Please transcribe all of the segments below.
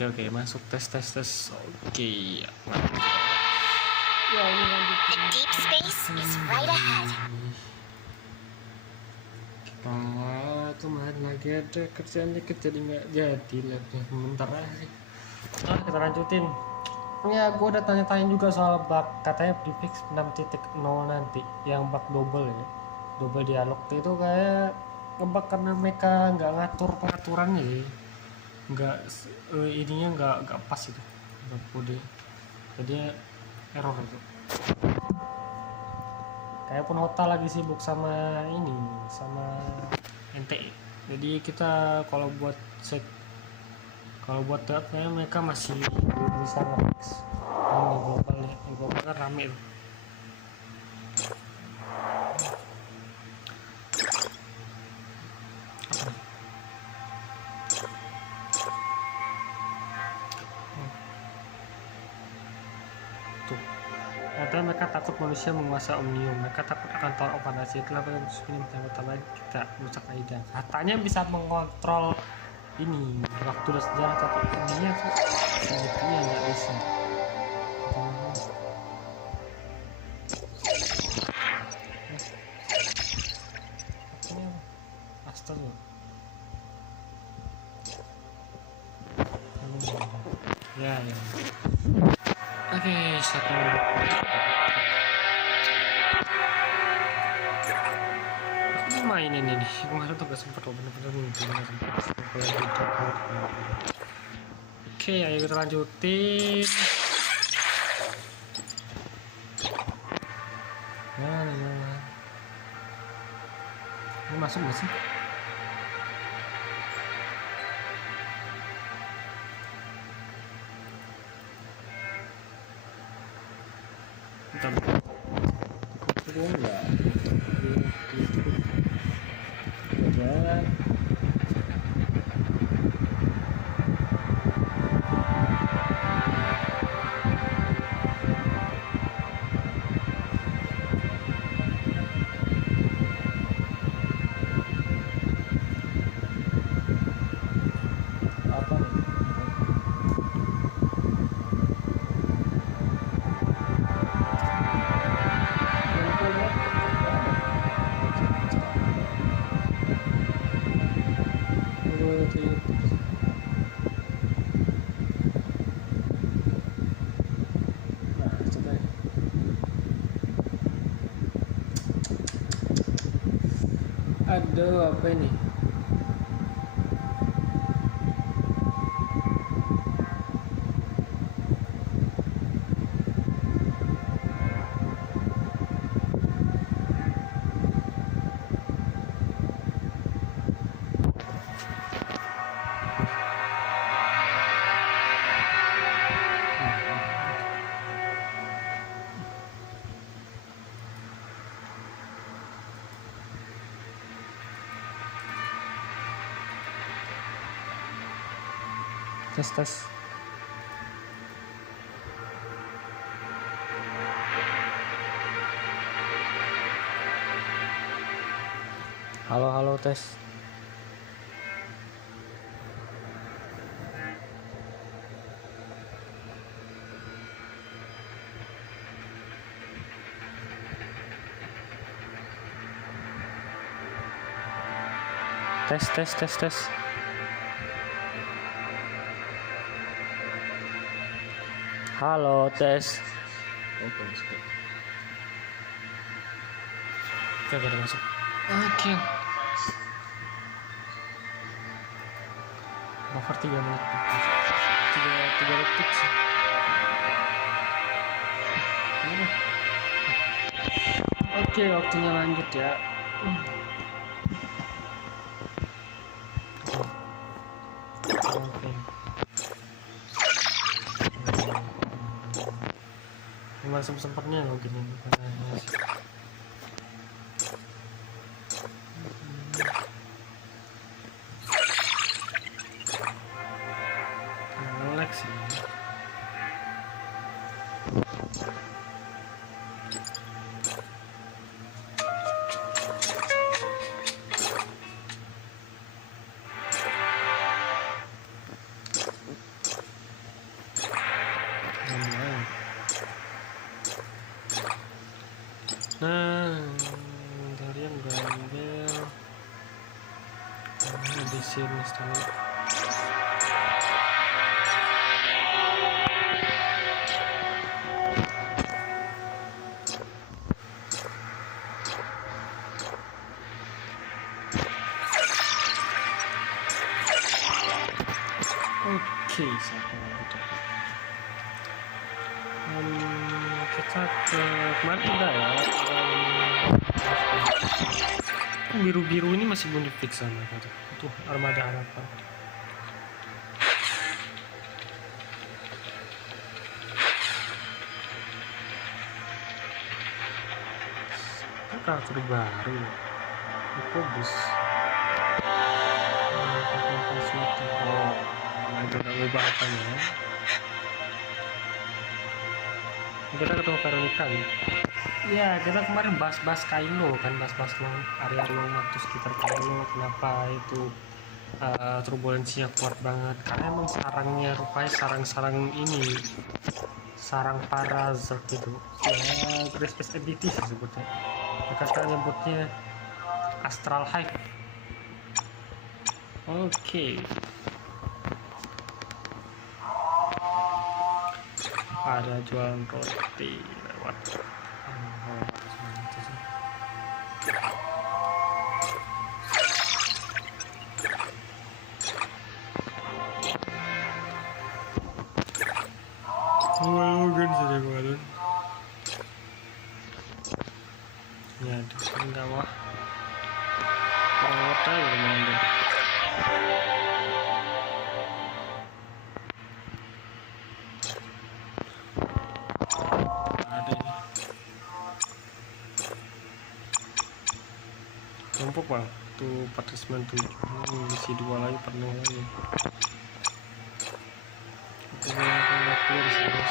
Oke, masuk tes. Oke, ya ini lanjut. The deep space is right ahead. Kemarin lagi ada kerjaan dikit jadi nggak jadi labnya, bentar aja. Kita lanjutin. Ya, gue udah tanya-tanya juga soal bug, katanya di fix 6.0 nanti, yang bug double ya, double dialog itu kayak ngebug karena mereka nggak ngatur pengaturannya sih, nggak ininya nggak pas itu, nggak kode, jadi error itu. Kayak penota lagi sibuk sama ini, sama NTE, jadi kita kalau buat data mereka masih belum bisa nge-fix. Ini global kan rame tuh. Katanya mereka takut manusia menguasai omnium, mereka takut akan tower operasi. Itulah ini pertama kita rusak AIDA. Katanya bisa mengontrol ini waktu dan sejarah, tapi ini sebetulnya nggak bisa. Astaga. Ya. Oke, satu. Aku main ini nih. Kemarin tuh gak sempet loh, bener-bener gak sempet. Oke, ayo kita lanjutin. Nah. Ini masuk gak sih? Bentar. Kok enggak? Udah. Aduh, apa ini? Tes. Halo tes. Tes. Halo, tes. Oke, udah masuk. Oke. Buffer 3 menit. 3 detik sih. Oke, waktunya lanjut ya. Oke. Gimana sempetnya lo gini lag sih. Nah, dari yang gambel di sini setelah oke, siapa lagi tuh? Kita ke kemarin udah ya. Biru-biru ini masih belum difix sama kata. Itu armada harapan. Itu karakter baru. Itu bus. Oh, ada ubah apanya? Kita ketemu Veronica nih. Ya, kita kemarin bahas-bahas Kailo kan, bahas-bahas area long waktu sekitar Kailo. Kenapa itu turbulensinya kuat banget? Karena emang sarangnya rupanya sarang-sarang ini, sarang parazit gitu. Ya, Space ability sih sebutnya. Mereka sekarang nyebutnya Astral Hive. Oke. Ada jualan roti lewat. Logan saja kemarin. Ya, di sini wah. Kota ya lumayan. Ada ini. Numpuk bang. Tuh partisipant 7. Misi 2 lagi penuh lagi.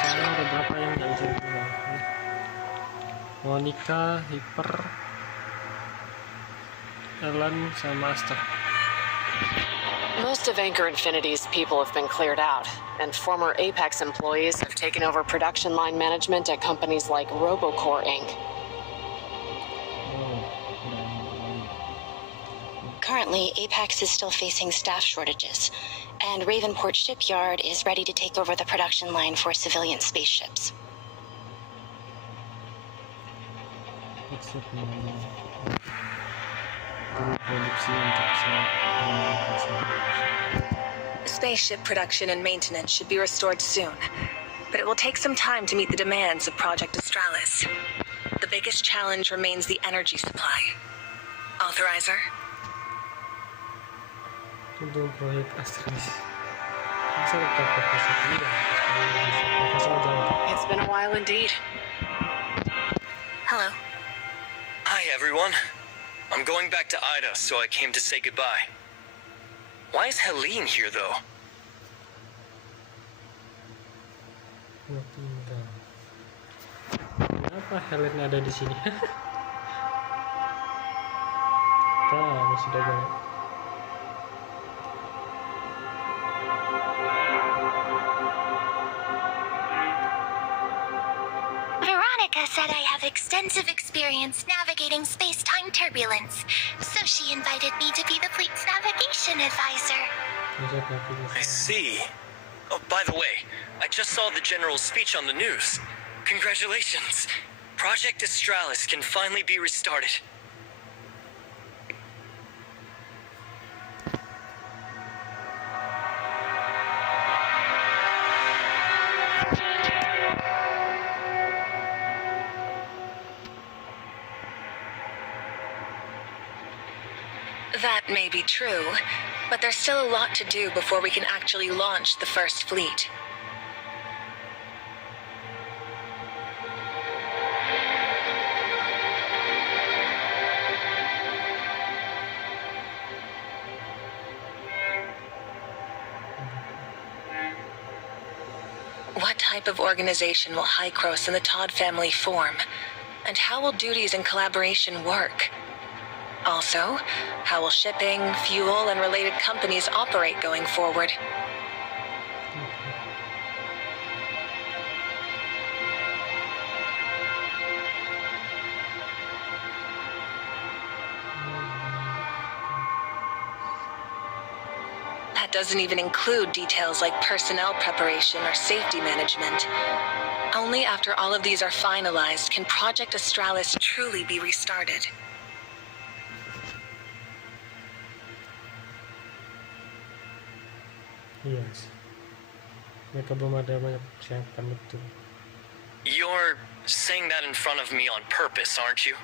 Saya ada berapa yang nggak bisa dibilang. Monica, Hyper, Ellen, sama Aster. Most of Anchor Infinity's people have been cleared out, and former Apex employees have taken over production line management at companies like Robocore Inc. Currently, Apex is still facing staff shortages, and Ravenport Shipyard is ready to take over the production line for civilian spaceships. Spaceship production and maintenance should be restored soon, but it will take some time to meet the demands of Project Australis. The biggest challenge remains the energy supply. Authorizer? Untuk proyek Australis. It's been a while indeed. Hello. Hi, everyone. I'm going back to Ida, so I came to say goodbye. Why is Helene here, though? Kenapa Helen ada di sini? Masih ada banget. Veronica said I have extensive experience navigating space-time turbulence, so she invited me to be the fleet's navigation advisor. I see. Oh, by the way, I just saw the General's speech on the news. Congratulations. Project Australis can finally be restarted. That may be true, but there's still a lot to do before we can actually launch the first fleet. What type of organization will Hykros and the Todd family form? And how will duties and collaboration work? Also, how will shipping, fuel, and related companies operate going forward? That doesn't even include details like personnel preparation or safety management. Only after all of these are finalized can Project Astralis truly be restarted. Yes. Mereka belum ada banyak persiapan betul. You're saying that in front of me on purpose, aren't you?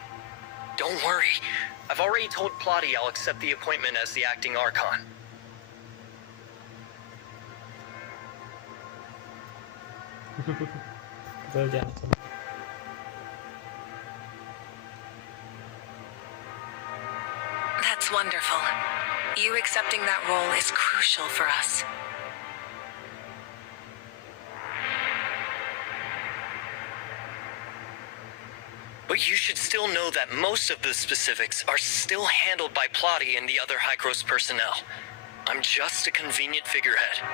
Don't worry. I've already told Plotty I'll accept the appointment as the acting Archon. Betul jangan. That's wonderful. You accepting that role is crucial for us. But you should still know that most of the specifics are still handled by Plotty and the other Hykros personnel. I'm just a convenient figurehead.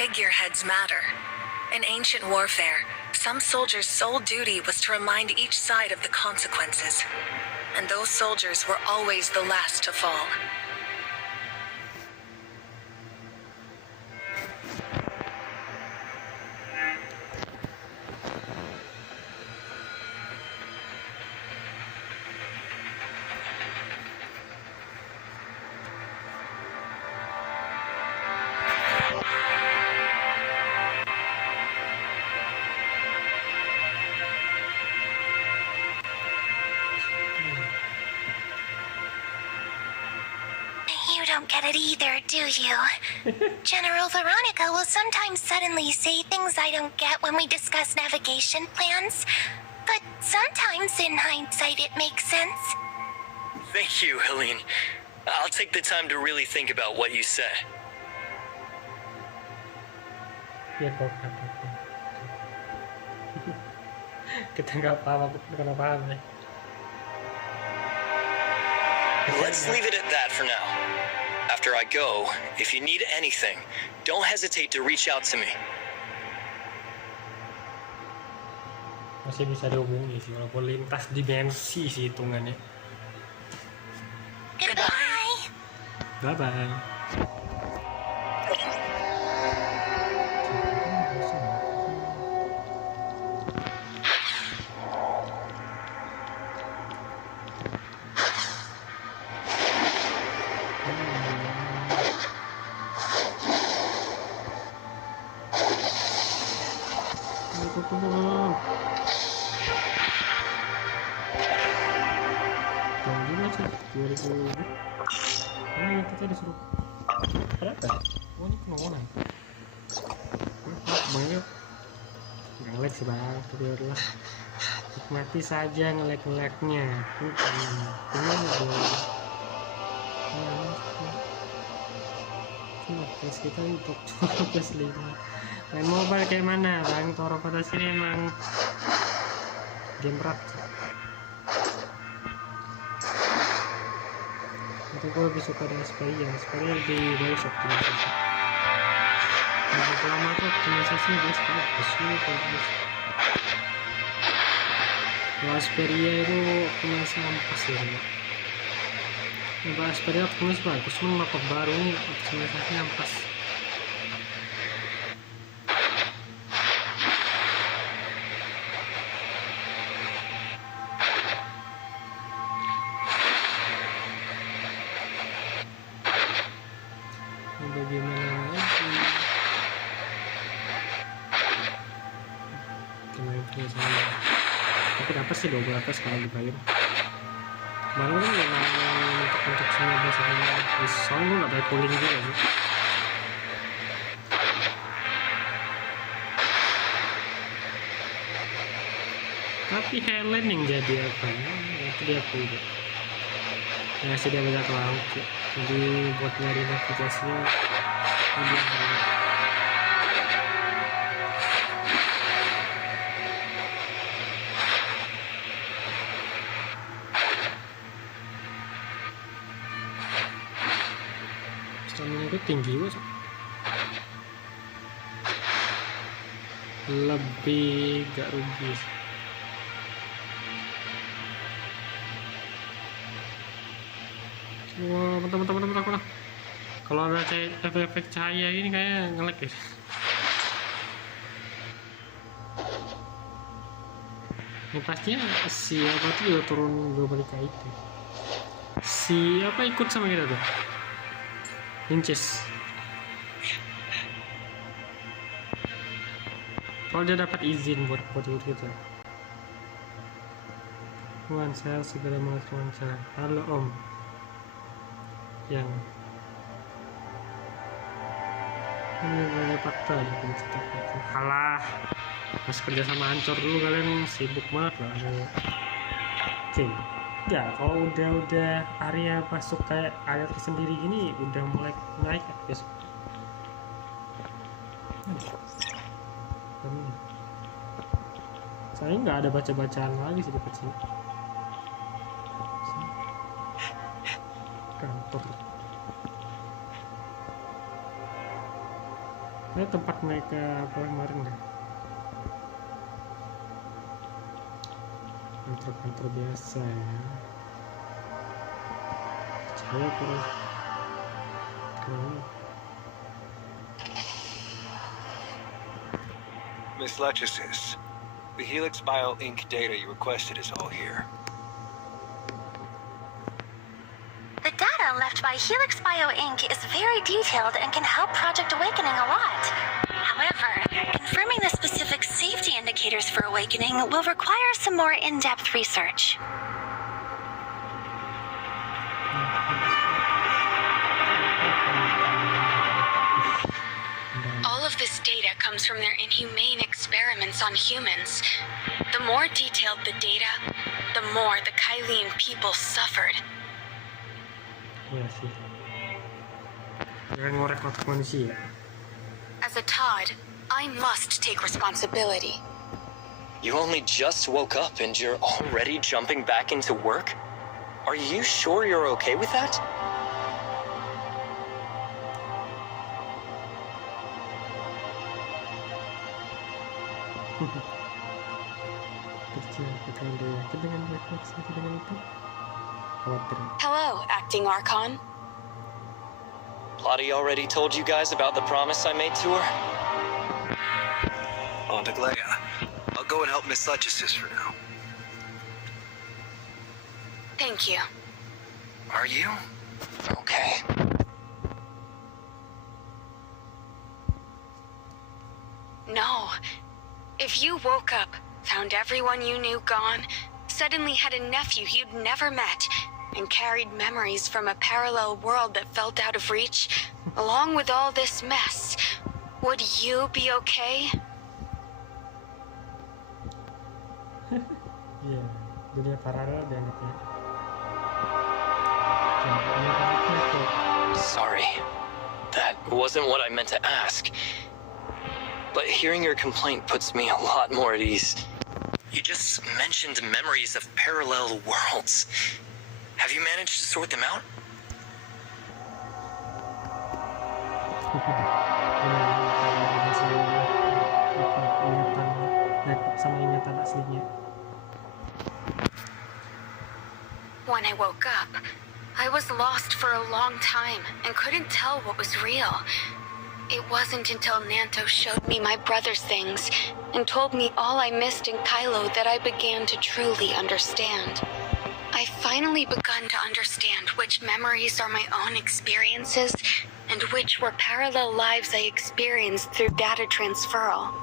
Figureheads matter. In ancient warfare, some soldiers' sole duty was to remind each side of the consequences. And those soldiers were always the last to fall. You don't get it either, do you? General Veronica will sometimes suddenly say things I don't get when we discuss navigation plans, but sometimes in hindsight it makes sense. Thank you, Helene. I'll take the time to really think about what you said. Ya kok kita nggak paham ya. Let's leave it at that for now. After I go, if you need anything, don't hesitate to reach out to me. Masih bisa dihubungi sih walaupun lintas dimensi sih hitungannya. Goodbye. Bye bye. Kita disuruh berapa? Oh ini penolongan. Banyak ngelek sih bang, tapi adalah nikmati saja ngelek-ngeleknya. Terus kita untuk plus 5 main mobile kayak mana bang? Toro pada sini emang game berat. Itu gue lebih suka dengan sayya lebih bagus optimisasi. Lebih lama tuh optimisasi bagus. Kalau sayya itu optimisasi ampas ya. Kalau sayya optimis bagus, cuma map baru ini optimisasi ampas. Bagaimana lagi kemarin saya tapi dapat sih 12 kalau dibayar kemarin kan memang untuk semua bahasanya soalnya gue gak bayar pooling juga sih tapi Helen yang jadi apa ya itu dia aku udah ngasih dia banyak lauk sih. Jadi buat nyari navigasinya lebih enak. Stamina itu tinggi banget. lebih gak rugi. Wah, mantap. Kalau ada efek cahaya ini kayak nge-lag ya. Ini pastinya si apa tuh juga turun balik itu. Si apa ikut sama kita tuh? Inces. Kalau dia dapat izin buat ikut kita. Wawancara segala macam wawancara. Halo Om. Yang ini banyak fakta di pencetak itu. Halah, pas kerja sama Ancor dulu kalian sibuk banget lah. Oke, ya kalau udah area masuk kayak area tersendiri gini udah mulai naik ya guys. Saya nggak ada baca-bacaan lagi sih dekat sini. Kantor. Ini tempat mereka apa kemarin deh. Kantor biasa ya. Saya terus. Miss Rasis, the Helix Bio Inc. data you requested is all here. The data left by Helix Bio Inc. is very detailed and can help Project Awakening a lot. However, confirming the specific safety indicators for Awakening will require some more in-depth research. All of this data comes from their inhumane experiments on humans. The more detailed the data, the more the Kalian people suffered. Iya sih. Jangan ngorek otak manusia. As a Todd, I must take responsibility. You only just woke up and you're already jumping back into work? Are you sure you're okay with that? Hello, Acting Archon. Lottie already told you guys about the promise I made to her? On to Leia. I'll go and help Miss Rasis for now. Thank you. Are you? Okay. No. If you woke up, found everyone you knew gone, suddenly had a nephew you'd never met, and carried memories from a parallel world that felt out of reach, along with all this mess, would you be okay? Iya, dunia paralel dianggapnya. Sorry. That wasn't what I meant to ask. But hearing your complaint puts me a lot more at ease. You just mentioned memories of parallel worlds. Have you managed to sort them out? When I woke up, I was lost for a long time and couldn't tell what was real. It wasn't until Nanto showed me my brother's things and told me all I missed in Kailo that I began to truly understand. I finally begun to understand which memories are my own experiences and which were parallel lives I experienced through data transferal.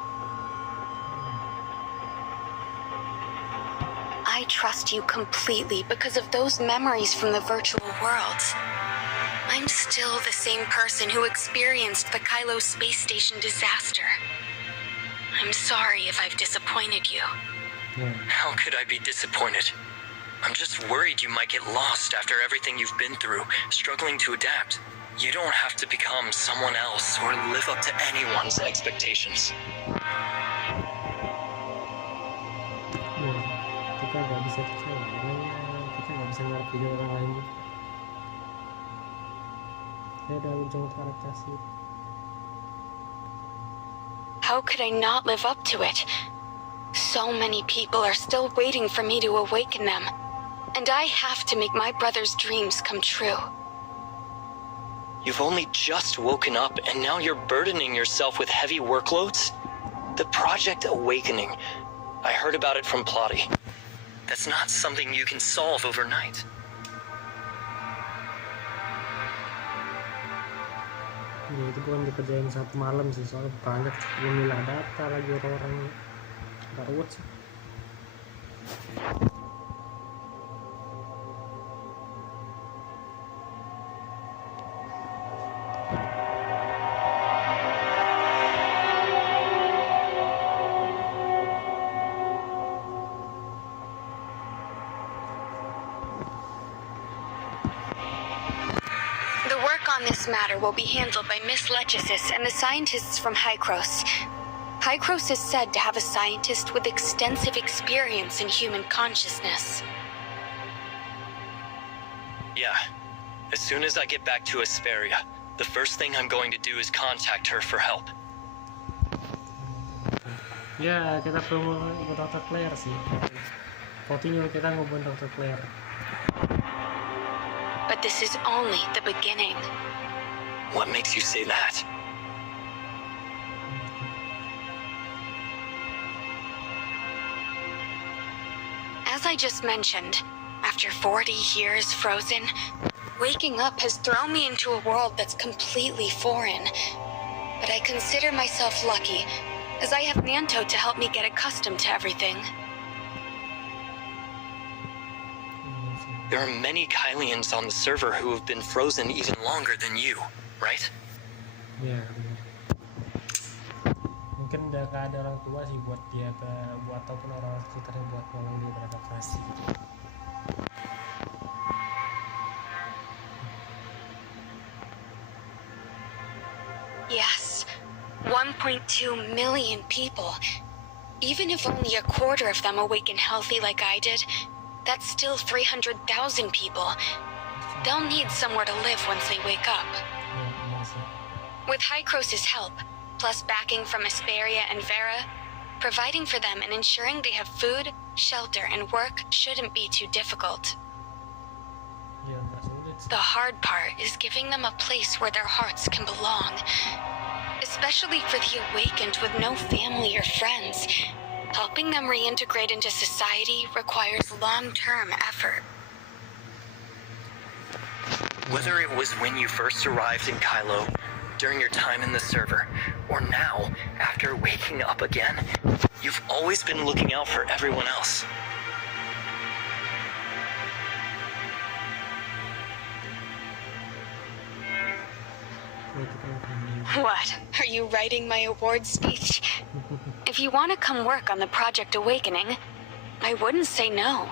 I trust you completely because of those memories from the virtual worlds. I'm still the same person who experienced the Kailo space station disaster. I'm sorry if I've disappointed you. How could I be disappointed? I'm just worried you might get lost after everything you've been through, struggling to adapt. You don't have to become someone else or live up to anyone's expectations. Kita nggak bisa percaya, kita nggak bisa ngarep video orang lain. Saya udah ujung adaptasi. How could I not live up to it? So many people are still waiting for me to awaken them. And I have to make my brother's dreams come true. You've only just woken up and now you're burdening yourself with heavy workloads? The Project Awakening. I heard about it from Plotty. That's not something you can solve overnight. Ya, itu bukan dikerjain satu malam sih, soalnya banyak memilah data lagi orang-orang nggak ruwet sih. The work on this matter will be handled by Miss Lechesis and the scientists from Hykros. Hykros is said to have a scientist with extensive experience in human consciousness. Yeah. As soon as I get back to Asperia, the first thing I'm going to do is contact her for help. Ya, kita perlu Dr. Claire sih. Continue kita ngomongin Dr. Claire. But this is only the beginning. What makes you say that? As I just mentioned, after 40 years frozen, waking up has thrown me into a world that's completely foreign. But I consider myself lucky, as I have Nanto to help me get accustomed to everything. There are many Kailians on the server who have been frozen even longer than you, right? Ya, benar. Mungkin udah gak ada orang tua sih buat dia buat ataupun orang sekitarnya buat nolong dia beradaptasi gitu. Yes, 1.2 million people. Even if only a quarter of them awaken healthy like I did, that's still 300,000 people. They'll need somewhere to live once they wake up. Ya, benar sih. With Hykros' help, plus backing from Asperia and Vera, providing for them and ensuring they have food, shelter, and work shouldn't be too difficult. Ya, nggak sulit sih. The hard part is giving them a place where their hearts can belong. Especially for the awakened with no family or friends. Helping them reintegrate into society requires long-term effort. Whether it was when you first arrived in Kailo, during your time in the server, or now, after waking up again, you've always been looking out for everyone else. Ya, kita ngomongin. What? Are you writing my award speech? If you want to come work on the Project Awakening, I wouldn't say no.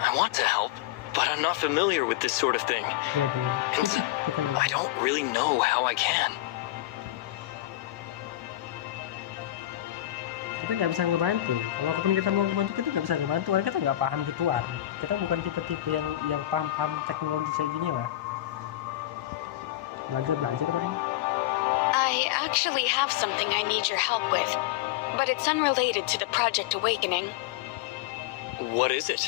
I want to help, but I'm not familiar with this sort of thing. Ya, benar. And I don't really know how I can. Kita nggak bisa ngebantu. Walaupun kita mau ngebantu, kita nggak bisa ngebantu karena kita nggak paham gituan. Kita bukan tipe-tipe yang paham teknologi kayak gini lah. Belajar paling. I actually have something I need your help with, but it's unrelated to the Project Awakening. What is it?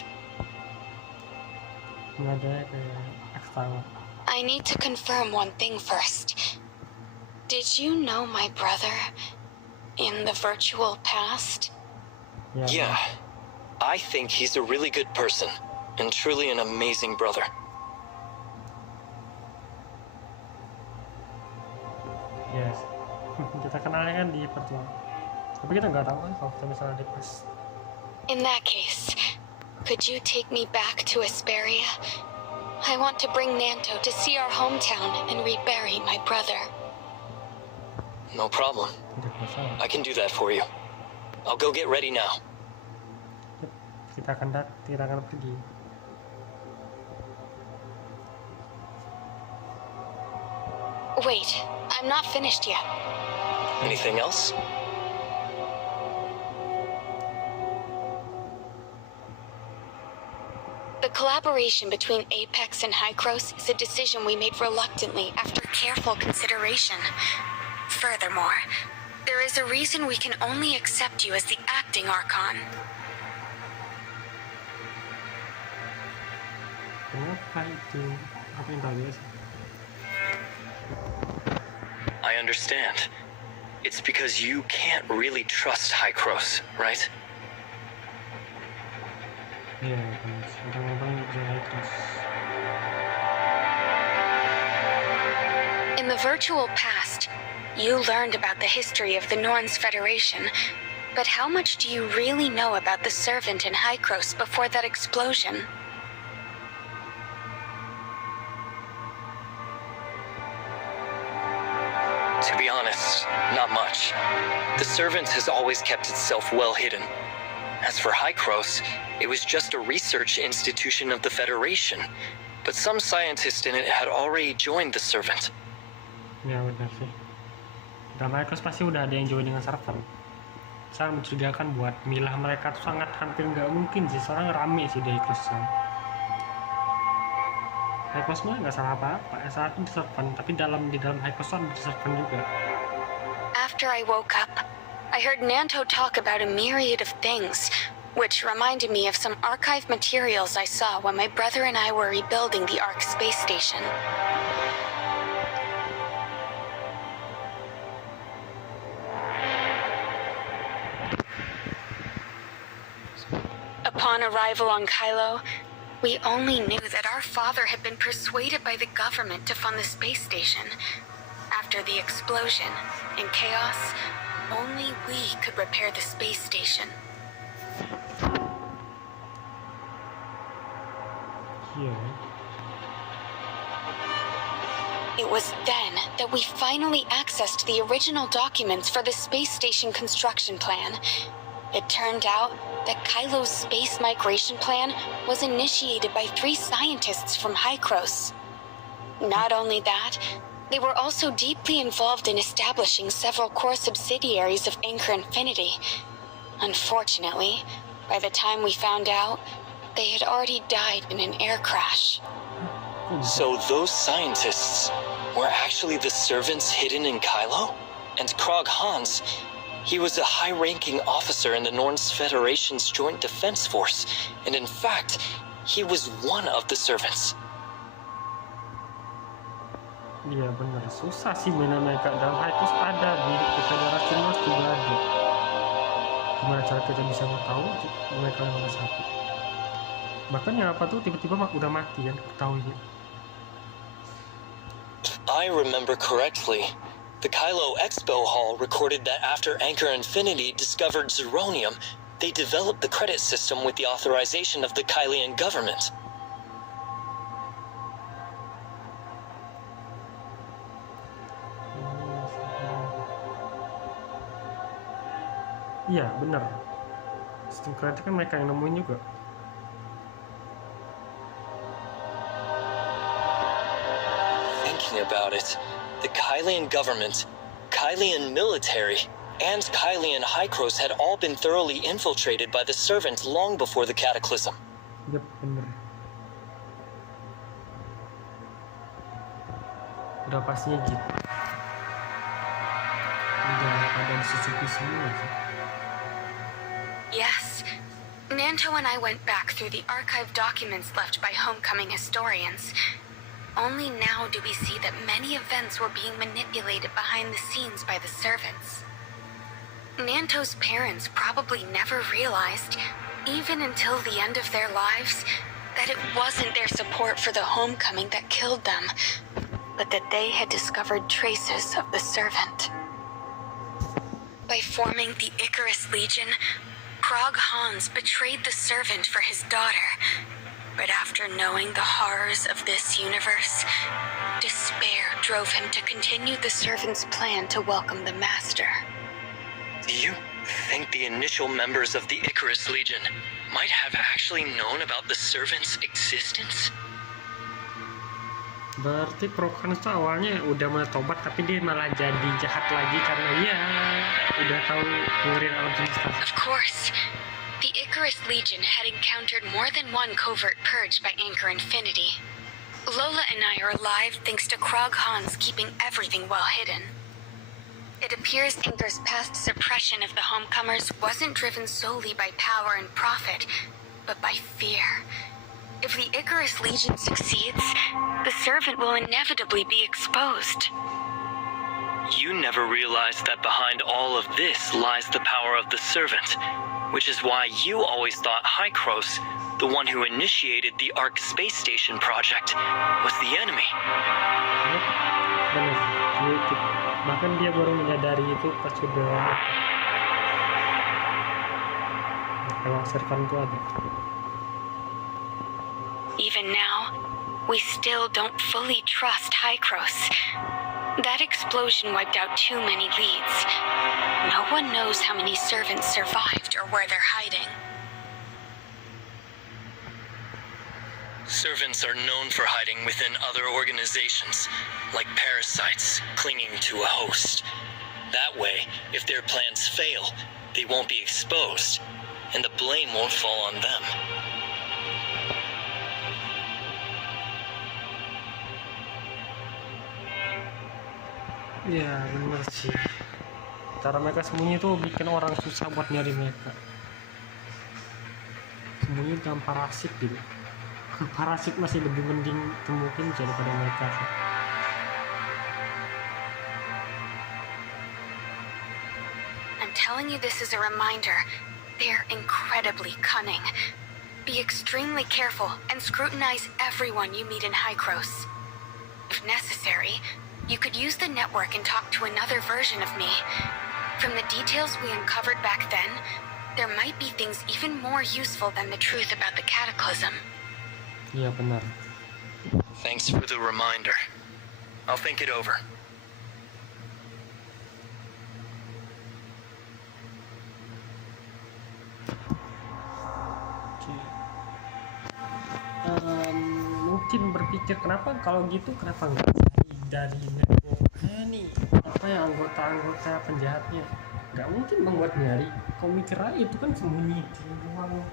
Nggak ada kayak eksternal. I need to confirm one thing first. Did you know my brother in the virtual past? Ya, Yeah. I think he's a really good person, and truly an amazing brother. yes. Kita kenalnya kan di virtual. Tapi kita nggak tahu kan kalau kita misalnya di pas. In that case, could you take me back to Asperia? I want to bring Nanto to see our hometown and rebury my brother. No problem. Tidak masalah. I can do that for you. I'll go get ready now. Kita akan pergi. Wait, I'm not finished yet. Anything else? The collaboration between Apex and Hykros is a decision we made reluctantly after careful consideration. Furthermore, There is a reason we can only accept you as the acting Archon. Kenapa itu? Apa yang tahu sih? I understand. It's because you can't really trust Hykros, right? Iya, kadang-kadang jelek terus. In the virtual past, you learned about the history of the Norns Federation, but how much do you really know about the Servant in Hykros before that explosion? To be honest, not much. The Servant has always kept itself well hidden. As for Hykros, it was just a research institution of the Federation, but some scientists in it had already joined the Servant. Ya benar sih. Dan Hykros pasti udah ada yang join dengan server. Saya mencurigakan buat milah mereka tuh sangat hampir nggak mungkin sih, soalnya rame sih di Hykros. Hykros mah nggak salah apa-apa, SARA itu diservan, tapi di dalam Hykros ada diservan juga. After I woke up, I heard Nanto talk about a myriad of things, which reminded me of some archive materials I saw when my brother and I were rebuilding the Ark space station. Upon arrival on Kailo, we only knew that our father had been persuaded by the government to fund the space station. After the explosion and chaos, only we could repair the space station. Iya. It was then that we finally accessed the original documents for the space station construction plan. It turned out that Kailo's space migration plan was initiated by 3 scientists from Hykros. Not only that, they were also deeply involved in establishing several core subsidiaries of Anchor Infinity. Unfortunately, by the time we found out, they had already died in an air crash. So those scientists were actually the Servants hidden in Kailo? And Krog Hans, he was a high-ranking officer in the Norns Federation's Joint Defense Force, and in fact, he was one of the Servants. Iya benar, susah sih mainan mereka. Dalam Hykros ada, di Federasi Norns juga ada. Gimana cara kita bisa tahu mereka yang mana satu? Bahkan yang apa tuh tiba-tiba udah mati kan, ketahuinya. I remember correctly. The Kailo Expo Hall recorded that after Anchor Infinity discovered Zeronium, they developed the credit system with the authorization of the Kailian government. Iya benar. Sistem kredit kan mereka yang nemuin juga. Thinking about it, the Kailian government, Kailian military, and Kailian Hykros had all been thoroughly infiltrated by the Servant long before the cataclysm. Yep, bener. Udah pastinya gitu. Udah ada disusupi semua sih. Yes. Nanto and I went back through the archive documents left by homecoming historians. Only now do we see that many events were being manipulated behind the scenes by the Servants. Nanto's parents probably never realized, even until the end of their lives, that it wasn't their support for the homecoming that killed them, but that they had discovered traces of the Servant. By forming the Icarus Legion, Krog Hans betrayed the Servant for his daughter. But after knowing the horrors of this universe, despair drove him to continue the Servant's plan to welcome the Master. Do you think the initial members of the Icarus Legion might have actually known about the Servant's existence? Berarti Prokan itu awalnya udah mulai tobat, tapi dia malah jadi jahat lagi karena ya udah tahu dengerin alam semesta. Of course, the Icarus Legion had encountered more than one covert purge by Anchor Infinity. Lola and I are alive thanks to Krog Hans keeping everything well hidden. It appears Inker's past suppression of the homecomers wasn't driven solely by power and profit, but by fear. If the Icarus Legion succeeds, the servant will inevitably be exposed. You never realized that behind all of this lies the power of the servant, which is why you always thought Hykros, the one who initiated the Ark space station project, was the enemy. Benar. Bahkan dia baru menyadari itu pas sudah kalau servan itu ada. Even now, we still don't fully trust Hykros. That explosion wiped out too many leads. No one knows how many servants survived or where they're hiding. Servants are known for hiding within other organizations, like parasites clinging to a host. That way, if their plans fail, they won't be exposed, and the blame won't fall on them. Ya bener sih. Cara mereka sembunyi tuh bikin orang susah buat nyari mereka. Sembunyi dalam parasit gitu. Parasit masih lebih mending temuin daripada mereka. I'm telling you this as a reminder. They're incredibly cunning. Be extremely careful and scrutinize everyone you meet in Hykros. If necessary, you could use the network and talk to another version of me. From the details we uncovered back then, there might be things even more useful than the truth about the cataclysm. Iya benar. Thanks for the reminder. I'll think it over. Mungkin berpikir kenapa kalau gitu kenapa nggak dari network nih apa ya anggota penjahatnya nggak mungkin membuat nyari. Kau mikir aja itu kan sembunyi di ruang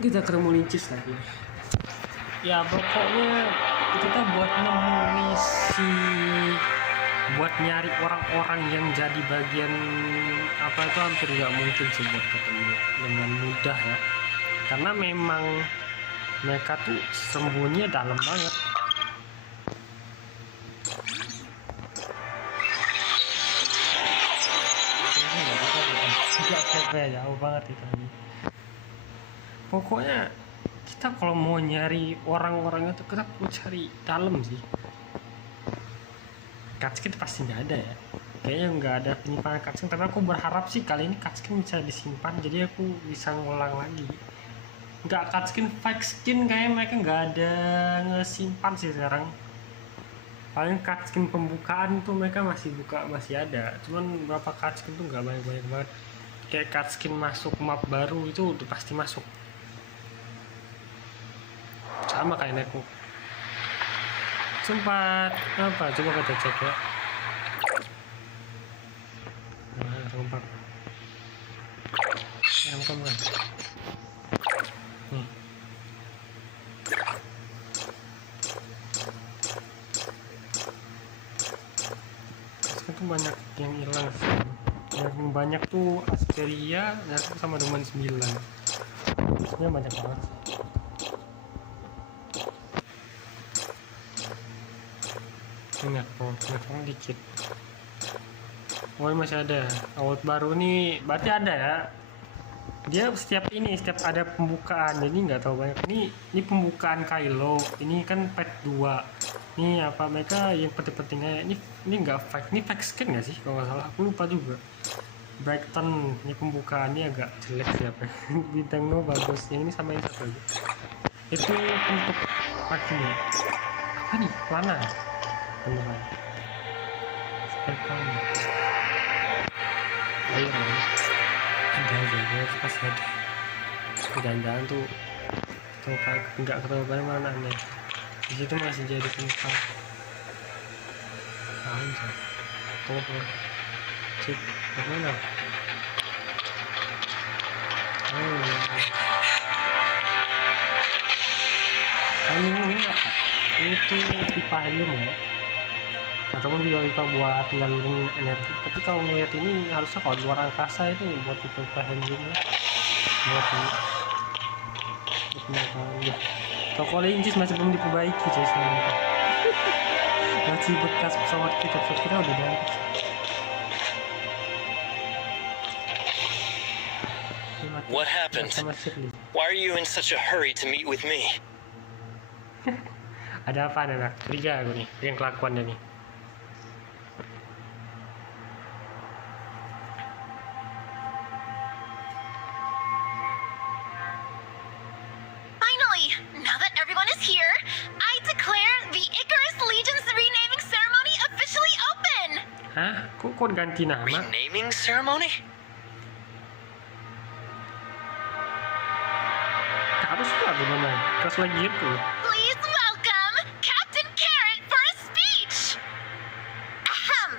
kita ketemu lincis lagi. Ya pokoknya kita buat nemu misi buat nyari orang-orang yang jadi bagian apa itu hampir nggak mungkin sih buat ketemu dengan mudah ya, karena memang mereka tuh sembunyi dalam banget. Jauh banget itu. Pokoknya kita kalau mau nyari orang-orang itu kita perlu cari dalam sih. Cutscene pasti nggak ada ya. Kayaknya nggak ada penyimpanan cutscene. Tapi aku berharap sih kali ini cutscene bisa disimpan. Jadi aku bisa ngulang lagi. Nggak cutscene fake skin kayaknya mereka nggak ada ngesimpan sih sekarang. Paling cutscene pembukaan tuh mereka masih buka masih ada. Cuman berapa cutscene tuh nggak banyak banget. Kayak cutscene masuk map baru itu udah pasti masuk. Sama kayak netku. Sempat apa? Coba kita cek ya. Nah, rompak. Yang kemana? Nih. Itu banyak yang hilang. Yang banyak tuh Asperia, sama dengan 9. Sebenarnya banyak banget. Ingat, network dikit. Oh ini masih ada award baru nih, berarti ada ya. Dia setiap ada pembukaan, jadi nggak tahu banyak. Ini pembukaan Kailo, ini kan patch 2. Ini apa mereka yang penting-pentingnya. Ini nggak fake, ini fake skin nggak sih kalau nggak salah, aku lupa juga. Brighton, ini pembukaannya agak jelek siapa. Bintang no bagus, yang ini sama yang satu lagi. Itu untuk paginya. Apa nih? Lana. Beneran. Sekarang. Ayo, ada pas ada. Jangan-jangan tuh nggak ketemu mana aneh. Di situ masih jadi penumpang. Anjir. Tunggu. Cip, mana? Ini apa? Itu pipa helium ya? Ataupun juga pipa buat nyalurin energi. Tapi kalau ngeliat ini harusnya kalau di luar angkasa itu buat pipa helium ya. Buat penerbangan. Toko lincis masih belum diperbaiki cuy sebenarnya. Masih bekas pesawat kita udah diangkat. What happened? Why are you in such a hurry to meet with me? Ada apa anak? Liga aku nih, yang kelakuannya nih. Finally, now that everyone is here, I declare the Icarus Legion's renaming ceremony officially open. Hah? Kok ganti nama? Renaming ceremony? Harusnya gimana? Pas lagi itu. Please welcome Captain Carrot for a speech. Ahem.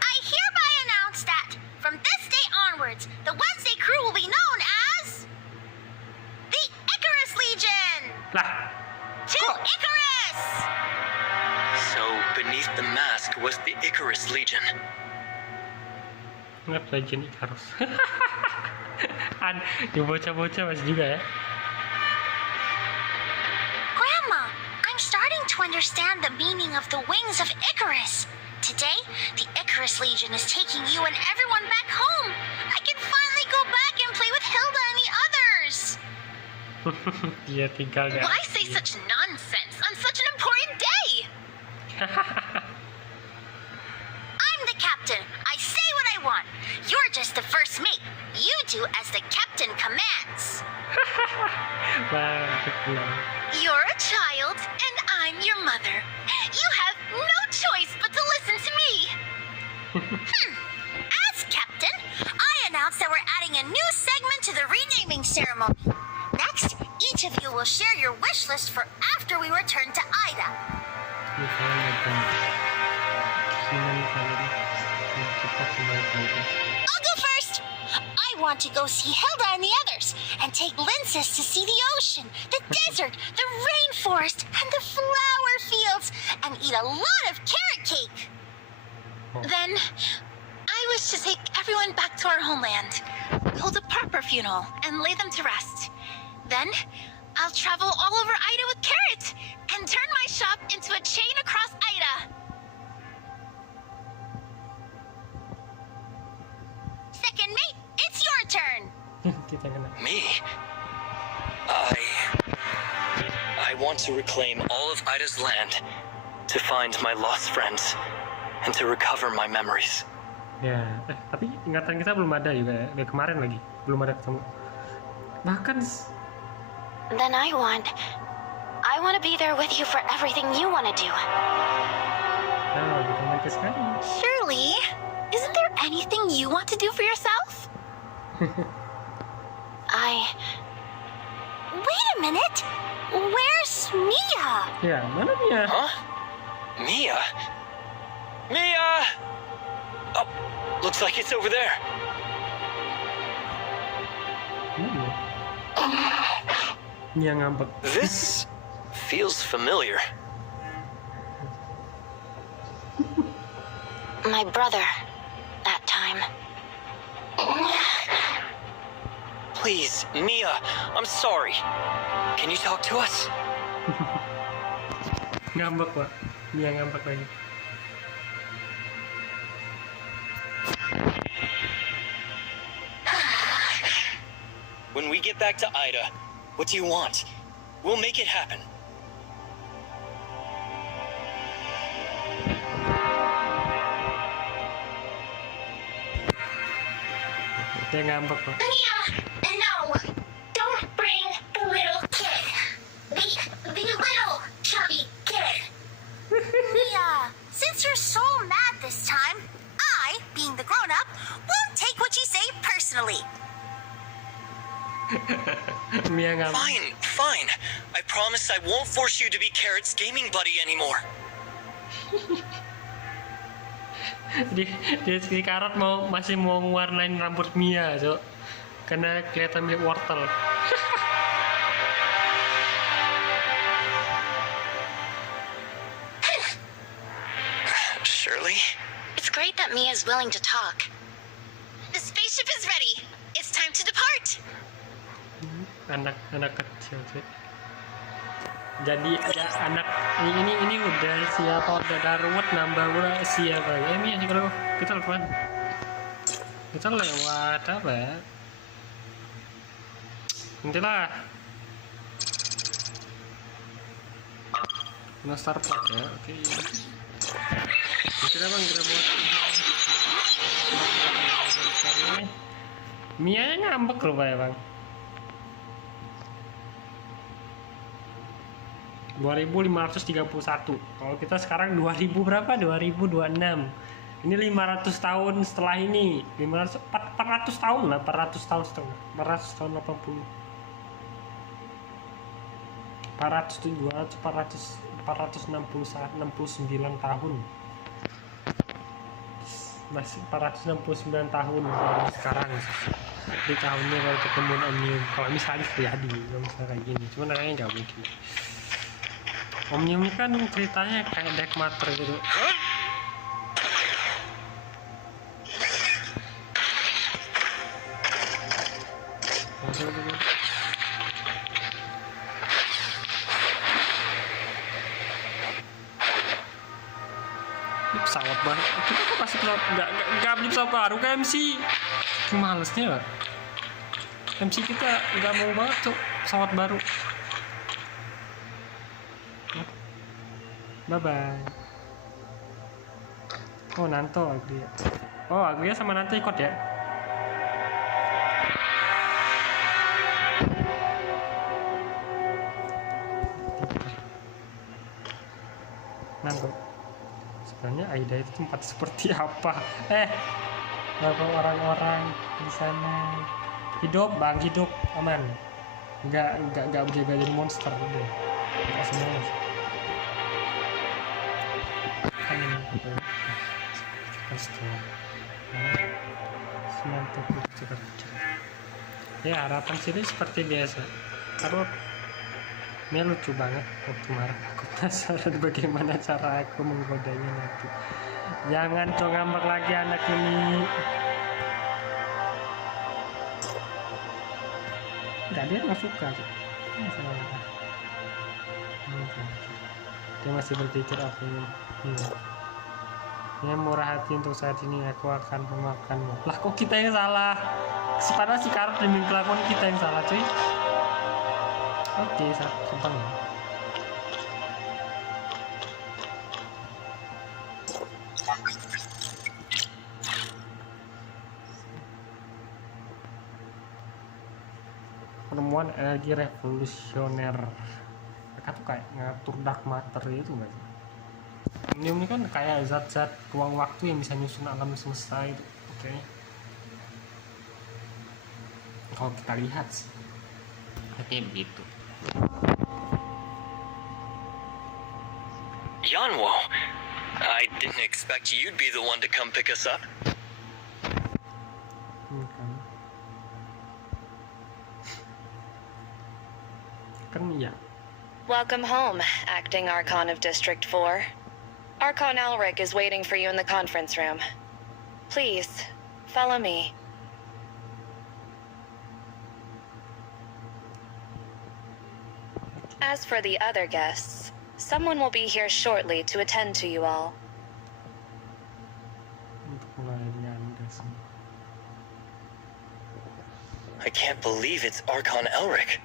I hereby announce that from this day onwards, the Wednesday crew will be known as the Icarus Legion. Lah. To Icarus. So, beneath the mask was the Icarus Legion. Nggak Legion Icarus. Di bocah-bocah masih juga ya. Understand the meaning of the wings of Icarus. Today, the Icarus Legion is taking you and everyone back home. I can finally go back and play with Hilda and the others. Dia tinggal ya. Why say such nonsense on such an important day? I'm the captain. I say what I want. You're just the first mate. You do as the captain commands. You're a child, and I'm your mother. You have no choice but to listen to me. As captain, I announce that we're adding a new segment to the renaming ceremony. Next, each of you will share your wish list for after we return to Ida. I'll go first. I want to go see Hilda and the others, and take Linces to see the ocean, the desert, the rainforest, and the flower fields, and eat a lot of carrot cake. Then, I wish to take everyone back to our homeland, hold a proper funeral, and lay them to rest. Then, I'll travel all over Ida with Carrot, and turn my shop into a chain across Ida. Second mate, it's your turn. Me? I want to reclaim all of Ida's land, to find my lost friends, and to recover my memories. Ya, tapi ingatan kita belum ada juga ya. Dari kemarin lagi belum ada ketemu. Bahkan. Then I want to be there with you for everything you want to do. Surely, isn't there anything you want to do for yourself? Wait a minute. Where's Mia? Ya, mana Mia? Huh? Mia? Mia! Oh, looks like it's over there. Mia ngambek. This feels familiar. My brother, that time. Please, Mia, I'm sorry. Can you talk to us? Ngambek, Pak. Mia ngambek lagi. When we get back to Ida, what do you want? We'll make it happen. Dia ngambek kok. No, don't bring the little kid. The little chubby kid. Mia, since you're so mad this time, I, being the grown-up, won't take what you say personally. Mia ngambek. Fine. I promise I won't force you to be Carrot's gaming buddy anymore. Dia si Carrot masih mau warnain rambut Mia, Cok. Karena kelihatan mirip wortel. Shirley? It's great that Mia is willing to talk. The spaceship is ready. It's time to depart. Anak kecil sih. Jadi ada anak ini udah siapa udah darurat nambah udah siapa ya Mia sih kalau kita lewat apa ya? Nantilah. Nah start ya, oke. Kita buat Mia ngambek loh Pak ya Bang. 2531. Kalau kita sekarang 2000 berapa? 2026. Ini 500 tahun setelah ini. 400 tahun lah, 400 tahun setengah. 400 tahun 80. 469 tahun. Masih 469 tahun sekarang. Di tahunnya kalau ketemu Omnium. Kalau misalnya terjadi, kalau misalnya kayak gini. Cuman kayaknya nggak mungkin. Omnium ini kan ceritanya kayak Dark Matter gitu. Ini pesawat baru. Kita kok pasti nggak beli pesawat baru ke MC. Malesnya lah. MC kita nggak mau banget tuh pesawat baru. Bye bye. Oh Nanto Agria. Oh Agria sama Nanto ikut ya. Nanto. Sebenarnya Aida itu tempat seperti apa? Berapa orang-orang di sana hidup bang hidup aman. Nggak berjaga jadi monster gitu. Nggak semua. Ya harapan sini seperti biasa. Karena ini lucu banget waktu marah. Aku penasaran bagaimana cara aku menggodanya nanti. Jangan coba ngambek lagi anak ini. Enggak, dia nggak suka. Dia masih berpikir apa ini. Yang murah hati untuk saat ini aku akan memakanmu. Lah kok kita yang salah? Padahal si Carrot demi kelakuan kita yang salah cuy. Oke, gampang. Penemuan energi revolusioner. Mereka tuh kayak ngatur dark matter itu nggak sih? Omnium ini kan kayak zat-zat ruang waktu yang bisa nyusun alam semesta itu. Oke. Kalau kita lihat sih kayak begitu. Yanwo, I didn't expect you'd be the one to come pick us up. Kan ya. Welcome home, Acting Archon of District 4. Archon Alric is waiting for you in the conference room. Please, follow me. As for the other guests, someone will be here shortly to attend to you all. I can't believe it's Archon Elric.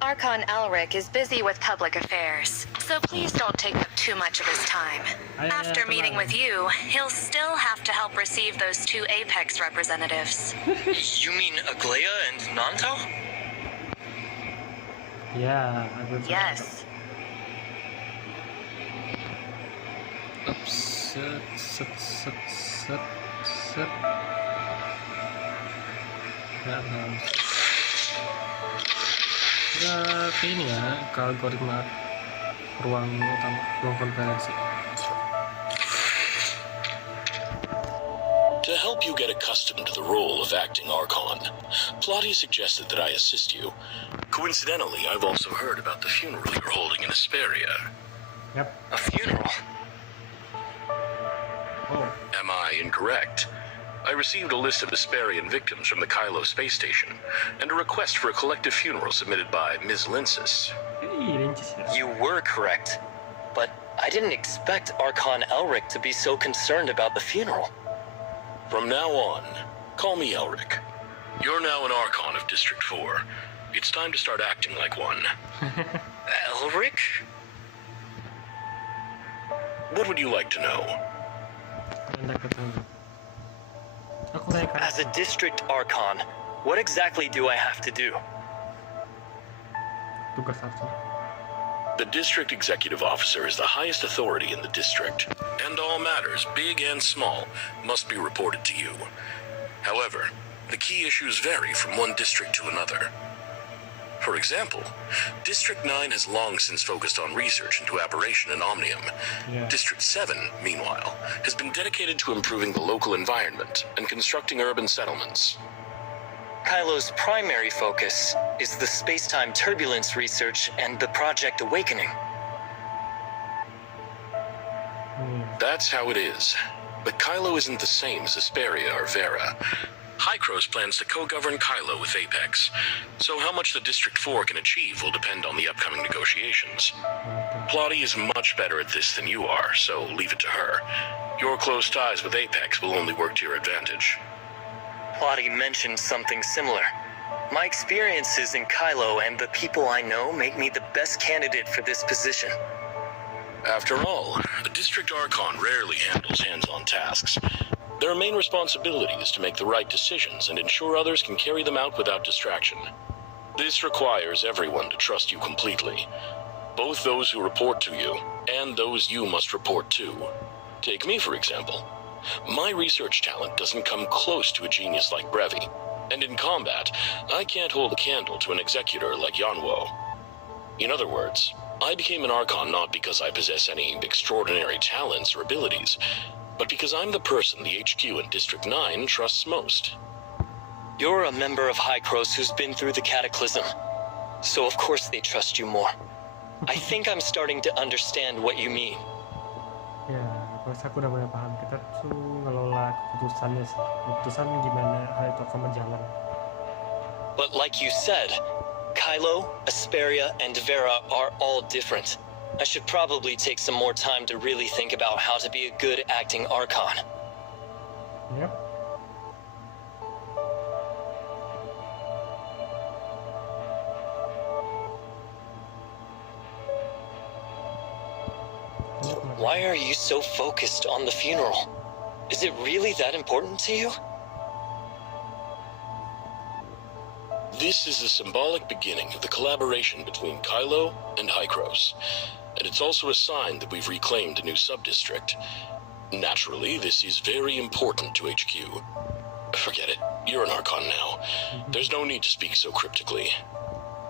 Archon Elric is busy with public affairs, so please don't take up too much of his time. After meeting with you, he'll still have to help receive those 2 Apex representatives. You mean Aglaya and Nanto? Ya, aku Yes. Ups, set. Nggak tahu. Udah ke ini ya, ke algoritma ruang utama, ruang konferensi. To help you get accustomed to the role of acting Archon, Plotty suggested that I assist you. Coincidentally, I've also heard about the funeral you're holding in Asperia. Yap. A funeral? Oh, Am I incorrect? I received a list of Asperian victims from the Kailo space station, and a request for a collective funeral submitted by Ms. Linsis. Lincis ya. You were correct, but I didn't expect Archon Elric to be so concerned about the funeral. From now on, call me Elric. You're now an Archon of District 4. It's time to start acting like one. Elric? What would you like to know? Anda ketemu. Aku naik ke As a District Archon, what exactly do I have to do? tugas apa? The District Executive Officer is the highest authority in the district, and all matters, big and small, must be reported to you. However, the key issues vary from one district to another. For example, District 9 has long since focused on research into aberration and omnium. Yeah. District 7, meanwhile, has been dedicated to improving the local environment and constructing urban settlements. Kailo's primary focus is the space-time turbulence research and the Project Awakening. That's how it is. But Kailo isn't the same as Asperia or Vera. Hykros plans to co-govern Kailo with Apex, so how much the District 4 can achieve will depend on the upcoming negotiations. Plotty is much better at this than you are, so leave it to her. Your close ties with Apex will only work to your advantage. Plotty mentioned something similar. My experiences in Kailo and the people I know make me the best candidate for this position. After all, a District Archon rarely handles hands-on tasks. Their main responsibility is to make the right decisions and ensure others can carry them out without distraction. This requires everyone to trust you completely, both those who report to you and those you must report to. Take me, for example. My research talent doesn't come close to a genius like Brevi, and in combat, I can't hold a candle to an executor like Yanwo. In other words, I became an Archon not because I possess any extraordinary talents or abilities, but because I'm the person the HQ in District 9 trusts most. You're a member of Hykros who's been through the Cataclysm, so of course they trust you more. I think I'm starting to understand what you mean. Ya, aku udah mulai paham. Kita tuh ngelola keputusannya sih. Keputusan gimana hal itu akan berjalan. But like you said, Kailo, Asperia, and Vera are all different. I should probably take some more time to really think about how to be a good acting Archon. Yep. Why are you so focused on the funeral? Is it really that important to you? This is a symbolic beginning of the collaboration between Kailo and Hykros, and it's also a sign that we've reclaimed a new sub-district. Naturally, this is very important to HQ. Forget it, you're an Archon now. There's no need to speak so cryptically.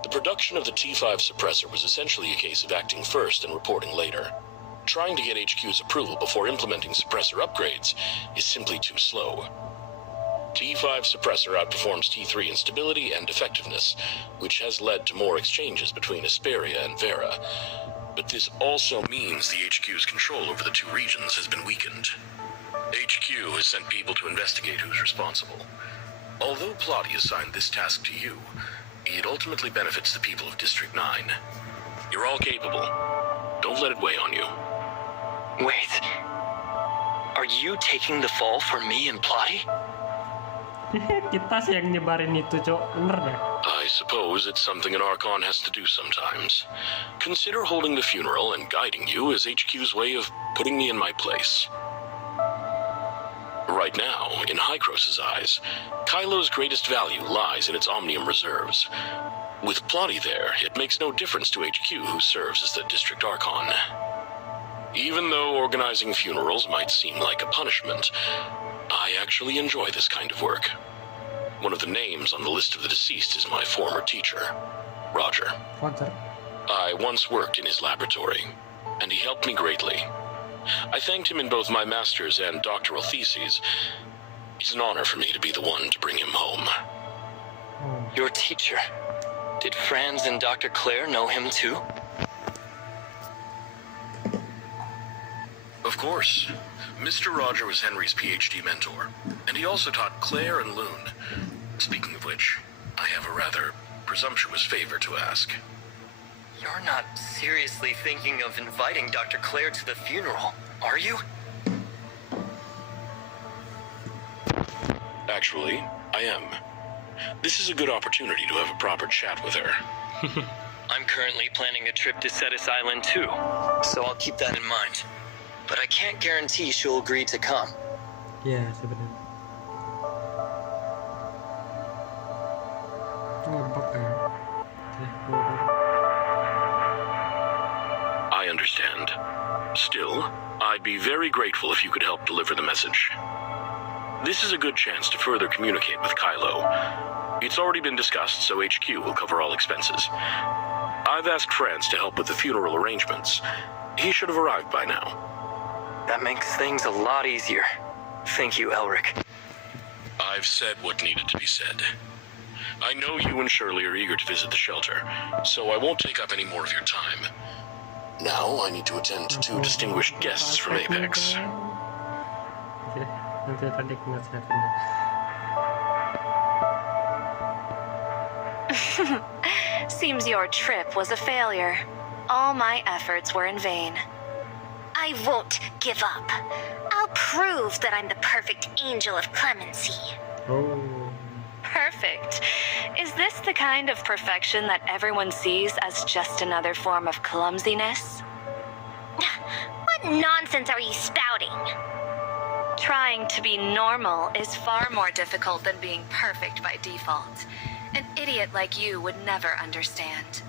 The production of the T5 suppressor was essentially a case of acting first and reporting later. Trying to get HQ's approval before implementing suppressor upgrades is simply too slow. T5 suppressor outperforms T3 in stability and effectiveness, which has led to more exchanges between Asperia and Vera. But this also means the HQ's control over the two regions has been weakened. HQ has sent people to investigate who's responsible. Although Plotty assigned this task to you, it ultimately benefits the people of District 9. You're all capable. Don't let it weigh on you. Wait. Are you taking the fall for me and Plotty? Kita sih yang nyebarin itu, Cok. Bener dah. I suppose it's something an Archon has to do sometimes. Consider holding the funeral and guiding you as HQ's way of putting me in my place. Right now, in Hykros' eyes, Kailo's greatest value lies in its Omnium reserves. With Plotty there, it makes no difference to HQ who serves as the District Archon. Even though organizing funerals might seem like a punishment, I actually enjoy this kind of work. One of the names on the list of the deceased is my former teacher, Roger. Roger. I once worked in his laboratory, and he helped me greatly. I thanked him in both my master's and doctoral theses. It's an honor for me to be the one to bring him home. Your teacher. Did Franz and Dr. Claire know him too? Of course. Mr. Roger was Henry's PhD mentor, and he also taught Claire and Loon. Speaking of which, I have a rather presumptuous favor to ask. You're not seriously thinking of inviting Dr. Claire to the funeral, are you? Actually, I am. This is a good opportunity to have a proper chat with her. I'm currently planning a trip to Cetus Island too, so I'll keep that in mind. But I can't guarantee she'll agree to come. Ya, sebenarnya. Ngebug ya. I understand. Still, I'd be very grateful if you could help deliver the message. This is a good chance to further communicate with Kailo. It's already been discussed, so HQ will cover all expenses. I've asked Franz to help with the funeral arrangements. He should have arrived by now. That makes things a lot easier. Thank you, Elric. I've said what needed to be said. I know you and Shirley are eager to visit the shelter, so I won't take up any more of your time. Now I need to attend to two distinguished guests from Apex. Nanti tadi aku nasihatin. Seems your trip was a failure. All my efforts were in vain. I won't give up. I'll prove that I'm the perfect angel of clemency. Oh. Perfect. Is this the kind of perfection that everyone sees as just another form of clumsiness? What nonsense are you spouting? Trying to be normal is far more difficult than being perfect by default. An idiot like you would never understand.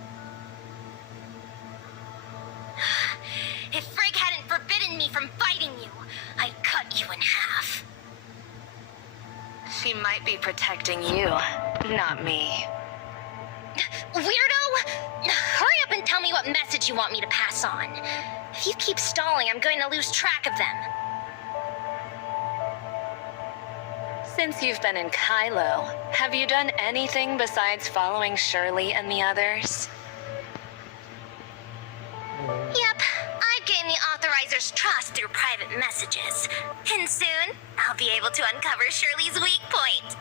If Frigg hadn't forbidden me from fighting you, I'd cut you in half. She might be protecting you, not me. Weirdo! Hurry up and tell me what message you want me to pass on. If you keep stalling, I'm going to lose track of them. Since you've been in Kailo, have you done anything besides following Shirley and the others? Yep, I've gained the Authorizer's trust through private messages. And soon, I'll be able to uncover Shirley's weak point.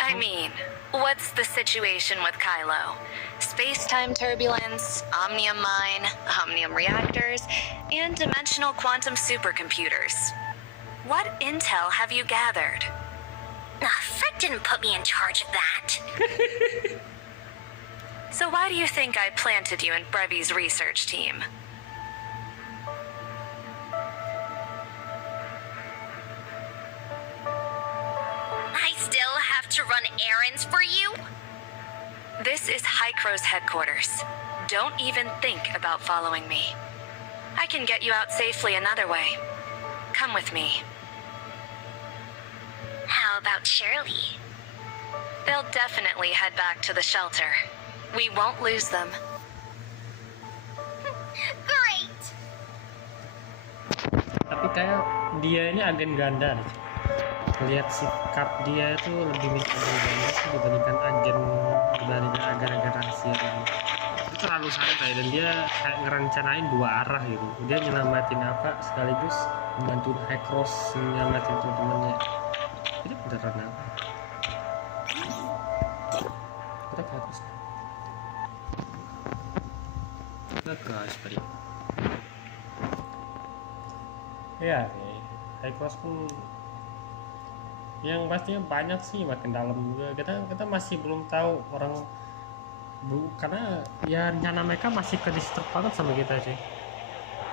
I mean, what's the situation with Kailo? Space-time turbulence, omnium mine, omnium reactors, and dimensional quantum supercomputers. What intel have you gathered? Frick didn't put me in charge of that. So why do you think I planted you in Brevi's research team? I still have to run errands for you? This is Hykros headquarters. Don't even think about following me. I can get you out safely another way. Come with me. How about Shirley? They'll definitely head back to the shelter. We won't lose them. Great! Tapi kayak dia ini agen ganda nih. Lihat sikap dia itu lebih mirip agen ganda sih dibandingkan agen-agen rahasia. Itu terlalu santai dan dia kayak ngerencanain dua arah gitu. Dia nyelamatin apa sekaligus membantu Hykros nyelamatin teman-temannya. Ini beneran apa? Kita ke atas. Kita ke atas tadi. Ya nih. high cross pun yang pastinya banyak sih, makin dalam juga. Kita masih belum tahu orang karena ya rencana mereka masih ke disturb banget sama kita sih.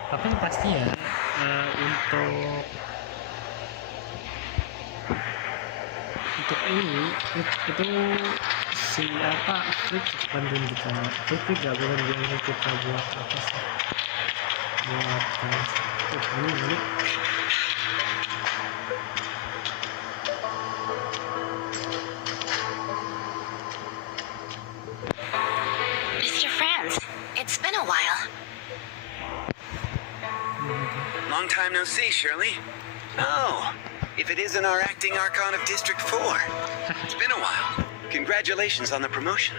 Tapi pasti ya untuk ini itu si Frik bantuin kita. Frik gak boleh biarin kita buat apa sih, buat ini. Mr. Franz, it's been a while. Long time no see, Shirley. Oh, if it isn't our acting Archon of District 4. It's been a while. Congratulations on the promotion.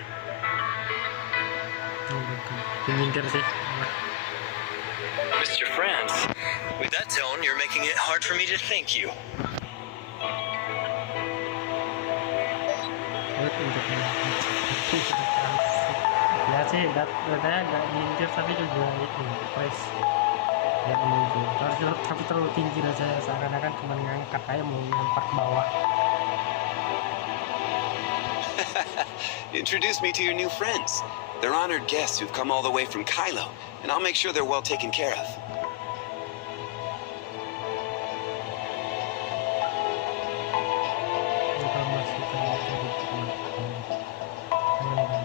Penyintas sih. Mr. Franz, with that tone, you're making it hard for me to thank you. Ya sih, saya agak nyindir tapi juga itu guys yang menuju tapi terlalu tinggi rasanya, seakan-akan cuma ngangkat aja mau ngempak ke bawah. Introduce me to your new friends. They're honored guests who've come all the way from Kailo, and I'll make sure they're well taken care of.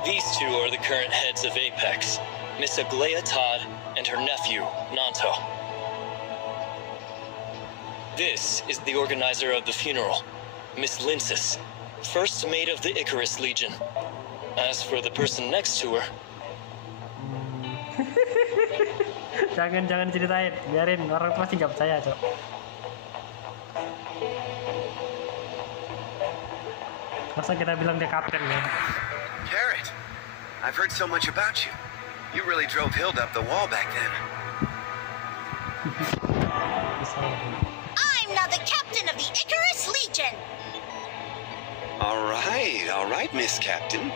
These two are the current heads of Apex, Miss Aglaia Todd and her nephew, Nanto. This is the organizer of the funeral, Miss Linsis, first mate of the Icarus Legion. As for the person next to her... Jangan ceritain, biarin, orang pasti gak percaya, Cok. Masa kita bilang dia kapten ya? Carrot, I've heard so much about you. You really drove Hilda up the wall back then. I'm now the captain of the Icarus Legion. All right, Miss Captain.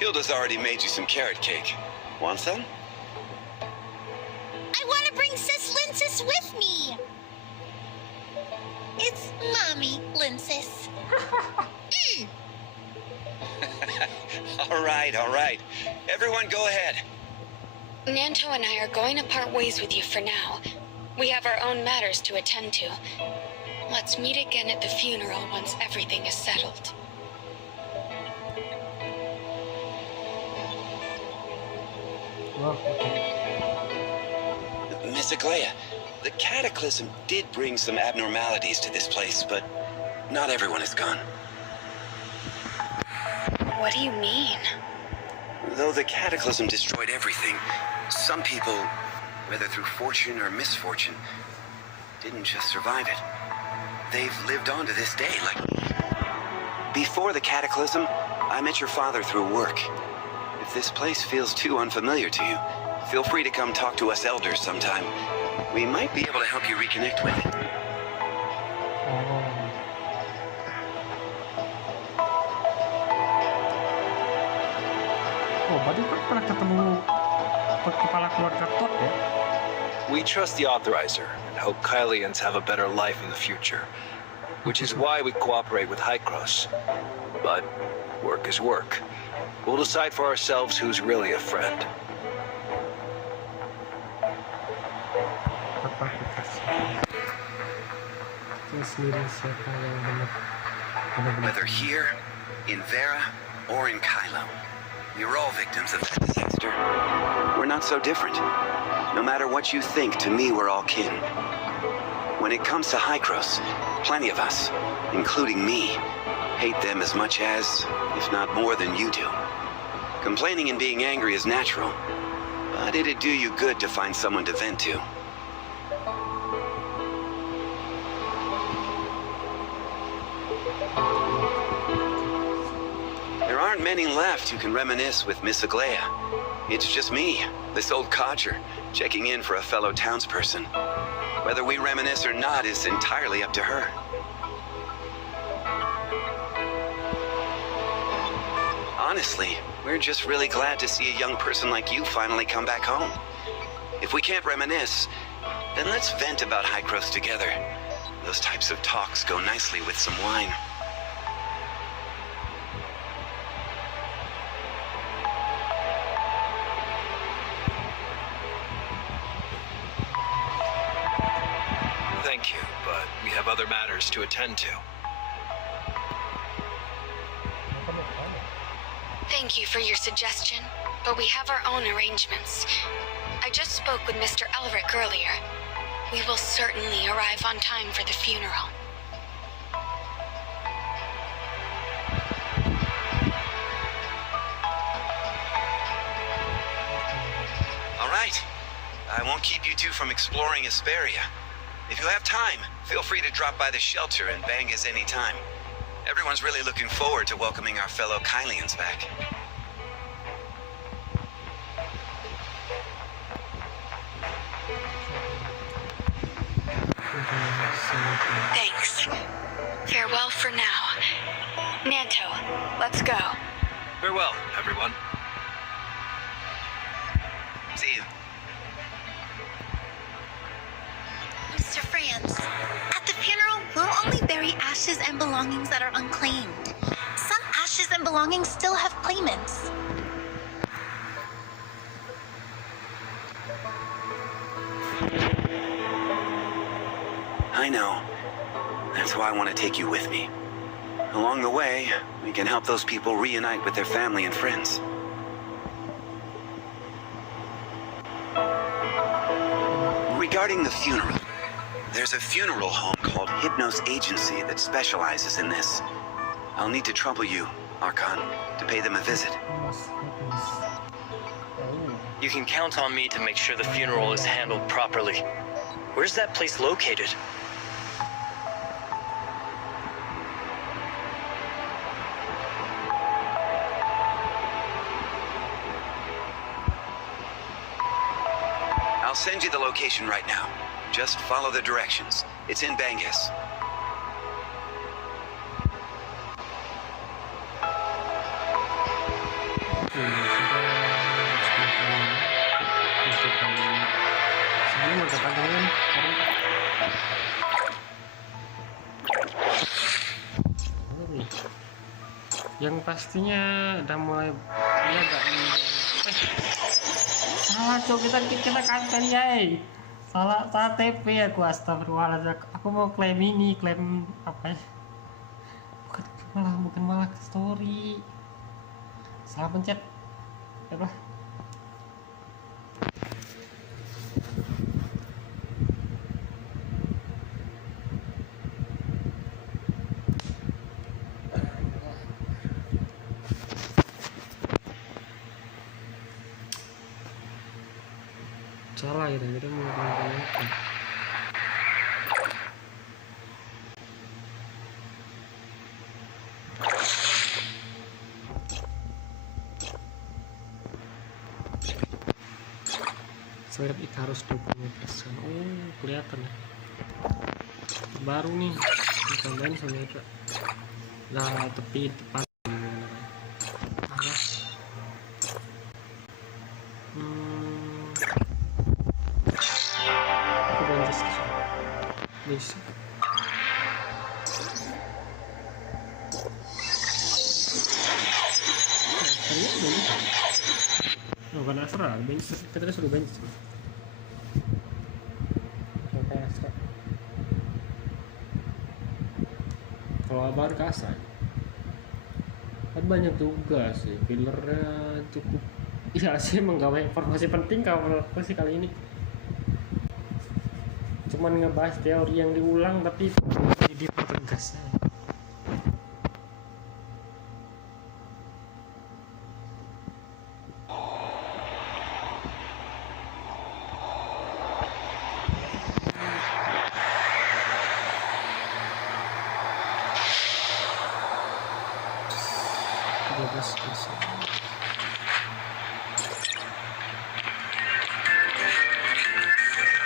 Hilda's already made you some carrot cake. Want some? I want to bring Sis Linsis with me. It's Mommy Linsis. All right. Everyone go ahead. Nanto and I are going to part ways with you for now. We have our own matters to attend to. Let's meet again at the funeral once everything is settled. Oh, okay. Miss Aglaia, the cataclysm did bring some abnormalities to this place, but not everyone is gone. What do you mean? Though the cataclysm destroyed everything, some people, whether through fortune or misfortune, didn't just survive it. They've lived on to this day, like me. Before the cataclysm, I met your father through work. If this place feels too unfamiliar to you, feel free to come talk to us elders sometime. We might be able to help you reconnect with it. Oh, berarti kan pernah ketemu kepala keluarga Todd ya? We trust the authorizer and hope Kylians have a better life in the future, which is why we cooperate with Hycross. But work is work. We'll decide for ourselves who's really a friend. Whether here, in Vera, or in Kailo, you're all victims of that disaster. We're not so different. No matter what you think, to me, we're all kin. When it comes to Hycross, plenty of us, including me, hate them as much as, if not more than you do. Complaining and being angry is natural, but it'd do you good to find someone to vent to. There aren't many left who can reminisce with Miss Aglaia. It's just me, this old codger, checking in for a fellow townsperson. Whether we reminisce or not is entirely up to her. Honestly, we're just really glad to see a young person like you finally come back home. If we can't reminisce, then let's vent about Hycross together. Those types of talks go nicely with some wine. Thank you, but we have other matters to attend to. Thank you for your suggestion, but we have our own arrangements. I just spoke with Mr. Elric earlier. We will certainly arrive on time for the funeral. All right. I won't keep you two from exploring Asperia. If you have time, feel free to drop by the shelter and bang us any time. Everyone's really looking forward to welcoming our fellow Kylians back. Thanks. Farewell for now. Nanto, let's go. Farewell, everyone. See you. Mr. Franz, at the funeral, we'll only bury ashes and belongings that are unclaimed. Some ashes and belongings still have claimants. I know. That's why I want to take you with me. Along the way, we can help those people reunite with their family and friends. Regarding the funeral, there's a funeral home called Hypnos Agency that specializes in this. I'll need to trouble you, Archon, to pay them a visit. You can count on me to make sure the funeral is handled properly. Where's that place located? I'll send you the location right now. Just follow the directions. It's in Bangus. Yang pastinya udah mulai ya gak salah cok, kita kangen ya salah TP aku, astagfirullahaladzim. Aku mau klaim ini, klaim apa ya, bukan malah story, salah pencet apa. Salah gitu, jadi mau apa? Sayap Icarus 20%. Oh, kelihatan ya. Baru nih, ditambahin sama itu. Nah, tepi depan. Bisa. Oh, kan SARA, kita suruh bench. Kalau abar kasih, kan banyak tugas sih, fillernya cukup. Iya sih, emang gak banyak informasi penting kalau aku sih kali ini. Cuman ngebahas teori yang diulang tapi dipertegas.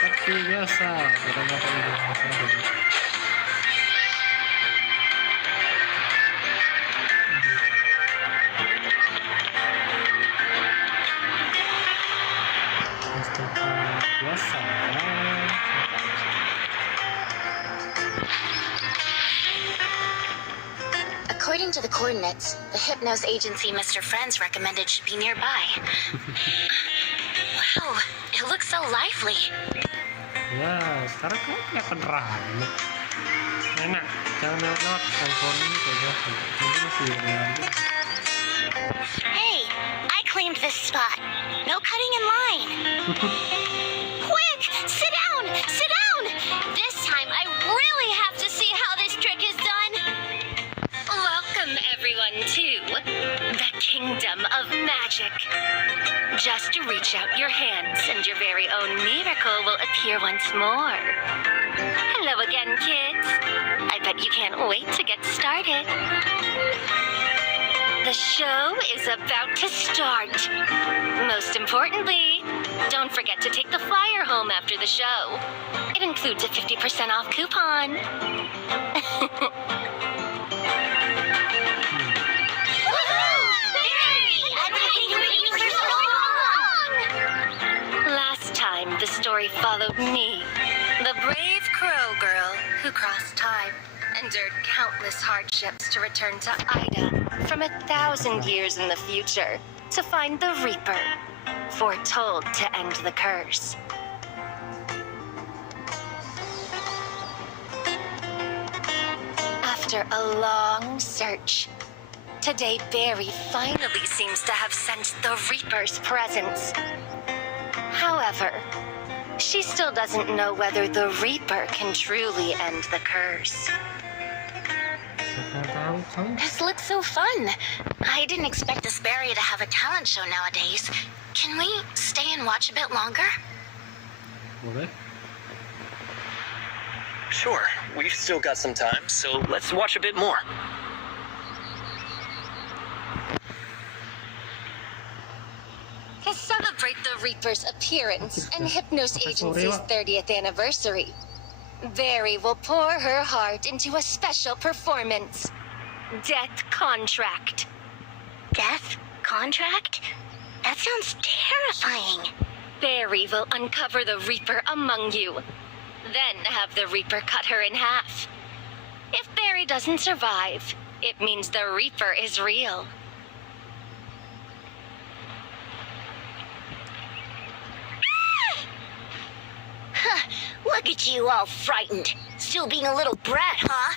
Seperti biasa, kata-kata ini biasa. According to the coordinates, the Hypnos agency Mr. Friends recommended should be nearby. Wow, it looks so lively. Ya, sekarang kayak penerang. Enak, jangan lewat handphone ini aja. Ini masih lanjut. Hey, I claimed this spot. No cutting in line. Quick, sit down, sit down. This time I really have to see how this trick is done. Welcome everyone to the Kingdom of Magic. Just reach out your hands and your very own miracle will appear once more. Hello again, kids. I bet you can't wait to get started. The show is about to start. Most importantly, don't forget to take the flyer home after the show. It includes a 50% off coupon. Last time, the story followed me, the brave crow girl who crossed time, endured countless hardships to return to Ida from 1,000 years in the future to find the Reaper, foretold to end the curse. After a long search, today Barry finally seems to have sensed the Reaper's presence. However, she still doesn't know whether the Reaper can truly end the curse. This looks so fun. I didn't expect this Barry to have a talent show nowadays. Can we stay and watch a bit longer? Boleh? Sure, we've still got some time, so let's watch a bit more. To celebrate the Reaper's appearance and Hypnos Agency's 30th anniversary, Barry will pour her heart into a special performance. Death Contract. Death? Contract? That sounds terrifying. Barry will uncover the Reaper among you, then have the Reaper cut her in half. If Barry doesn't survive, it means the Reaper is real. Look at you all frightened. Still being a little brat, huh?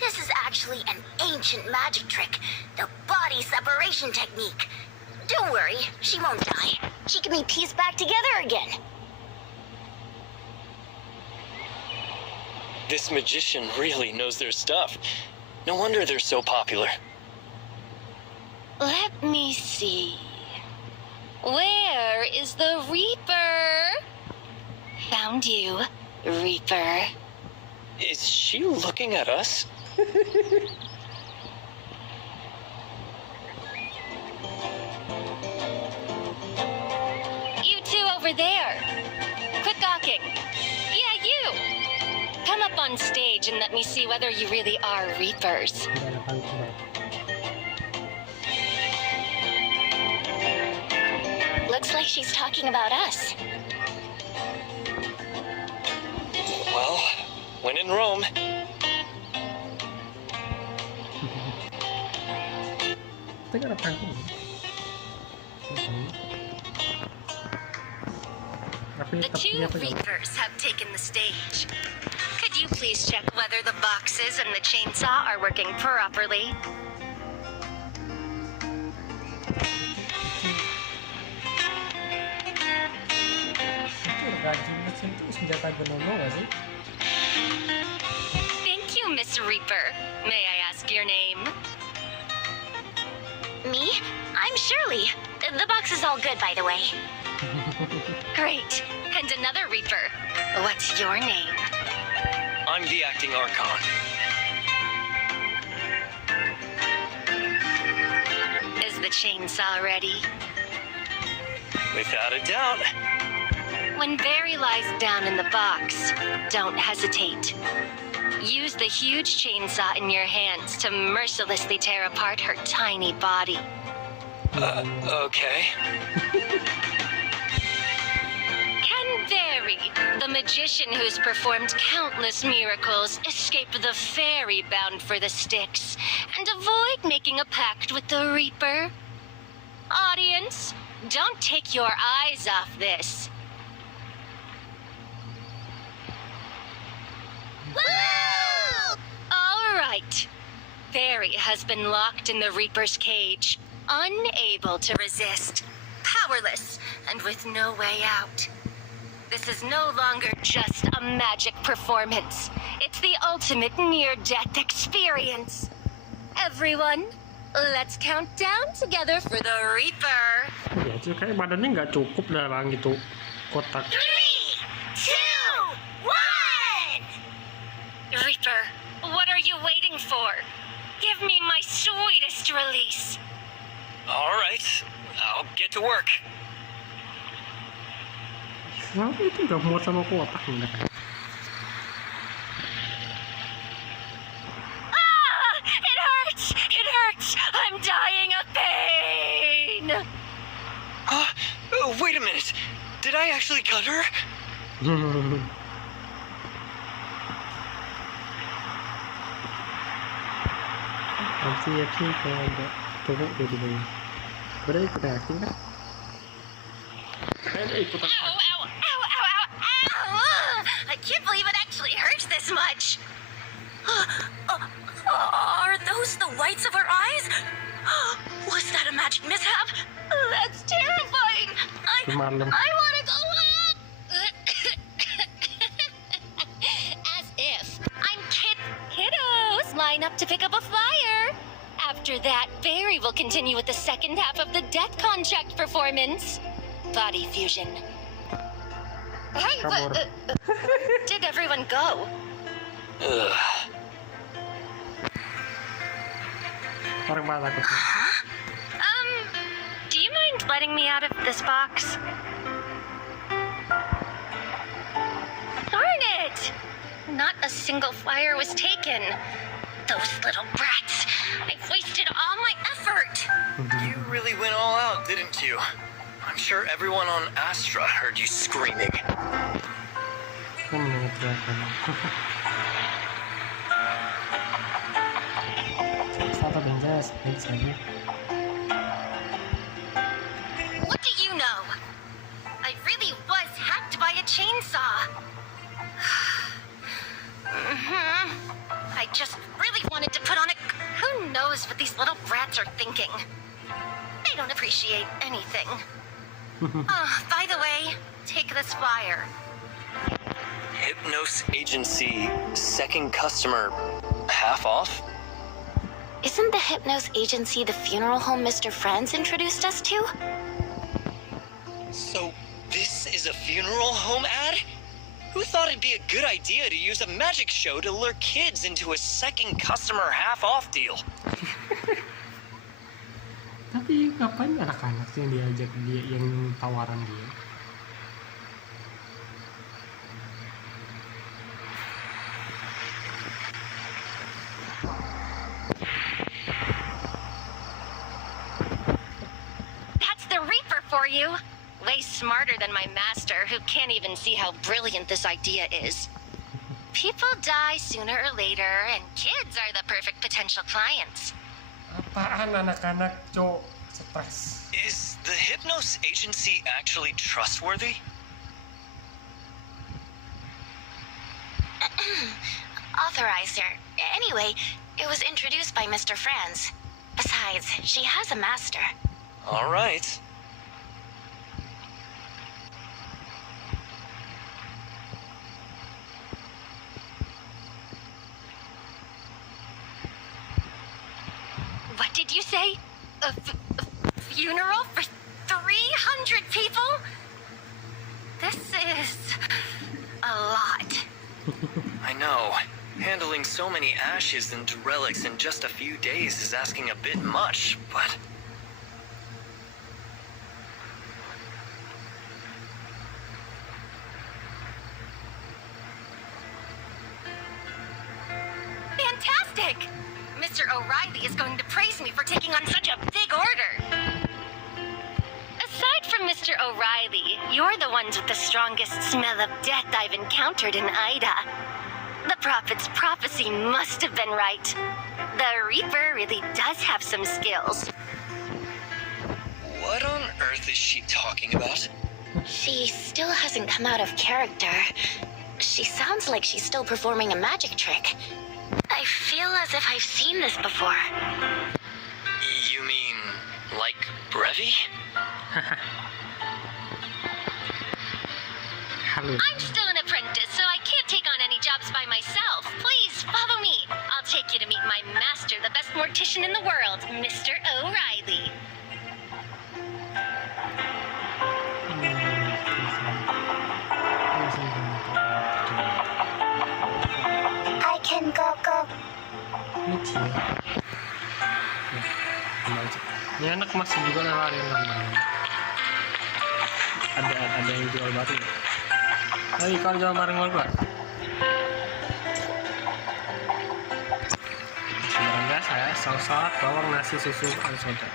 This is actually an ancient magic trick. The body separation technique. Don't worry, she won't die. She can be pieced back together again. This magician really knows their stuff. No wonder they're so popular. Let me see. Where is the Reaper? Found you, Reaper. Is she looking at us? You two over there. Quit gawking. Yeah, you. Come up on stage and let me see whether you really are Reapers. Looks like she's talking about us. Well, when in Rome. The two Reapers have taken the stage. Could you please check whether the boxes and the chainsaw are working properly? Thank you, Miss Reaper. May I ask your name? Me? I'm Shirley. The box is all good, by the way. Great. And another Reaper. What's your name? I'm the acting Archon. Is the chainsaw ready? Without a doubt. When Barry lies down in the box, don't hesitate. Use the huge chainsaw in your hands to mercilessly tear apart her tiny body. Okay. Can Fairy, the magician who's performed countless miracles, escape the fairy bound for the sticks, and avoid making a pact with the Reaper. Audience, don't take your eyes off this. Woo! All right. Fairy has been locked in the Reaper's cage, unable to resist, powerless, and with no way out. This is no longer just a magic performance. It's the ultimate near-death experience. Everyone, let's count down together for the Reaper. Ya sih, kayak badannya nggak cukup dah bang itu kotak. 3, 2, 1! Reaper, what are you waiting for? Give me my sweetest release. All right, I'll get to work. Kenapa itu nggak muat sama kotak enggak? Ah! It hurts! It hurts! I'm dying of pain! Wait a minute. Did I actually cut her? Masih yakin kalau enggak coba jadi begini. Berarti ikut acting kan? Kayaknya ikutan. Ow, ow, ow, ow, ow, ow! I can't believe it actually hurts this much. Are those the whites of her eyes? Was that a magic mishap? That's terrifying. I want to go up. As if I'm kiddos line up to pick up a flyer. After that, Barry will continue with the second half of the death contract performance. Body fusion. Hey, did everyone go? Orang mana takut? Do you mind letting me out of this box? Darn it! Not a single flyer was taken. Those little brats. I've wasted all my effort. You really went all out, didn't you? I'm sure everyone on Astra heard you screaming. What do you know? I really was hacked by a chainsaw. I just really wanted to put on a... Who knows what these little brats are thinking? They don't appreciate anything. By the way, take this flyer. Hypnos Agency, second customer, half off? Isn't the Hypnos Agency the funeral home Mr. Franz introduced us to? So, this is a funeral home ad? Who thought it'd be a good idea to use a magic show to lure kids into a second customer half-off deal? Tapi ngapain anak-anak sih yang diajak dia, yang tawaran dia? That's the Reaper for you. Way smarter than my master, who can't even see how brilliant this idea is. People die sooner or later, and kids are the perfect potential clients. Apaan anak-anak, cok? Stres. Is the Hypnos Agency actually trustworthy? Authorizer. Anyway, it was introduced by Mr. Franz. Besides, she has a master. All right. What did you say? A funeral for 300 people? This is a lot. I know. Handling so many ashes and relics in just a few days is asking a bit much, but... Fantastic! Mr. O'Reilly is going to praise me for taking on such a big order. Aside from Mr. Mr. O'Reilly, you're the ones with the strongest smell of death I've encountered in Ida. The prophet's prophecy must have been right. The Reaper really does have some skills. What on earth is she talking about? She still hasn't come out of character. She sounds like she's still performing a magic trick. I feel as if I've seen this before. You mean, like Brevi? Halo. I'm still an apprentice, so I can't take on any jobs by myself. Please, follow me. I'll take you to meet my master, the best mortician in the world, Mr. O'Reilly. I can go. Lucu ya. Ini anak masih juga nawarin namanya. Ada yang jual batu. Ayo kalau jual bareng gua. Barang biasa ya, saus salad, bawang, nasi, susu, soda.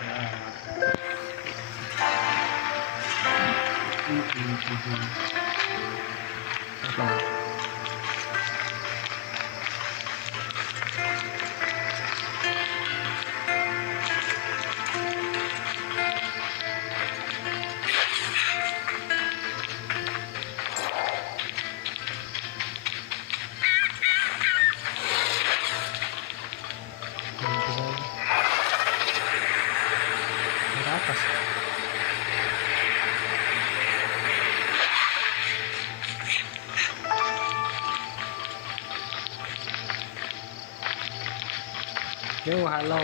Yo, halo.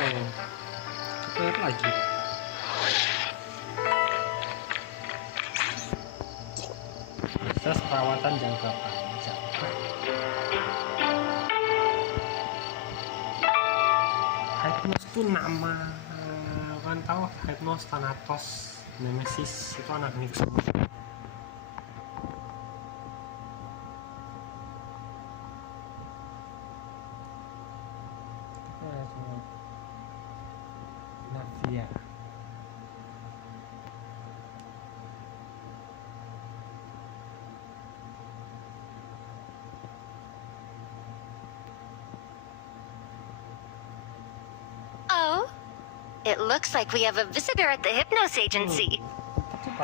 Kita lagi. Proses perawatan jangka panjang. Hypnos itu nama kan tahu Hypnos, Thanatos, Nemesis itu anak Nixon. Navia. Oh, it looks like we have a visitor at the Hypnos Agency.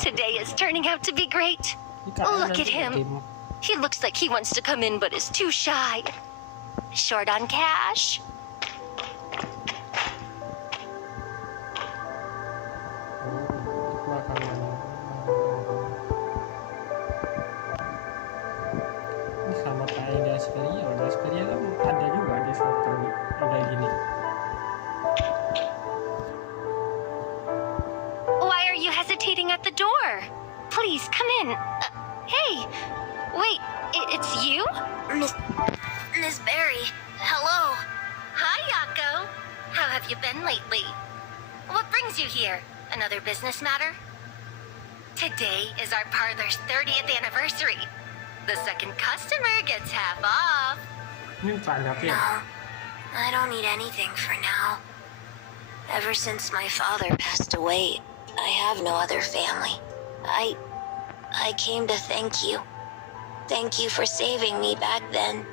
Today is turning out to be great. Look at him. He looks like he wants to come in but is too shy. Short on cash? Ini sama kayak di Asperia. Di Asperia kan ada juga di satu ada gini. Why are you hesitating at the door? Please, come in. Hey, wait, it's you? Miss Barry, hello. Hi, Yako. How have you been lately? What brings you here? Another business matter? Today is our parlor's 30th anniversary. The second customer gets half off. Ini banyak ya. No, I don't need anything for now. Ever since my father passed away, I have no other family. I came to thank you. Thank you for saving me back then,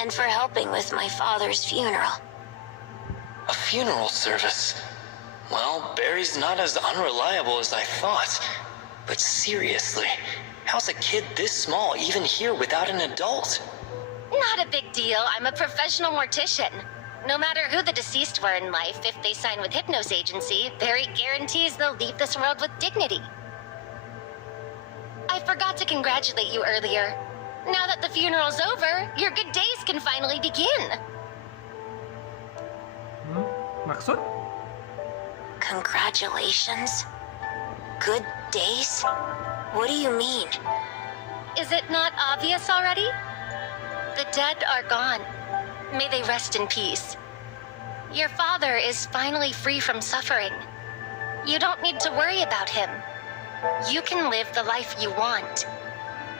and for helping with my father's funeral. A funeral service? Well, Barry's not as unreliable as I thought. But seriously, how's a kid this small even here without an adult? Not a big deal. I'm a professional mortician. No matter who the deceased were in life, if they sign with Hypnos Agency, Barry guarantees they'll leave this world with dignity. I forgot to congratulate you earlier. Now that the funeral's over, your good days can finally begin. Maksud? Congratulations? Good days? What do you mean? Is it not obvious already? The dead are gone. May they rest in peace. Your father is finally free from suffering. You don't need to worry about him. You can live the life you want.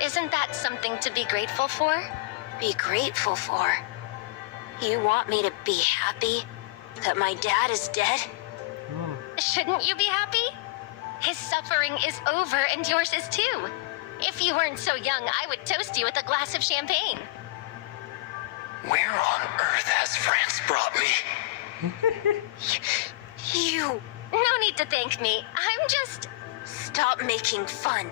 Isn't that something to be grateful for? Be grateful for? You want me to be happy that my dad is dead? Shouldn't you be happy? His suffering is over and yours is too. If you weren't so young, I would toast you with a glass of champagne. Where on earth has France brought me? You... No need to thank me. I'm just... Stop making fun.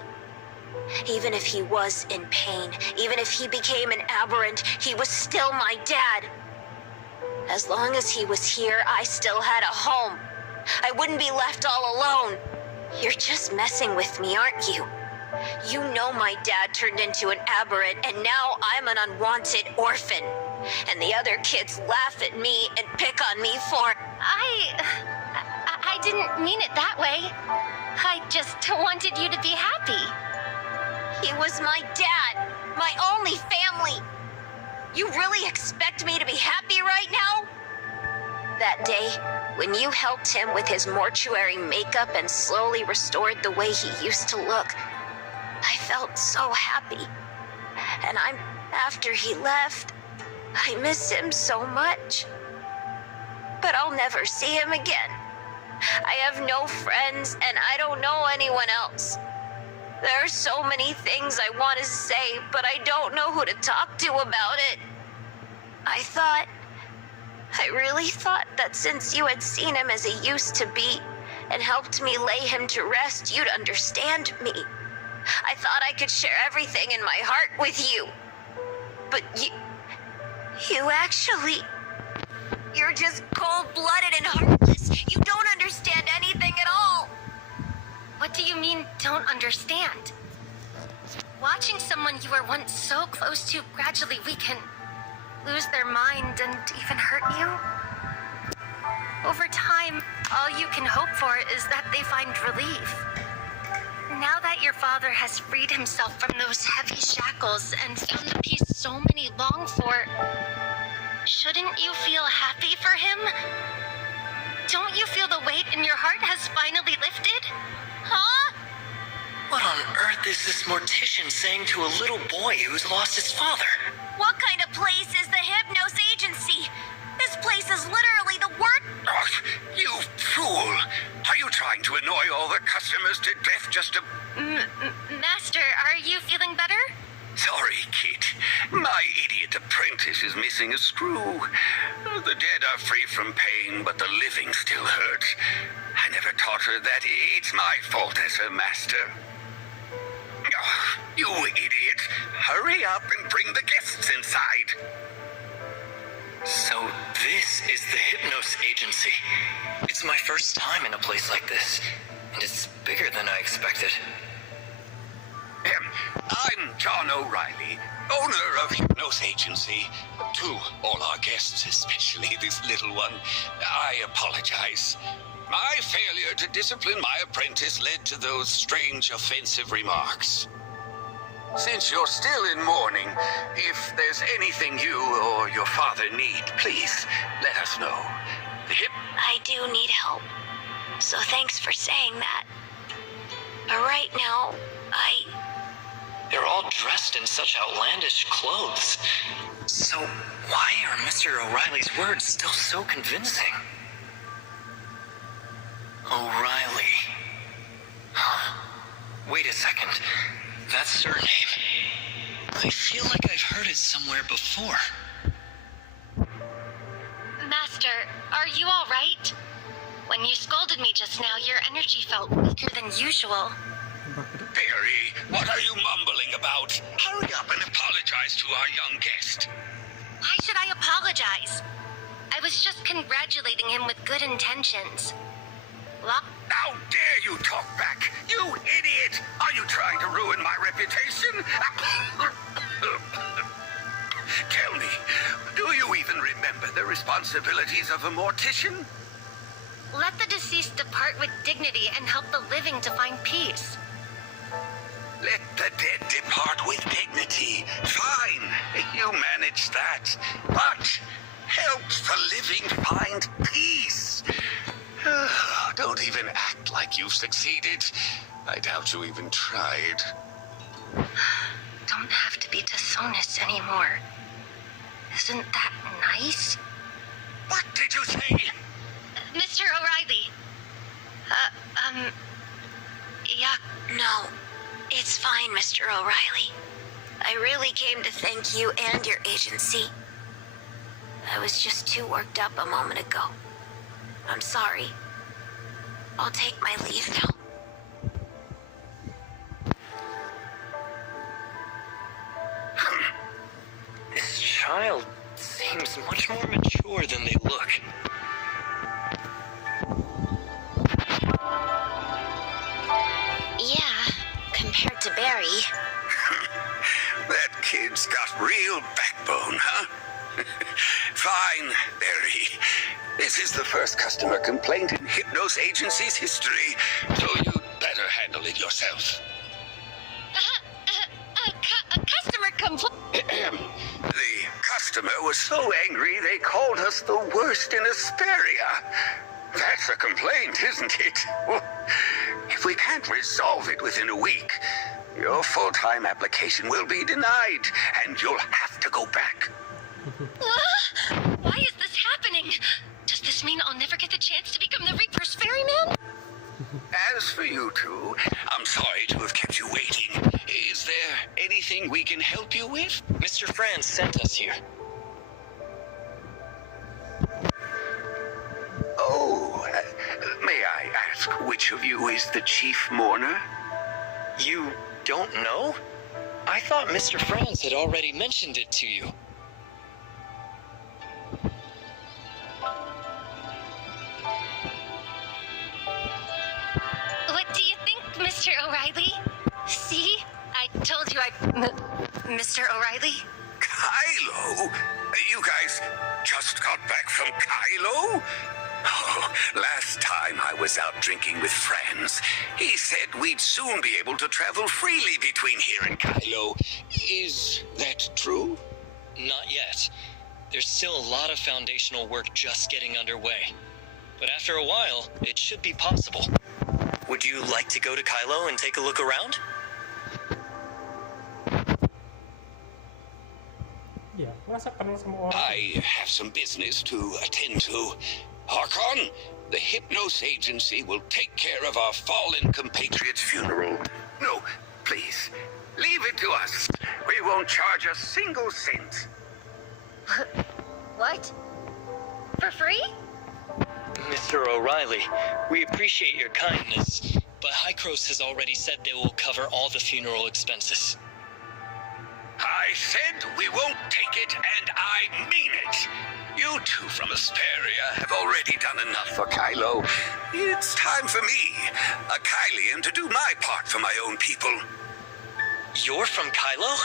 Even if he was in pain, even if he became an aberrant, he was still my dad. As long as he was here, I still had a home. I wouldn't be left all alone. You're just messing with me, aren't you? You know my dad turned into an aberrant, and now I'm an unwanted orphan. And the other kids laugh at me and pick on me for... I didn't mean it that way. I just wanted you to be happy. He was my dad, my only family. You really expect me to be happy right now? That day, when you helped him with his mortuary makeup and slowly restored the way he used to look, I felt so happy. And after he left, I miss him so much. But I'll never see him again. I have no friends, and I don't know anyone else. There are so many things I want to say, but I don't know who to talk to about it. I really thought that since you had seen him as he used to be, and helped me lay him to rest, you'd understand me. I thought I could share everything in my heart with you. But you actually... You're just cold-blooded and heartless. You don't understand anything at all. What do you mean, don't understand? Watching someone you were once so close to gradually weaken, lose their mind, and even hurt you? Over time, all you can hope for is that they find relief. Now that your father has freed himself from those heavy shackles and found the peace so many long for, shouldn't you feel happy for him? Don't you feel the weight in your heart has finally lifted? Huh? What on earth is this mortician saying to a little boy who's lost his father? What kind of place is the Hypnos Agency? This place is literally the worst. Oh, you fool! Are you trying to annoy all the customers to death just to... Master, are you feeling better? Sorry, kid. My idiot apprentice is missing a screw. The dead are free from pain, but the living still hurt. I never taught her that it's my fault as her master. Oh, you idiot. Hurry up and bring the guests inside. So this is the Hypnos Agency. It's my first time in a place like this, and it's bigger than I expected. I'm John O'Reilly, owner of Hypnos Agency. To all our guests, especially this little one, I apologize. My failure to discipline my apprentice led to those strange, offensive remarks. Since you're still in mourning, if there's anything you or your father need, please let us know. I do need help, so thanks for saying that. But right now, They're all dressed in such outlandish clothes. So why are Mr. O'Reilly's words still so convincing? O'Reilly. Huh? Wait a second. That surname. I feel like I've heard it somewhere before. Master, are you all right? When you scolded me just now, your energy felt weaker than usual. Barry, what are you mumbling about? Hurry up and apologize to our young guest. Why should I apologize? I was just congratulating him with good intentions. How dare you talk back, you idiot! Are you trying to ruin my reputation? Tell me, do you even remember the responsibilities of a mortician? Let the deceased depart with dignity and help the living to find peace. Let the dead depart with dignity. Fine, you manage that. But help the living find peace. Don't even act like you've succeeded. I doubt you even tried. Don't have to be dishonest anymore. Isn't that nice? What did you say? Mr. O'Reilly. No, it's fine, Mr. O'Reilly. I really came to thank you and your agency. I was just too worked up a moment ago. I'm sorry. I'll take my leave now. This child seems much more mature than they look. Yeah, compared to Barry. That kid's got real backbone, huh? Fine, Barry. This is the first customer complaint in Hypnos Agency's history, so you'd better handle it yourself. A customer complaint. The customer was so angry they called us the worst in Asperia. That's a complaint, isn't it? If we can't resolve it within a week, your full-time application will be denied, and you'll have to go back. Why is this happening? Does this mean I'll never get the chance to become the Reaper's ferryman? As for you two, I'm sorry to have kept you waiting. Is there anything we can help you with? Mr. Franz sent us here. Oh, may I ask which of you is the chief mourner? You don't know? I thought Mr. Franz had already mentioned it to you. What do you think, Mr. O'Reilly? See? I told you Mr. O'Reilly? Kailo? You guys just got back from Kailo? Oh, last time I was out drinking with friends, he said we'd soon be able to travel freely between here and Kailo. Is that true? Not yet. There's still a lot of foundational work just getting underway. But after a while, it should be possible. Would you like to go to Kailo and take a look around? Iya, merasa kenal sama orang. I have some business to attend to. Harkon, the Hypnos Agency will take care of our fallen compatriot's funeral. No, please, leave it to us. We won't charge a single cent. What? For free? Mr. O'Reilly, we appreciate your kindness, but Hykros has already said they will cover all the funeral expenses. I said we won't take it, and I mean it. You two from Asperia have already done enough for Kailo. It's time for me, a Kylian, to do my part for my own people. You're from Kailo?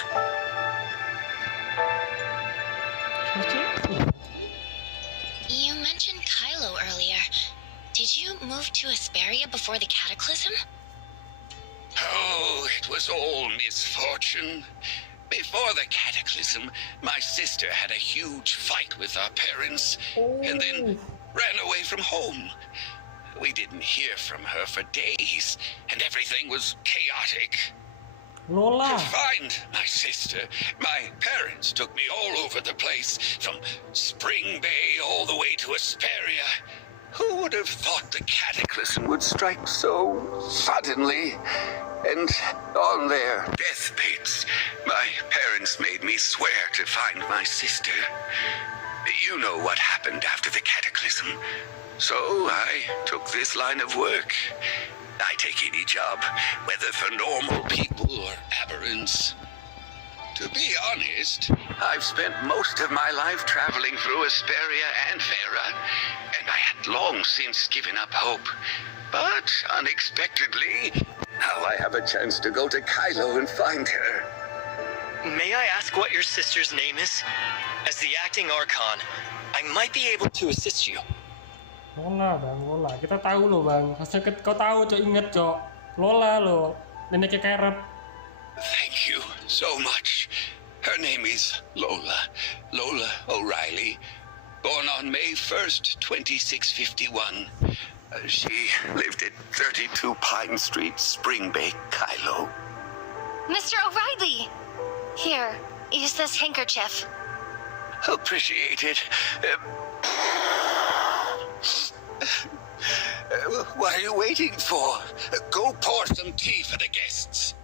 You mentioned Kailo earlier. Did you move to Asperia before the cataclysm? Oh, it was all misfortune. Before the cataclysm, my sister had a huge fight with our parents, and then ran away from home. We didn't hear from her for days, and everything was chaotic. Lola. To find my sister, my parents took me all over the place, from Spring Bay all the way to Asperia. Who would have thought the cataclysm would strike so suddenly? And on their deathbeds, my parents made me swear to find my sister. You know what happened after the cataclysm. So I took this line of work. I take any job, whether for normal people or aberrants. To be honest, I've spent most of my life traveling through Asperia and Vera, and I had long since given up hope. But unexpectedly, now I have a chance to go to Kailo and find her. May I ask what your sister's name is? As the acting Archon, I might be able to assist you. Lola bang, Lola. Kita tahu loh bang. Harusnya kau tahu cok, inget cok. Lola loh, neneknya Kerep. Thank you so much. Her name is Lola. Lola O'Reilly. Born on May 1st, 2651. She lived at 32 Pine Street, Spring Bay, Kailo. Mr. O'Reilly! Here, use this handkerchief. Appreciate it. What are you waiting for? Go pour some tea for the guests.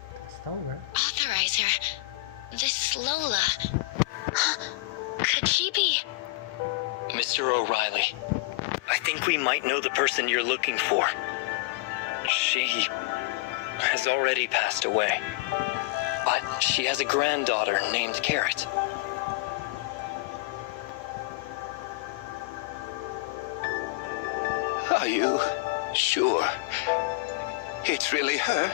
Tahu nggak? Authorizer. This Lola. Could she be? Mr. O'Reilly, I think we might know the person you're looking for. She has already passed away, but she has a granddaughter named Carrot. Are you sure? It's really her?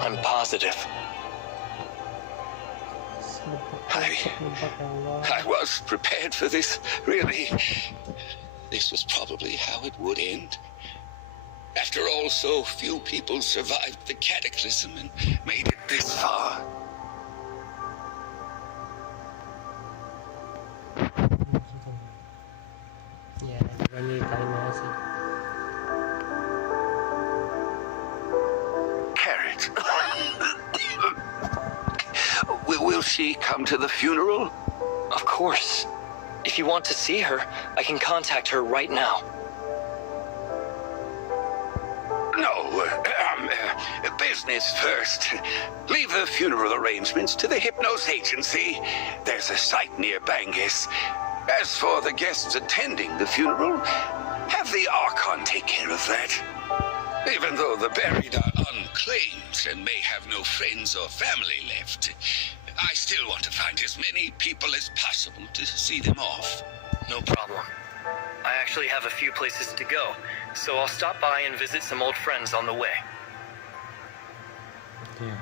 I'm positive. I was prepared for this, really. This was probably how it would end. After all, so few people survived the cataclysm and made it this far. Ya, juga nih Kailo sih. Carrot. Will she come to the funeral? Of course. If you want to see her, I can contact her right now. No, business first. Leave the funeral arrangements to the Hypnos Agency. There's a site near Bangis. As for the guests attending the funeral, have the Archon take care of that. Even though the buried are unclaimed and may have no friends or family left, I still want to find as many people as possible to see them off. No problem. I actually have a few places to go, so I'll stop by and visit some old friends on the way. Yeah.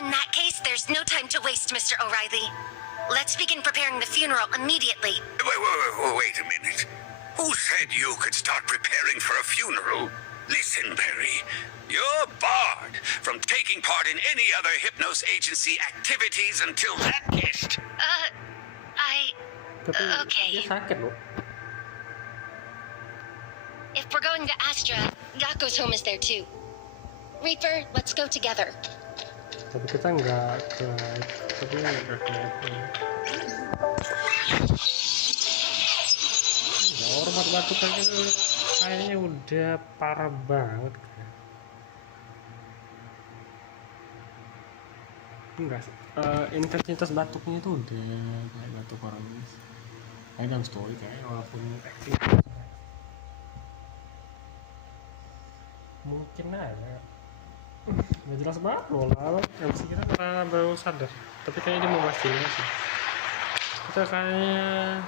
In that case, there's no time to waste, Mr. O'Reilly. Let's begin preparing the funeral immediately. Wait a minute. Who said you could start preparing for a funeral? Listen, Barry. You're barred from taking part in any other Hypnos Agency activities until that guest. Tapi Okay. dia sakit loh. If we're going to Astra, Yako's home is there too. Reaper, let's go together. Tapi kita nggak ke, tapi nggak ke. Hormat batu kayaknya udah parah banget. Enggak, intensitas batuknya itu udah kayak batuk orang ini. Kayak dalam story kayak walaupun acting mungkin ada. Nggak jelas banget loh lah. MC kita karena baru sadar. Tapi kayaknya dia mau mastiin sih. Kita kayaknya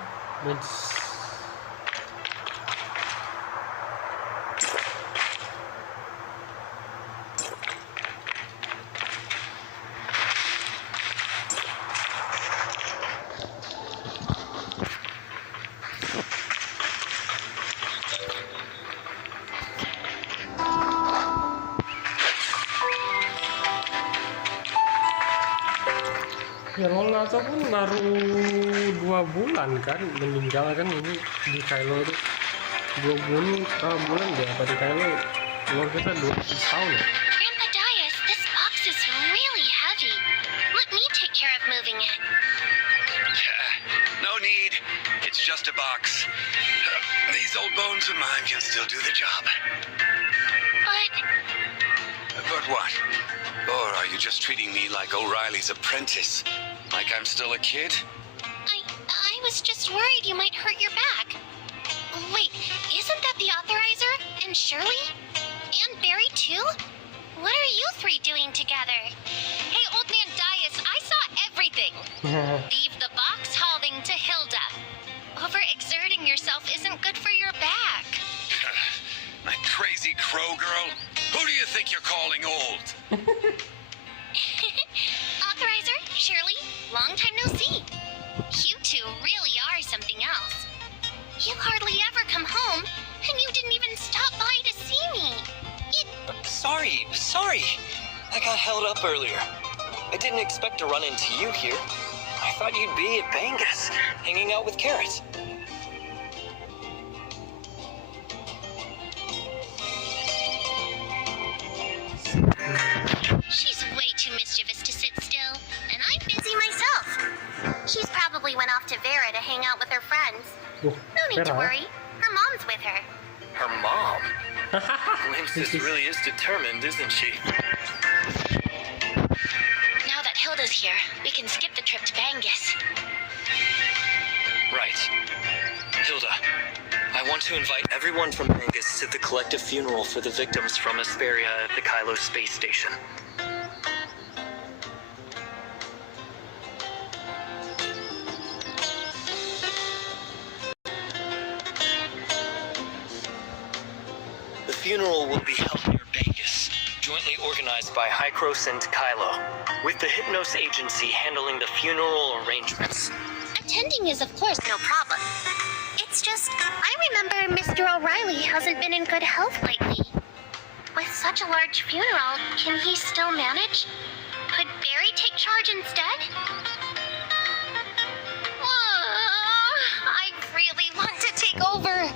ya Lola ataupun baru 2 bulan kan meninggal kan ini di Kailo itu 2 bulan deh apa di Kailo luar kita 2 tahun ya. Grandpa Dias, this box is really heavy. Let me take care of moving it. No need. It's just a box. These old bones of mine can still do the job. But what? Or are you just treating me like O'Reilly's apprentice? Like I'm still a kid? I was just worried you might hurt your back. Wait, isn't that the authorizer? And Shirley? And Barry too? What are you 3 doing together? Hey, old man Dias, I saw everything. Leave the box holding to Hilda. Overexerting yourself isn't good for your back. That crazy crow girl? Who do you think you're calling old? Authorizer, Shirley, long time no see. You two really are something else. You hardly ever come home, and you didn't even stop by to see me. Sorry. I got held up earlier. I didn't expect to run into you here. I thought you'd be at Bangis, hanging out with Carrot. She's way too mischievous to sit still, and I'm busy myself. She's probably went off to Vera to hang out with friends. Oh, No need to Vera. worry. Her mom's with her. Her mom? Princess really is determined, isn't she? Now that Hilda's here, we can skip the trip to Bangus. Right. Hilda, I want to invite everyone from Vegas to the collective funeral for the victims from Asperia at the Kailo space station. The funeral will be held near Vegas, jointly organized by Hykros and Kailo, with the Hypnos Agency handling the funeral arrangements. Attending is, of course, no problem. It's just, I remember Mr. O'Reilly hasn't been in good health lately. With such a large funeral, can he still manage? Could Barry take charge instead? I really want to take over,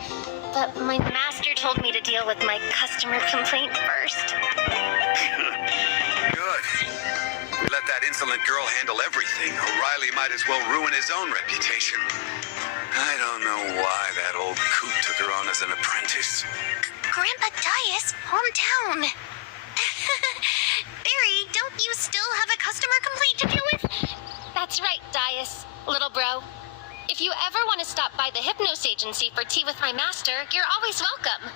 but my master told me to deal with my customer complaint first. Good. We let that insolent girl handle everything. O'Reilly might as well ruin his own reputation. I don't know why that old coot took her on as an apprentice. Grandpa Dias, hometown. Barry, don't you still have a customer complaint to deal with? That's right, Dias, little bro. If you ever want to stop by the Hypnos Agency for tea with my master, you're always welcome.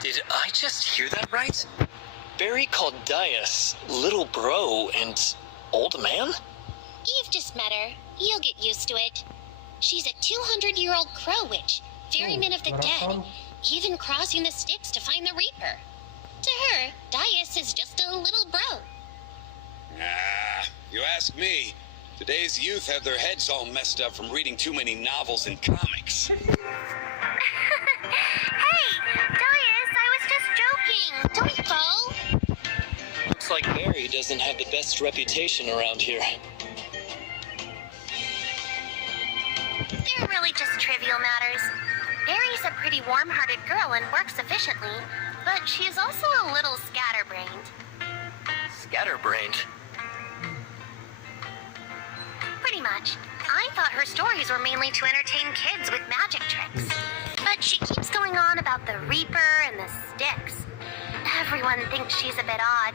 Did I just hear that right? Barry called Dias little bro and old man? You've just met her. You'll get used to it. She's a 200-year-old crow witch, ferryman of the dead, even crossing the Styx to find the Reaper. To her, Dias is just a little bro. Ah, you ask me. Today's youth have their heads all messed up from reading too many novels and comics. Hey, Dias, I was just joking. Don't go. Looks like Barry doesn't have the best reputation around here. They're really just trivial matters. Barry's a pretty warm-hearted girl and works efficiently, but she's also a little scatterbrained. Scatterbrained? Pretty much. I thought her stories were mainly to entertain kids with magic tricks. But she keeps going on about the Reaper and the Styx. Everyone thinks she's a bit odd.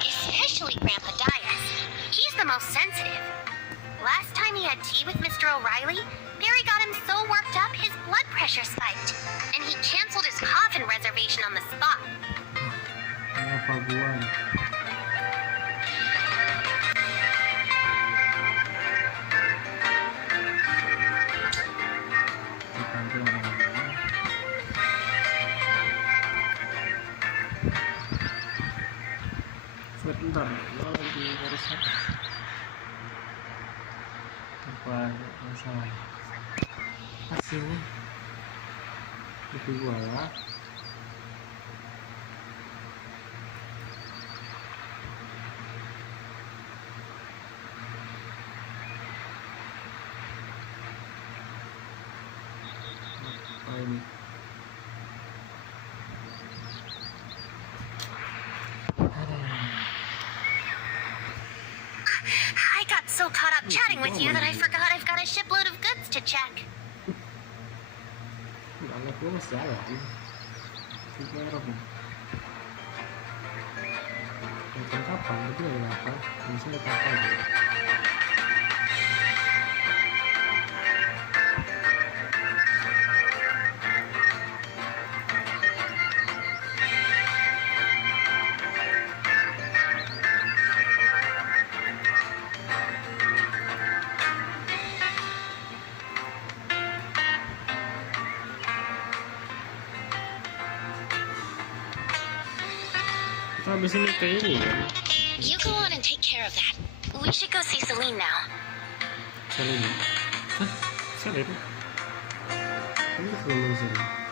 Especially Grandpa Dias. He's the most sensitive. Last time he had tea with Mr. O'Reilly, Barry got him so worked up his blood pressure spiked, and he canceled his coffin reservation on the spot. Sebentar, lagi urusan apa masalah? sini di bawah. Apa ini? I got so caught up chatting with you that I forgot I've got a shipload of goods to check. Nggak gue masih jalan. Tiga orang. Datang kapan? Itu ada apa? Misalnya kapan? Habis ini ke ini kan? You go on and take care of that. We should go see Celine now. Celine? Hah? Celine? Ini belum Celine.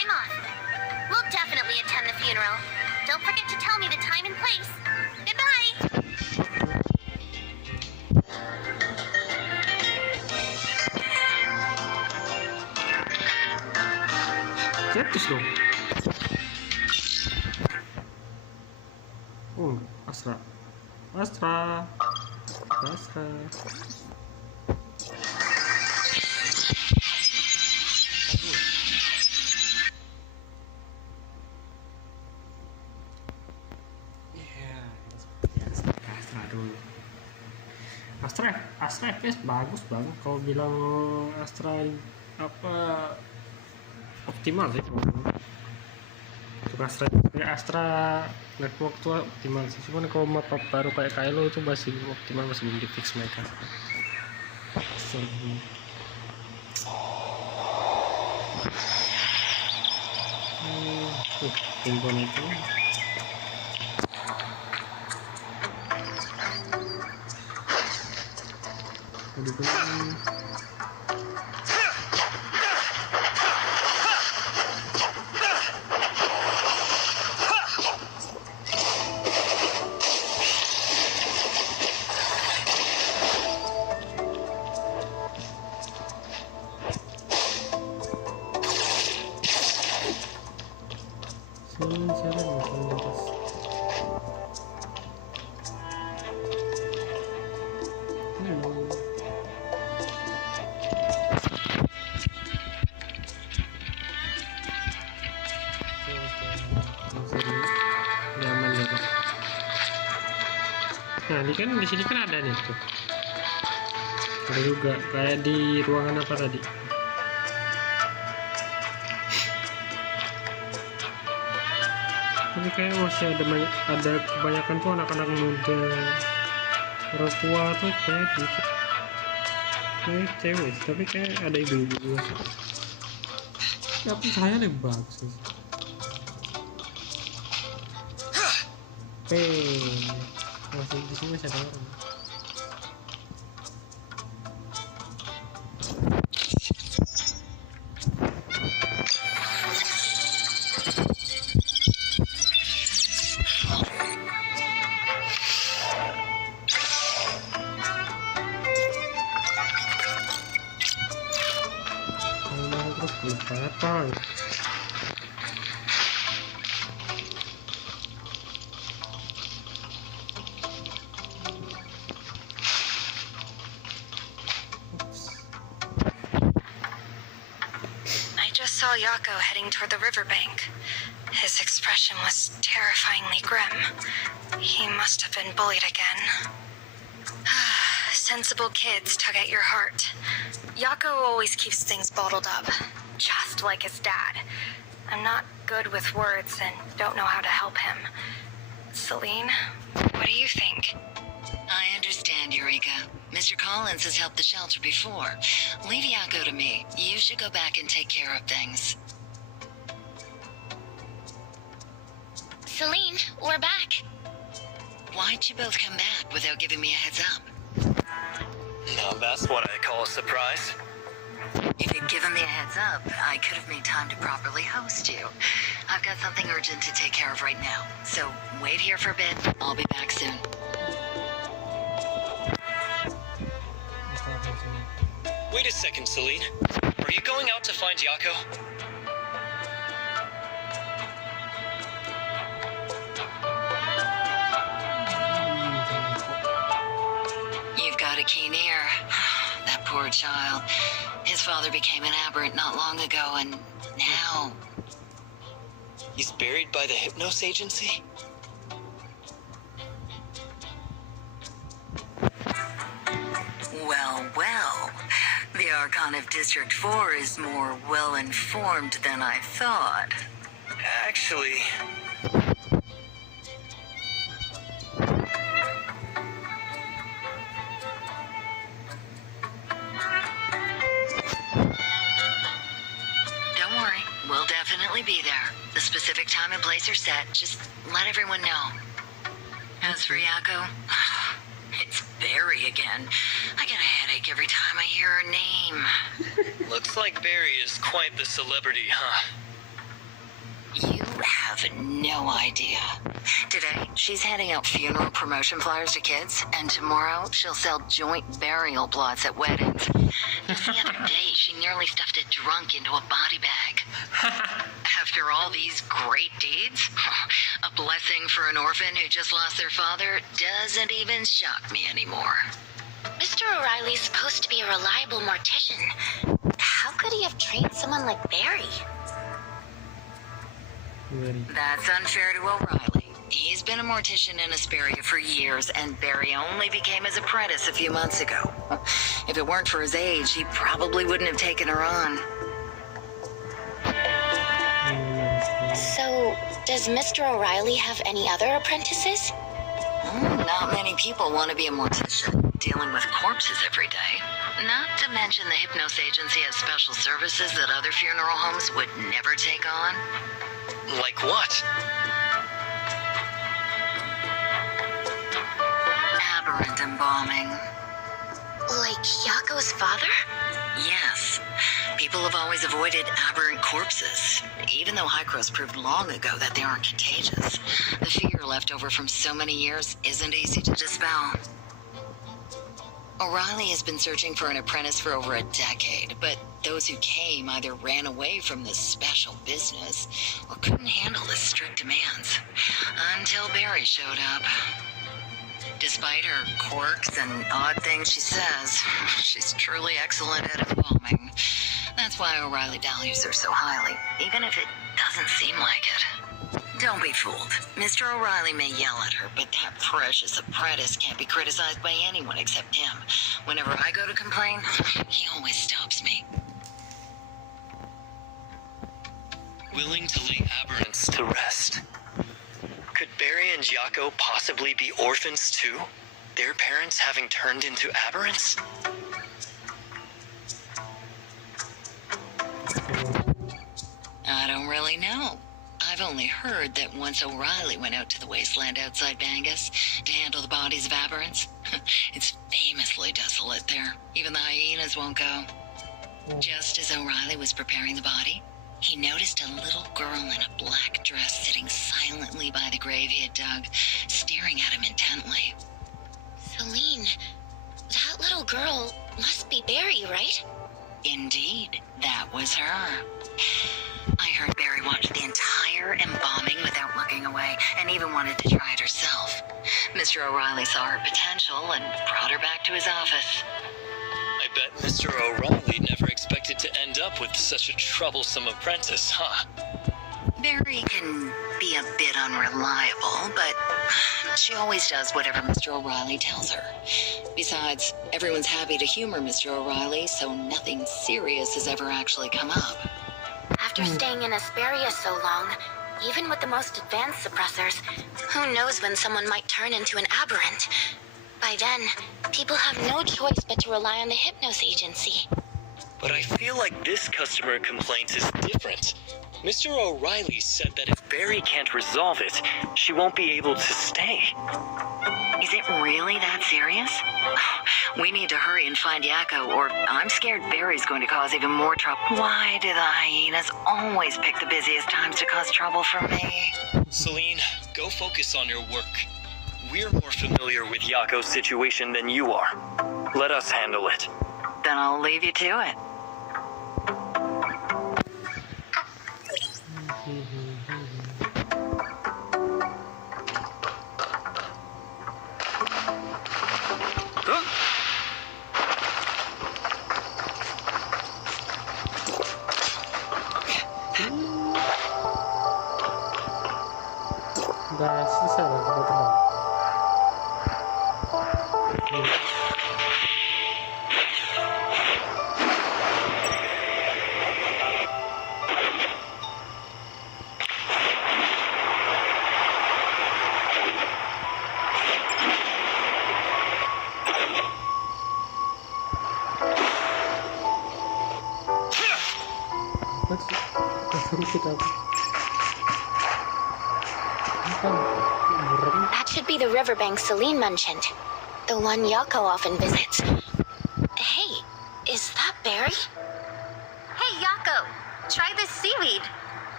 I'm off. We'll definitely attend the funeral. Don't forget to tell me the time and place. Goodbye. Cetus dong. Astra. Astra. Astra. Astra FPS bagus banget kalau bilang Astra apa optimal sih untuk Astra network tuh optimal sih, cuman kalau map baru kayak Kailo itu masih optimal, masih belum di fix mereka. Timbun itu Nah, ini kan di sini kan ada nih tuh. Ada juga kayak di ruangan apa tadi? Tapi kayak masih ada kebanyakan tuh anak-anak muda, orang tua tuh kayak dikit. Kayak cewek, tapi kayak ada ibu-ibu juga. Tapi saya lebih bagus. Masih di sini masih ada orang. Terus lupa apa? Saw Yako heading toward the riverbank. His expression was terrifyingly grim. He must have been bullied again. Sensible kids tug at your heart. Yako always keeps things bottled up, just like his dad. I'm not good with words and don't know how to help him. Celine, what do you think? I understand, Eureka. Mr. Collins has helped the shelter before. Leave Yako to me. You should go back and take care of things. Celine, we're back. Why'd you both come back without giving me a heads up? Now that's what I call a surprise. If you'd given me a heads up, I could have made time to properly host you. I've got something urgent to take care of right now, so wait here for a bit. I'll be back soon. Wait a second, Celine. Are you going out to find Yako? You've got a keen ear. That poor child. His father became an aberrant not long ago, and now... He's buried by the Hypnos Agency? Well, well. The Archon of District 4 is more well-informed than I thought. Actually... Don't worry, we'll definitely be there. The specific time and place are set. Just let everyone know. As for Yako, it's Barry again. I get a headache every time I hear her name. Looks like Barry is quite the celebrity, huh? You have no idea. Today, she's handing out funeral promotion flyers to kids, and tomorrow she'll sell joint burial plots at weddings. Just the other day, she nearly stuffed a drunk into a body bag. After all these great deeds, a blessing for an orphan who just lost their father doesn't even shock me anymore. Mr. O'Reilly's supposed to be a reliable mortician. How could he have trained someone like Barry? That's unfair to O'Reilly. He's been a mortician in Asperia for years, and Barry only became his apprentice a few months ago. If it weren't for his age, he probably wouldn't have taken her on. So, does Mr. O'Reilly have any other apprentices? Not many people want to be a mortician, dealing with corpses every day. Not to mention the Hypnos Agency has special services that other funeral homes would never take on. Like what? Aberrant embalming. Like Yako's father? Yes. People have always avoided aberrant corpses, even though Hykros proved long ago that they aren't contagious. The fear left over from so many years isn't easy to dispel. O'Reilly has been searching for an apprentice for over a decade, but those who came either ran away from this special business or couldn't handle the strict demands. Until Barry showed up. Despite her quirks and odd things she says, she's truly excellent at embalming. That's why O'Reilly values her so highly, even if it doesn't seem like it. Don't be fooled. Mr. O'Reilly may yell at her, but that precious apprentice can't be criticized by anyone except him. Whenever I go to complain, he always stops me. Willing to lay aberrants to rest. Could Barry and Yako possibly be orphans too? Their parents having turned into aberrants? I don't really know. I've only heard that once O'Reilly went out to the wasteland outside Bangus to handle the bodies of aberrants. It's famously desolate there. Even the hyenas won't go. Just as O'Reilly was preparing the body, he noticed a little girl in a black dress sitting silently by the grave he had dug, staring at him intently. Celine, that little girl must be Barry, right? Indeed, that was her. I heard Barry watched the entire embalming without looking away, and even wanted to try it herself. Mr. O'Reilly saw her potential and brought her back to his office. I bet Mr. O'Reilly never expected to end up with such a troublesome apprentice, huh? Barry can be a bit unreliable, but she always does whatever Mr. O'Reilly tells her. Besides, everyone's happy to humor Mr. O'Reilly, so nothing serious has ever actually come up. After staying in Asperia so long, even with the most advanced suppressors, who knows when someone might turn into an aberrant? By then, people have no choice but to rely on the Hypnos Agency. But I feel like this customer complaint is different. Mr. O'Reilly said that if Barry can't resolve it, she won't be able to stay. Is it really that serious? We need to hurry and find Yako, or I'm scared Barry's going to cause even more trouble. Why do the hyenas always pick the busiest times to cause trouble for me? Celine, go focus on your work. We're more familiar with Yako's situation than you are. Let us handle it. Then I'll leave you to it. Udah selesai loh teman-teman. That should be the riverbank Celine mentioned. The one Yako often visits. Hey, is that Barry? Hey, Yako, try this seaweed.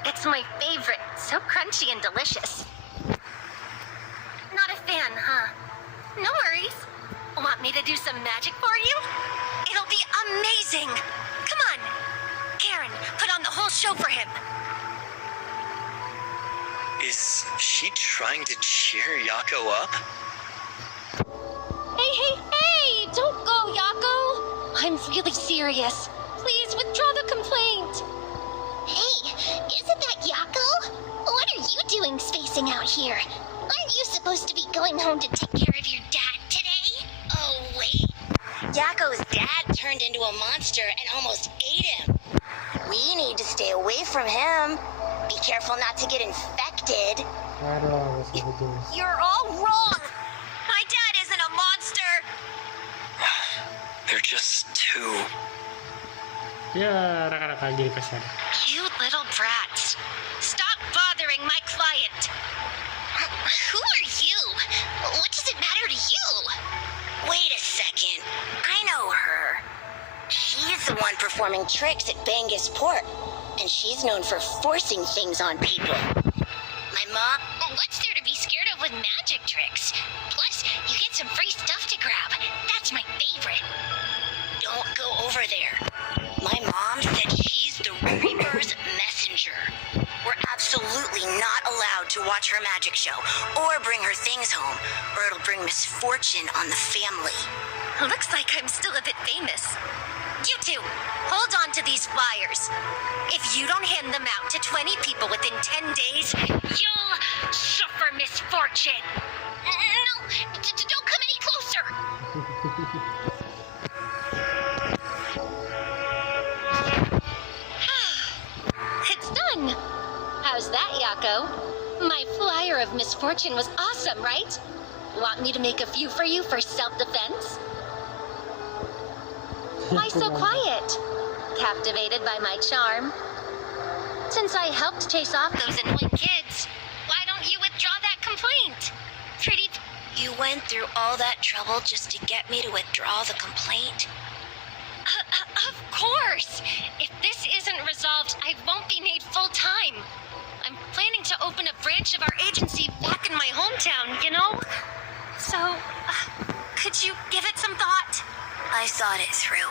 It's my favorite, so crunchy and delicious. Not a fan, huh? No worries. Want me to do some magic for you? It'll be amazing. Come on. Karen, put on the whole show for him. Is she trying to cheer Yako up? Hey, don't go, Yako. I'm really serious. Please withdraw the complaint. Hey, isn't that Yako? What are you doing spacing out here? Aren't you supposed to be going home to take care of your dad today? Oh, wait. Yako's dad turned into a monster and almost ate him. We need to stay away from him. Be careful not to get infected. You're all wrong. My dad isn't a monster. They're just too... Ya, anak-anak aja dikasih. You little brats. Stop bothering my client. Who are you? What does it matter to you? Wait a second. I know her. She's the one performing tricks at Bangus Port, and she's known for forcing things on people. My mom... What's there to be scared of with magic tricks? Plus, you get some free stuff to grab. That's my favorite. Don't go over there. My mom said she's the Reaper's messenger. We're absolutely not allowed to watch her magic show or bring her things home, or it'll bring misfortune on the family. Looks like I'm still a bit famous. You two, hold on to these flyers. If you don't hand them out to 20 people within 10 days, you'll suffer misfortune. No, don't come any closer. It's done. How's that, Yako? My flyer of misfortune was awesome, right? Want me to make a few for you for self-defense? Why so quiet? Captivated by my charm? Since I helped chase off those annoying kids, why don't you withdraw that complaint? Pretty... You went through all that trouble just to get me to withdraw the complaint? Of course! If this isn't resolved, I won't be made full-time. I'm planning to open a branch of our agency back in my hometown, you know? So, could you give it some thought? I thought it through.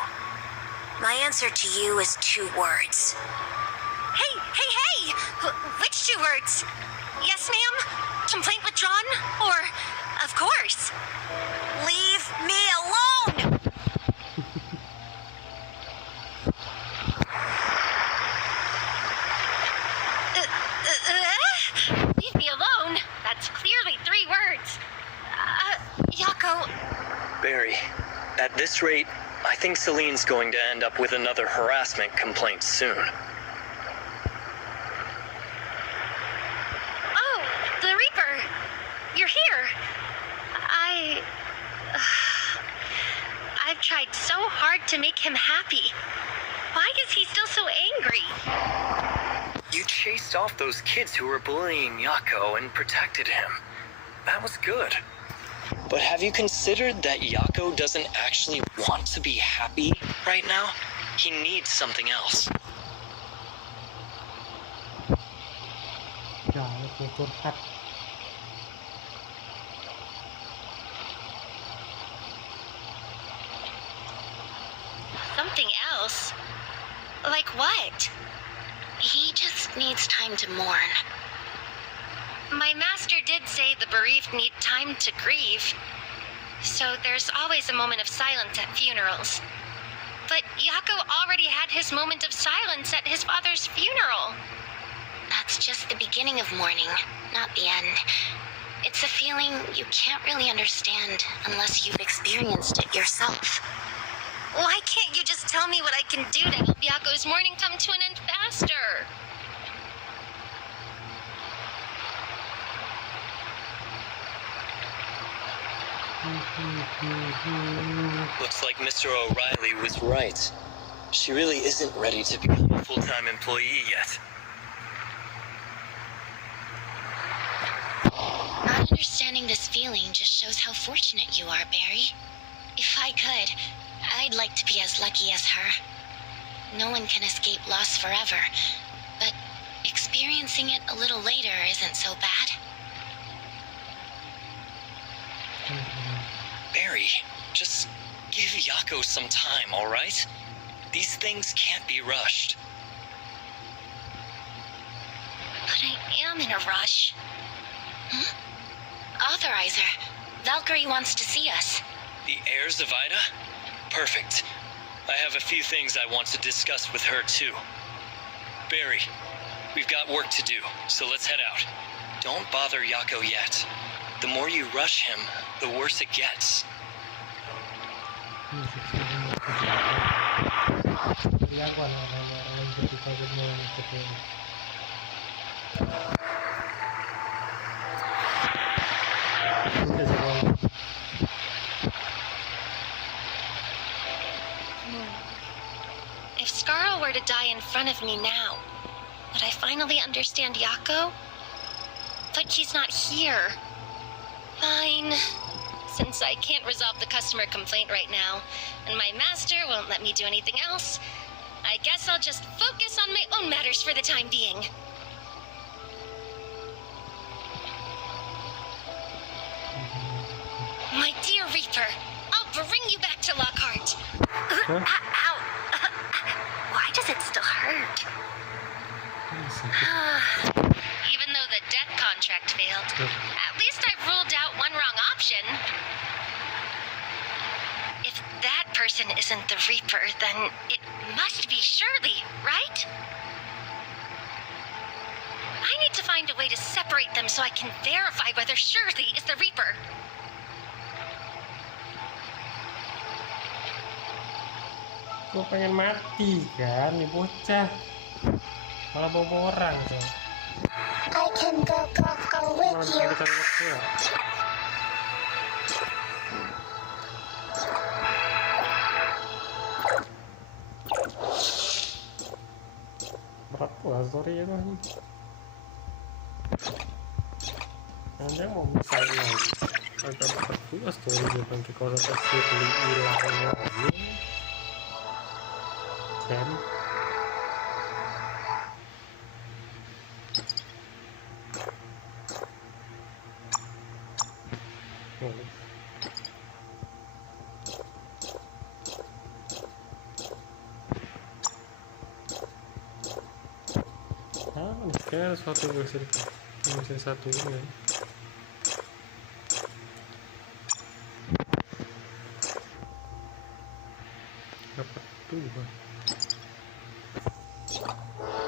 My answer to you is 2 words. Hey! Which 2 words? Yes, ma'am? Complaint withdrawn? Or, of course? Leave me alone! Leave me alone? That's clearly 3 words. Yako... Barry, at this rate, I think Celine's going to end up with another harassment complaint soon. Oh, the Reaper. You're here. I've tried so hard to make him happy. Why is he still so angry? You chased off those kids who were bullying Yako and protected him. That was good. But have you considered that Yako doesn't actually want to be happy right now? He needs something else. Something else? Like what? He just needs time to mourn. My master did say the bereaved need time to grieve. So there's always a moment of silence at funerals. But Yako already had his moment of silence at his father's funeral. That's just the beginning of mourning, not the end. It's a feeling you can't really understand unless you've experienced it yourself. Why can't you just tell me what I can do to help Yako's mourning come to an end faster? Looks like Mr. O'Reilly was right. She really isn't ready to become a full-time employee yet. Not understanding this feeling just shows how fortunate you are, Barry. If I could, I'd like to be as lucky as her. No one can escape loss forever, but experiencing it a little later isn't so bad. Barry, just give Yako some time, all right? These things can't be rushed. But I am in a rush. Authorizer, Valkyrie wants to see us. The heirs of Ida? Perfect. I have a few things I want to discuss with her, too. Barry, we've got work to do, so let's head out. Don't bother Yako yet. The more you rush him, the worse it gets. If Scarl were to die in front of me now, would I finally understand Yako? But he's not here. Fine. Since I can't resolve the customer complaint right now, and my master won't let me do anything else, I guess I'll just focus on my own matters for the time being. My dear Reaper, I'll bring you back to Lockhart. Ow! Why does it still hurt? Even though the debt contract failed, at least I've ruled out one wrong option. If that person person isn't the Reaper, then it must be Shirley, right? I need to find a way to separate them so I can verify whether Shirley is the Reaper. Gue pengen mati kan, nih bocah. Malah bawa orang tuh. I can go with Malah you. kita waktu ya. Berat lah story itu. Anda mau misalnya lagi agak berat juga story-nya, nanti kalau ada Shirley hilang lagi kan. Kayak suatu versi satu ini ya. Dapat dua.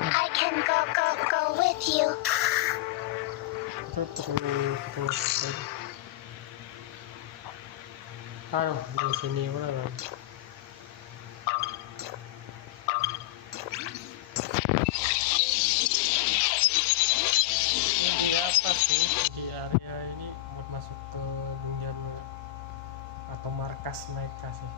I can go with you. Kita perlu ketemu lagi. Aduh, di sini mana kan? Di area ini buat masuk ke dunia atau markas mereka sih.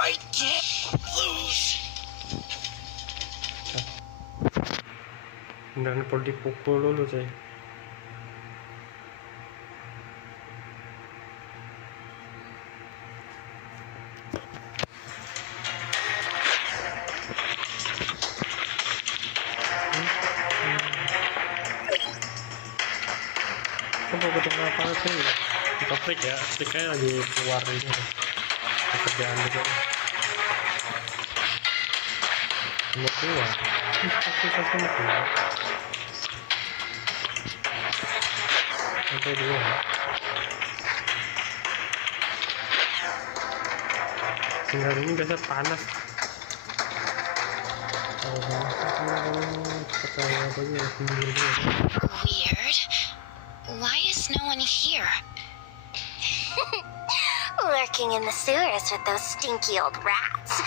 I can't lose. Beneran perlu dipukul dulu coy. Coba ketemu apa sih? Kita break ya, breaknya lagi keluar ini pekerjaan juga. Mau keluar, pasti mau keluar. Sampai dua. Tinggal ini biasa panas. Weird. Why is no one here? Lurking in the sewers with those stinky old rats.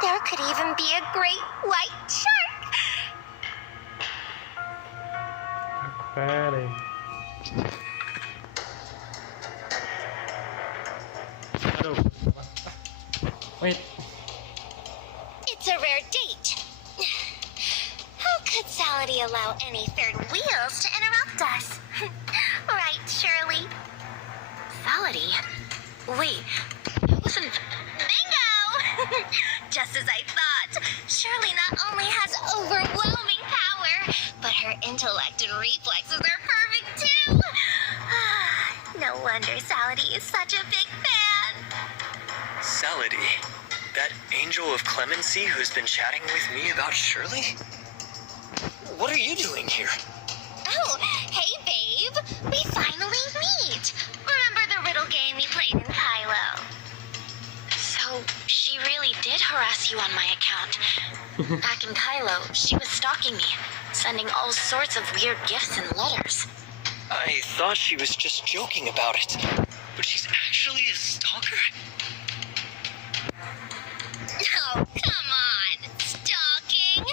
There could even be a great white shark. Apa nih? Aduh. Wait. It's a rare date. How could Salady allow any third wheels to interrupt us? Right, Shirley? Salady? Wait, that wasn't... Bingo! Just as I thought. Shirley not only has overwhelming power, but her intellect and reflexes are perfect too. No wonder Salady is such a big fan. Salady? That angel of clemency who's been chatting with me about Shirley? What are you doing here? Oh, hey babe. We finally meet. Remember the riddle game we played in Kailo? So, she really did harass you on my account. Back in Kailo, she was stalking me, sending all sorts of weird gifts and letters. I thought she was just joking about it. But she's actually a stalker? Oh, come on. Stalking?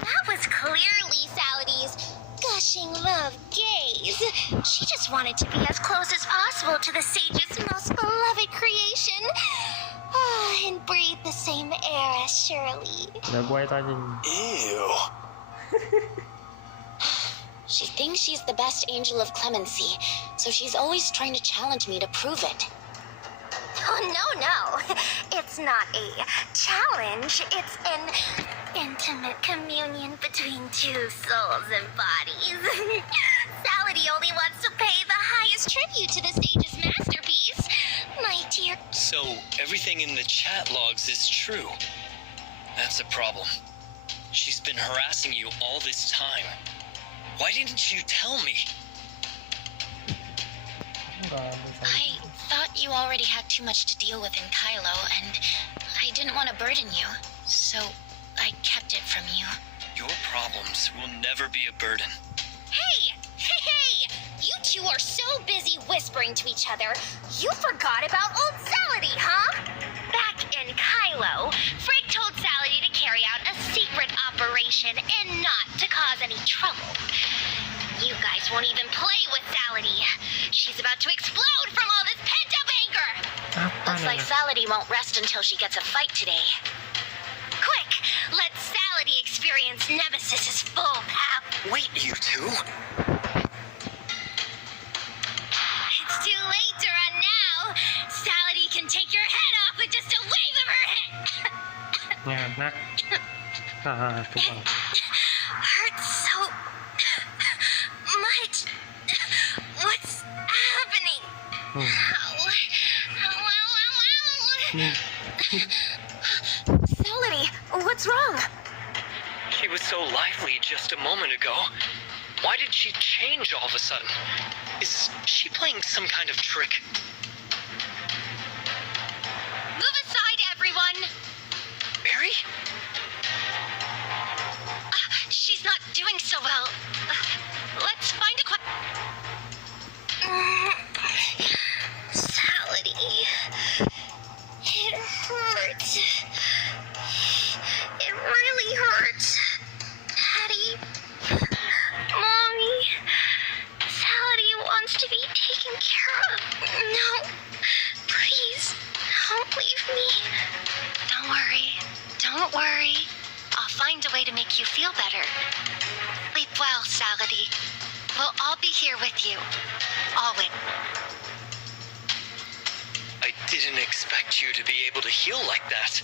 That was clearly Salady's gushing love gaze. She just wanted to be as close as possible to the sage's most beloved creation. And breathe the same air as Shirley. Ew. She thinks she's the best angel of clemency, so she's always trying to challenge me to prove it. Oh, no. It's not a challenge. It's an intimate communion between two souls and bodies. Salady only wants to pay the highest tribute to the sage's masterpiece. My dear. So, everything in the chat logs is true. That's a problem. She's been harassing you all this time. Why didn't you tell me? I thought you already had too much to deal with in Kailo, and I didn't want to burden you, so I kept it from you. Your problems will never be a burden. Hey! You two are so busy whispering to each other, you forgot about old Salady, huh? Back in Kailo, Frick told Salady to carry out a secret operation and not to cause any trouble. You guys won't even play with Salady. She's about to explode from all this pent-up anger. Looks like Salady won't rest until she gets a fight today. Quick, let Salady experience Nemesis's full power. Wait, you two. It's too late to run now. Salady can take your head off with just a wave of her hand. It hurts so much. What's happening? Salady, what's wrong? She was so lively just a moment ago. Why did she change all of a sudden? Is she playing some kind of trick? Move aside, everyone. Barry? She's not doing so well. Let's find a Salady. It hurts. It really hurts. Daddy. Mommy. Salady wants to be taken care of. No. Please. Don't leave me. Don't worry. I'll find a way to make you feel better. Sleep well, Salady. We'll all be here with you. Always. I didn't expect you to be able to heal like that.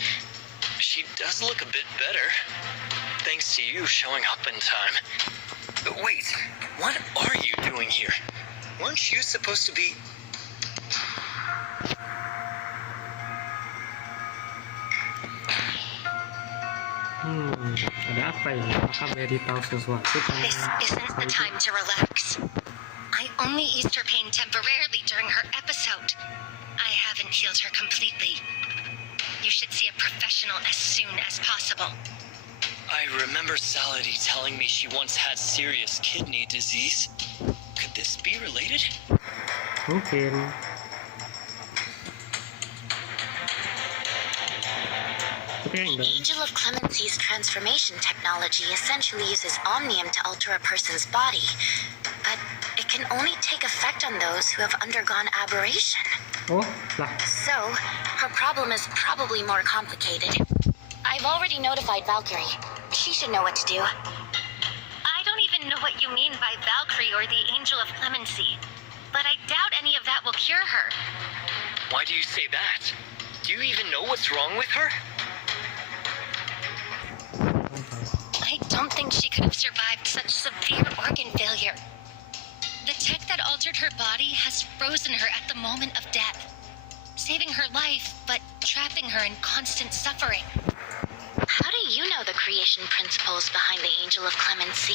She does look a bit better. Thanks to you showing up in time. Wait, what are you doing here? Weren't you supposed to be... Ada apa ini? Apakah Barry tahu sesuatu tentang This isn't the time to relax. I only eased her pain temporarily during her episode. I haven't healed her completely. You should see a professional as soon as possible. I remember Salady telling me she once had serious kidney disease. Could this be related? Mungkin. The Angel of Clemency's transformation technology essentially uses omnium to alter a person's body, but it can only take effect on those who have undergone aberration. Oh, lah. So, her problem is probably more complicated. I've already notified Valkyrie. She should know what to do. I don't even know what you mean by Valkyrie or the Angel of Clemency, but I doubt any of that will cure her. Why do you say that? Do you even know what's wrong with her? I don't think she could have survived such severe or frozen her at the moment of death, saving her life, but trapping her in constant suffering. How do you know the creation principles behind the Angel of Clemency?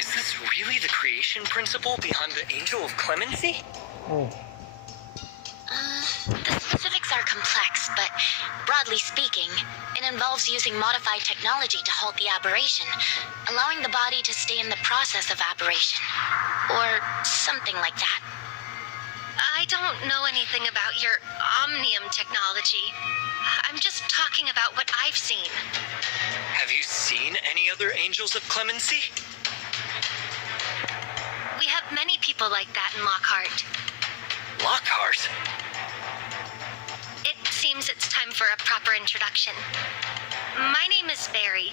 Is this really the creation principle behind the Angel of Clemency? Oh, The specifics are complex, but broadly speaking, it involves using modified technology to halt the aberration, allowing the body to stay in the process of aberration. Or something like that. I don't know anything about your omnium technology. I'm just talking about what I've seen. Have you seen any other Angels of Clemency? We have many people like that in Lockhart. Lockhart? It seems it's time for a proper introduction. My name is Barry.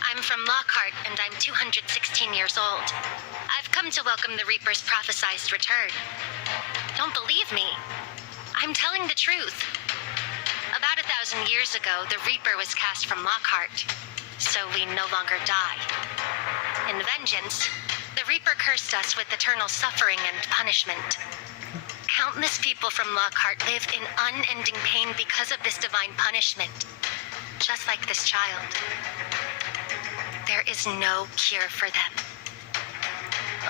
I'm from Lockhart, and I'm 216 years old. I've come to welcome the Reaper's prophesized return. Don't believe me? I'm telling the truth. About 1,000 years ago, the Reaper was cast from Lockhart, so we no longer die. In vengeance, the Reaper cursed us with eternal suffering and punishment. Countless people from Lockhart live in unending pain because of this divine punishment, just like this child. There is no cure for them.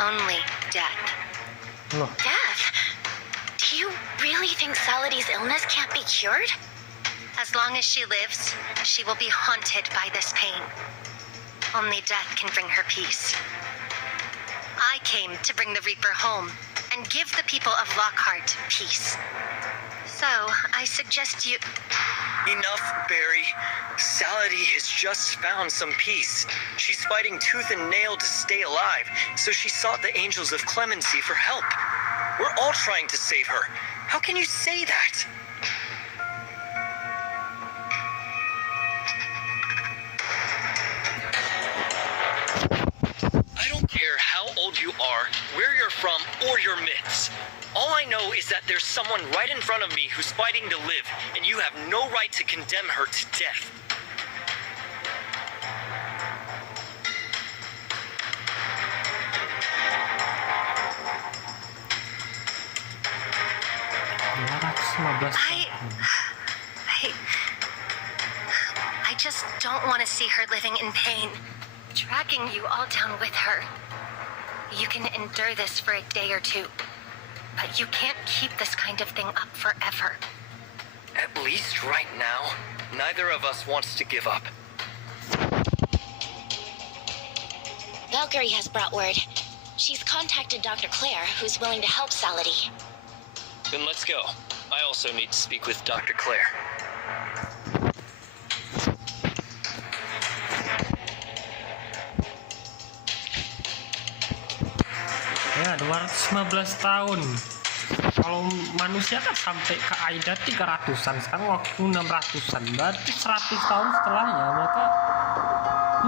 Only death. no. Death? Do you really think Saladi's illness can't be cured? As long as she lives, she will be haunted by this pain. Only death can bring her peace. I came to bring the Reaper home and give the people of Lockhart peace. So, I suggest you... Enough, Barry. Salady has just found some peace. She's fighting tooth and nail to stay alive, so she sought the Angels of Clemency for help. We're all trying to save her. How can you say that? I don't care how old you are, where you're from, or your myths. All I know is that there's someone right in front of me who's fighting to live, and you have no right to condemn her to death. I just don't want to see her living in pain, dragging you all down with her. You can endure this for a day or two, but you can't keep this kind of thing up forever. At least right now, neither of us wants to give up. Valkyrie has brought word. She's contacted Dr. Claire, who's willing to help Salady. Then let's go. I also need to speak with Dr. Claire. Ya, 215 tahun. Kalau manusia kan sampai ke Aida 300-an, sekarang waktu 600-an. Berarti 100 tahun setelahnya mereka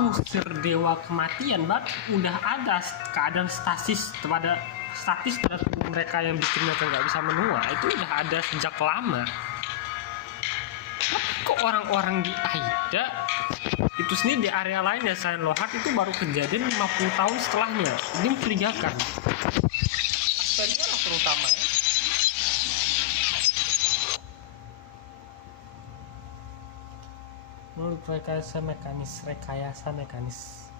usir dewa kematian. Berarti udah ada keadaan statis pada tubuh mereka yang bikin mereka nggak bisa menua. Itu udah ada sejak lama. Tapi kok orang-orang di Aida itu sendiri di area lain ya selain Lockhart itu baru kejadian 50 tahun setelahnya. Ini mencurigakan. Astaga lah terutama ya. Menurut rekayasa mekanis.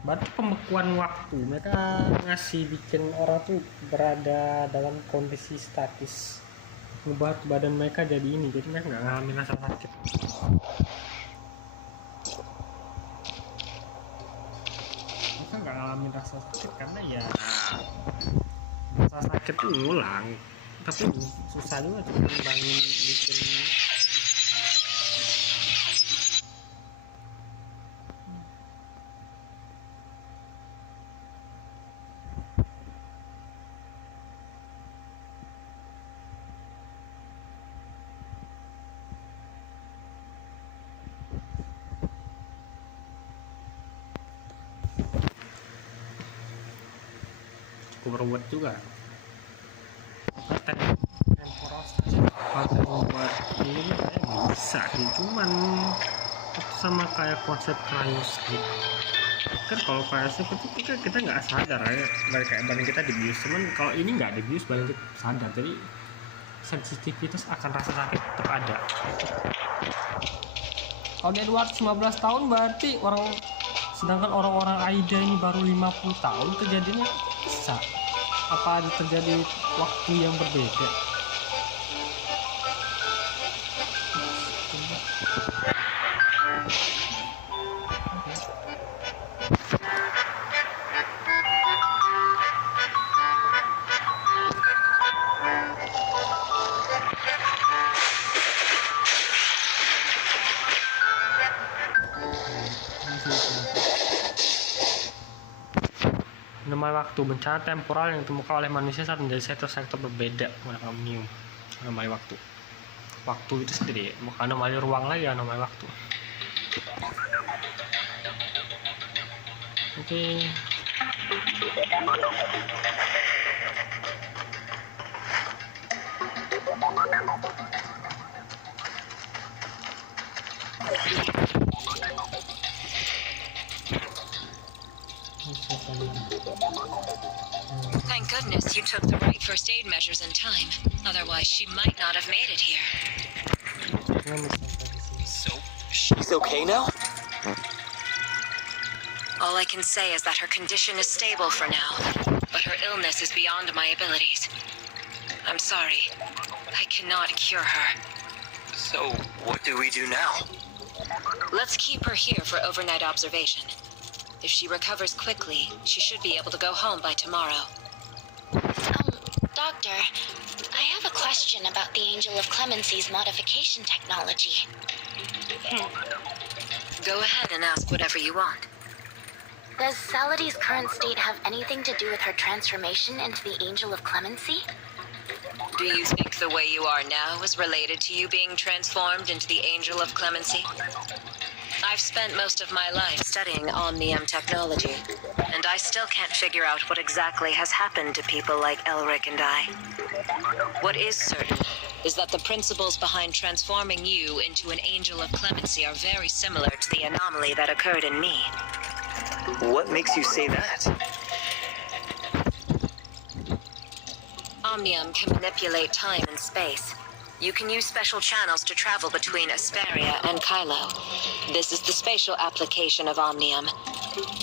Berarti pembekuan waktu, mereka ngasih bikin orang tuh berada dalam kondisi statis, ngebuat badan mereka jadi ini, jadi mereka nggak ngalamin rasa sakit. Mereka nggak ngalamin rasa sakit karena ya rasa sakit tuh ngulang, tapi susah juga tuh bangun bikin. Berbuat juga temporal kalau buat ini kayak bisa sih, cuman sama kayak konsep cryosleep kan kalau pasif itu kita nggak sadar ya, kayak badan kita dibius. Cuman kalau ini nggak dibius, badan kita sadar, jadi sensitivitas akan rasa sakit tetap ada. Kalau dia 215 tahun berarti orang, sedangkan orang-orang Aida ini baru 50 tahun kejadiannya bisa. Apa ada terjadi waktu yang berbeda? Anomali waktu, bencana temporal yang ditemukan oleh manusia saat menjadi sektor-sektor berbeda menggunakan omnium. Anomali waktu, waktu itu sendiri, bukan anomali ruang lagi, anomali waktu. Oke. Thank goodness you took the right first aid measures in time. Otherwise, she might not have made it here. So, she's okay now? All I can say is that her condition is stable for now, but her illness is beyond my abilities. I'm sorry. I cannot cure her. So, what do we do now? Let's keep her here for overnight observation. If she recovers quickly, she should be able to go home by tomorrow. Doctor, I have a question about the Angel of Clemency's modification technology. Go ahead and ask whatever you want. Does Saladi's current state have anything to do with her transformation into the Angel of Clemency? Do you think the way you are now is related to you being transformed into the Angel of Clemency? I've spent most of my life studying Omnium technology, and I still can't figure out what exactly has happened to people like Elric and I. What is certain is that the principles behind transforming you into an Angel of Clemency are very similar to the anomaly that occurred in me. What makes you say that? Omnium can manipulate time and space. You can use special channels to travel between Asperia and Kailo. This is the spatial application of Omnium.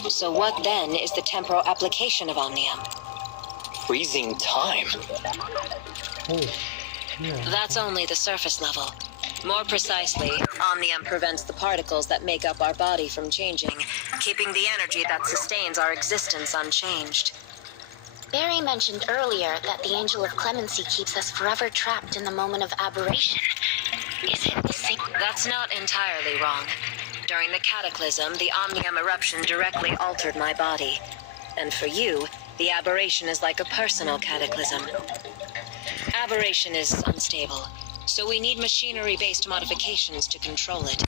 So what then is the temporal application of Omnium? Freezing time. Oh, yeah. That's only the surface level. More precisely, Omnium prevents the particles that make up our body from changing, keeping the energy that sustains our existence unchanged. Barry mentioned earlier that the Angel of Clemency keeps us forever trapped in the moment of aberration. Is it the same? That's not entirely wrong. During the cataclysm, the Omnium eruption directly altered my body. And for you, the aberration is like a personal cataclysm. Aberration is unstable, so we need machinery-based modifications to control it.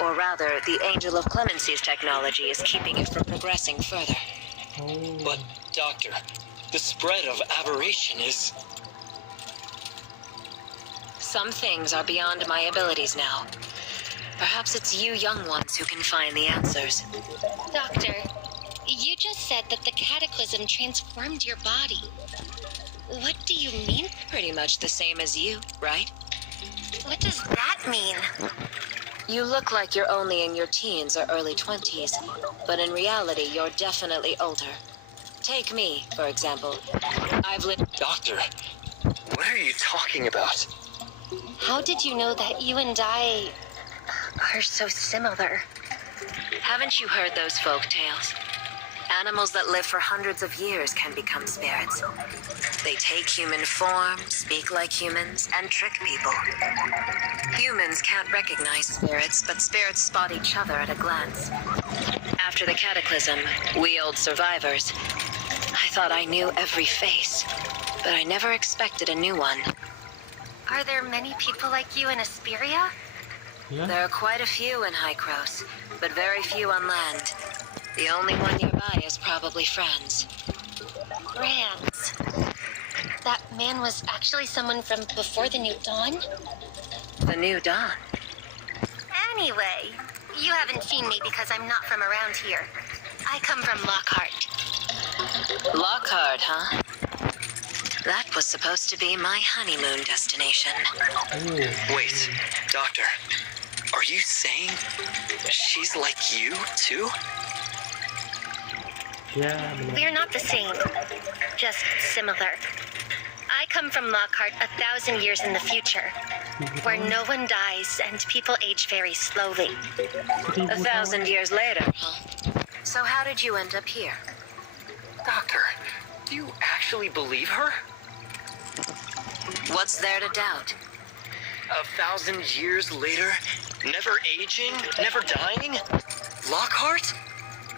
Or rather, the Angel of Clemency's technology is keeping it from progressing further. But, Doctor, the spread of aberration is... Some things are beyond my abilities now. Perhaps it's you young ones who can find the answers. Doctor, you just said that the cataclysm transformed your body. What do you mean? Pretty much the same as you, right? What does that mean? You look like you're only in your teens or early 20s, but in reality, you're definitely older. Take me, for example. I've lived... Doctor, what are you talking about? How did you know that you and I are so similar? Haven't you heard those folk tales? Animals that live for hundreds of years can become spirits. They take human form, speak like humans, and trick people. Humans can't recognize spirits, but spirits spot each other at a glance. After the cataclysm, we old survivors, I thought I knew every face, but I never expected a new one. Are there many people like you in Asperia? Yeah. There are quite a few in Hycros, but very few on land. The only one nearby is probably Franz. Franz. That man was actually someone from before the New Dawn? The New Dawn. Anyway, you haven't seen me because I'm not from around here. I come from Lockhart. Lockhart, huh? That was supposed to be my honeymoon destination. Wait, Doctor. Are you saying she's like you, too? Ya, benar. We're not the same, just similar. I come from Lockhart 1,000 years in the future, where no one dies and people age very slowly. 1,000 years later, huh? So how did you end up here? Doctor, do you actually believe her? What's there to doubt? 1,000 years later, never aging, never dying? Lockhart?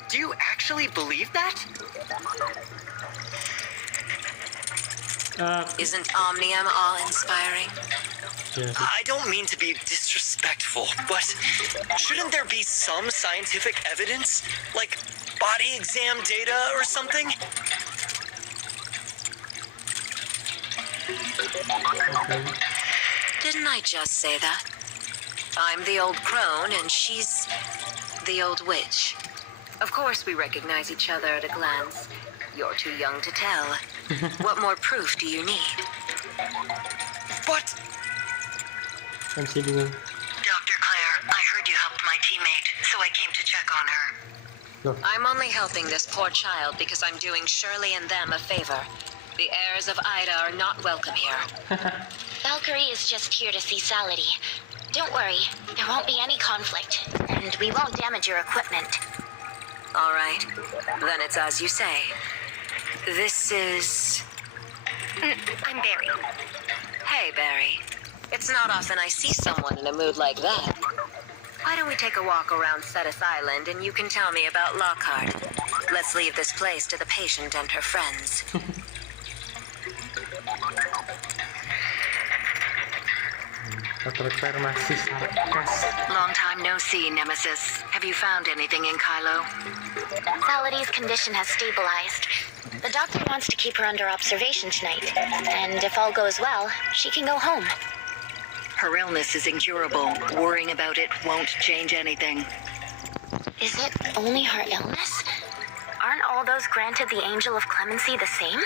Do you actually believe that? Isn't Omnium awe-inspiring? I don't mean to be disrespectful, but shouldn't there be some scientific evidence? Like body exam data or something? Didn't I just say that? I'm the old crone and she's the old witch. Of course we recognize each other at a glance. You're too young to tell. What more proof do you need? But... Masih bingung. Dr. Claire, I heard you helped my teammate, so I came to check on her. I'm only helping this poor child because I'm doing Shirley and them a favor. The heirs of Ida are not welcome here. Valkyrie is just here to see Salady. Don't worry, there won't be any conflict, and we won't damage your equipment. All right, then it's as you say. This is... I'm Barry. Hey, Barry. It's not often I see someone in a mood like that. Why don't we take a walk around Cetus Island and you can tell me about Lockhart? Let's leave this place to the patient and her friends. Dr. Claire masih sarkas. Long time no see, Nemesis. Have you found anything in Kailo? Salady's condition has stabilized. The doctor wants to keep her under observation tonight, and if all goes well, she can go home. Her illness is incurable. Worrying about it won't change anything. Is it only her illness? Aren't all those granted the Angel of Clemency the same?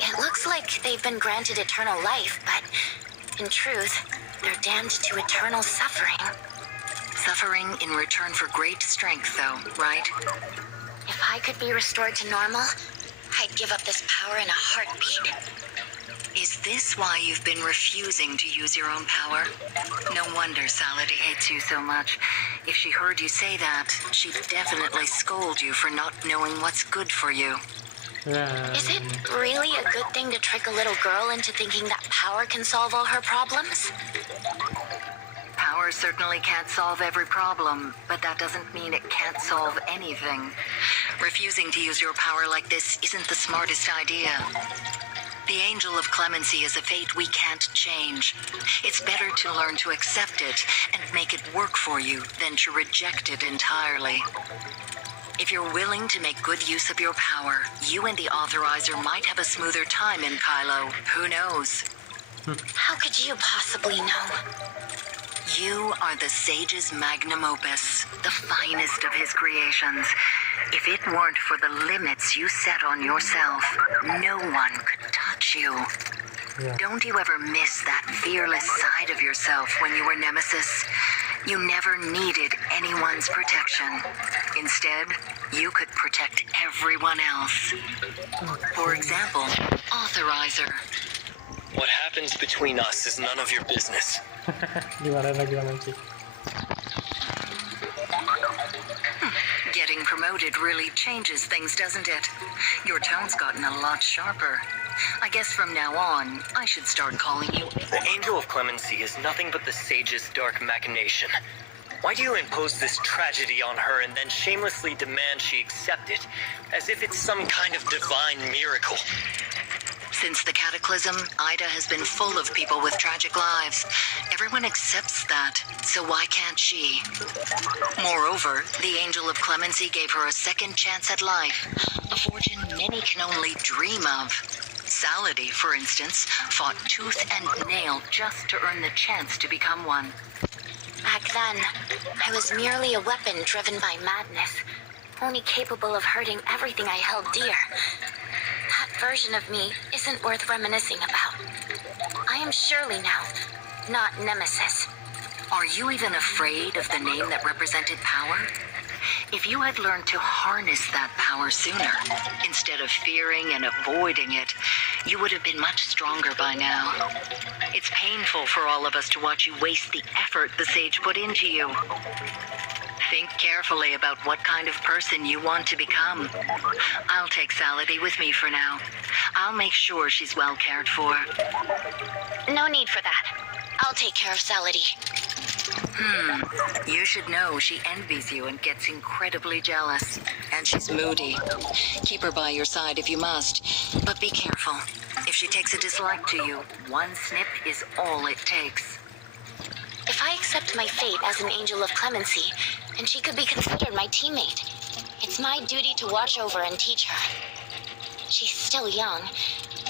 It looks like they've been granted eternal life, but in truth, they're damned to eternal suffering. Suffering in return for great strength, though, right? If I could be restored to normal, I'd give up this power in a heartbeat. Is this why you've been refusing to use your own power? No wonder Salady hates you so much. If she heard you say that, she'd definitely scold you for not knowing what's good for you. Is it really a good thing to trick a little girl into thinking that power can solve all her problems? Power certainly can't solve every problem, but that doesn't mean it can't solve anything. Refusing to use your power like this isn't the smartest idea. The Angel of Clemency is a fate we can't change. It's better to learn to accept it and make it work for you than to reject it entirely. If you're willing to make good use of your power, you and the Authorizer might have a smoother time in Kailo. Who knows? How could you possibly know? You are the Sage's magnum opus, the finest of his creations. If it weren't for the limits you set on yourself, no one could touch you. Don't you ever miss that fearless side of yourself when you were Nemesis? You never needed anyone's protection. Instead, you could protect everyone else. For example, Authorizer. What happens between us is none of your business. Gimana lagi nanti? Getting promoted really changes things, doesn't it? Your tone's gotten a lot sharper. I guess from now on, I should start calling you... The Angel of Clemency is nothing but the Sage's dark machination. Why do you impose this tragedy on her and then shamelessly demand she accept it, as if it's some kind of divine miracle? Since the Cataclysm, Ida has been full of people with tragic lives. Everyone accepts that, so why can't she? Moreover, the Angel of Clemency gave her a second chance at life, a fortune many can only dream of. Salady, for instance, fought tooth and nail just to earn the chance to become one. Back then, I was merely a weapon driven by madness. only capable of hurting everything I held dear. That version of me isn't worth reminiscing about. I am Shirley now, not Nemesis. Are you even afraid of the name that represented power? If you had learned to harness that power sooner, instead of fearing and avoiding it, you would have been much stronger by now. It's painful for all of us to watch you waste the effort the Sage put into you. Think carefully about what kind of person you want to become. I'll take Saladin with me for now. I'll make sure she's well cared for. No need for that. I'll take care of Saladin. You should know she envies you and gets incredibly jealous. And she's moody. Keep her by your side if you must. But be careful. If she takes a dislike to you, one snip is all it takes. If I accept my fate as an angel of clemency, then she could be considered my teammate. It's my duty to watch over and teach her. She's still young.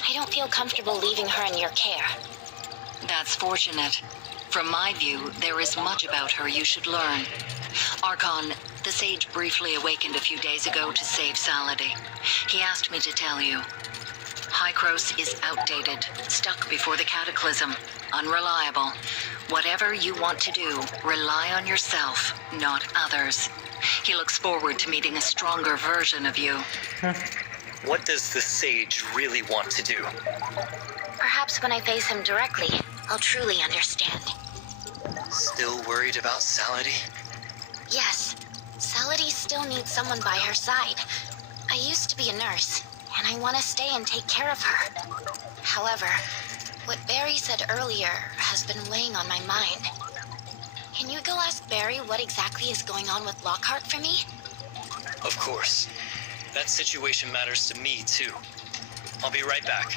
I don't feel comfortable leaving her in your care. That's fortunate. From my view, there is much about her you should learn. Archon, the Sage briefly awakened a few days ago to save Saladin. He asked me to tell you. Hykros is outdated, stuck before the cataclysm, unreliable. Whatever you want to do, rely on yourself, not others. He looks forward to meeting a stronger version of you. What does the Sage really want to do? Perhaps when I face him directly, I'll truly understand. Still worried about Saladin? Yes, Saladin still needs someone by her side. I used to be a nurse, and I want to stay and take care of her. However, what Barry said earlier has been weighing on my mind. Can you go ask Barry what exactly is going on with Lockhart for me? Of course. That situation matters to me, too. I'll be right back.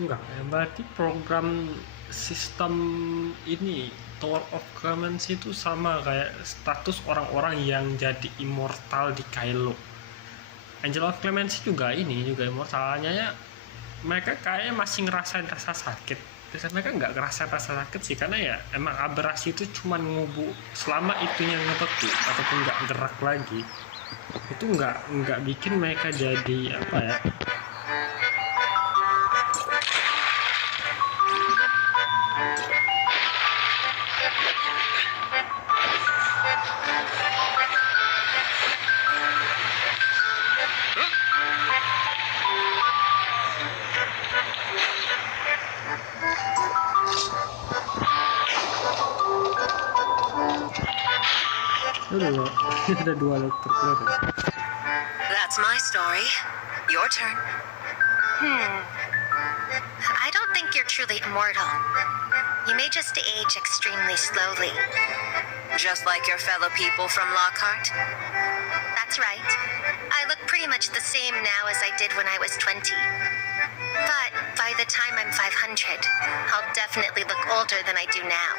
Enggak ya, berarti program sistem ini Tower of Clemency itu sama kayak status orang-orang yang jadi immortal di Kailo. Angel of Clemency juga immortalnya ya, mereka kayaknya masih ngerasain rasa sakit. Terus mereka nggak ngerasain rasa sakit sih, karena ya emang aberrasi itu cuman ngubu selama itunya ngebeku ataupun nggak gerak lagi, itu nggak bikin mereka jadi apa ya, ada dua dokter keluar. That's my story. Your turn. I don't think you're truly immortal. You may just age extremely slowly. Just like your fellow people from Lockhart? That's right. I look pretty much the same now as I did when I was 20. But by the time I'm 500, I'll definitely look older than I do now.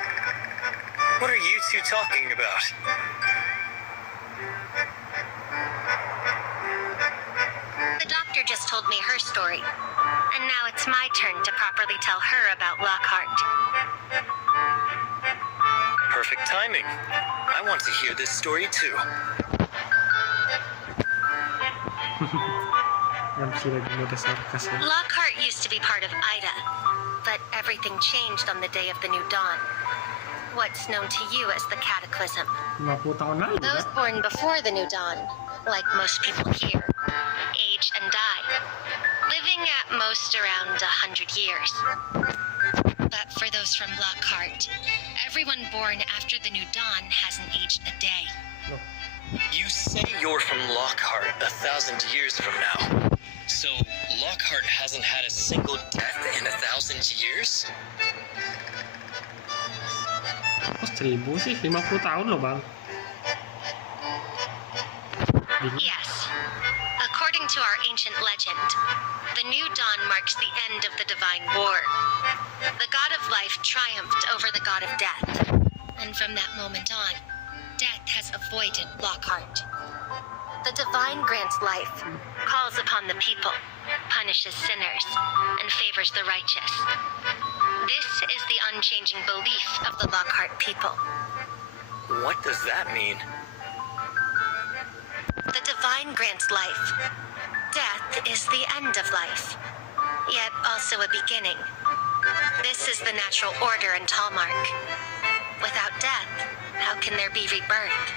What are you two talking about? The doctor just told me her story, and now it's my turn to properly tell her about Lockhart. Perfect timing. I want to hear this story too. Lockhart used to be part of Ida, but everything changed on the day of the New Dawn. What's known to you as the Cataclysm. 50 tahun lalu. Those born before the New Dawn, like most people here, age and die, living at most around 100 years. But for those from Lockhart, everyone born after the New Dawn hasn't aged a day. You say you're from Lockhart 1,000 years from now. So, Lockhart hasn't had a single death in 1,000 years? Kok 1000 sih? 50 tahun loh bang. Yes. According to our ancient legend, the new dawn marks the end of the divine war. The god of life triumphed over the god of death. And from that moment on, death has avoided Lockhart. The divine grants life, calls upon the people, punishes sinners, and favors the righteous. This is the unchanging belief of the Lockhart people. What does that mean? The divine grants life. Death is the end of life, yet also a beginning. This is the natural order in Talmark. Without death, how can there be rebirth?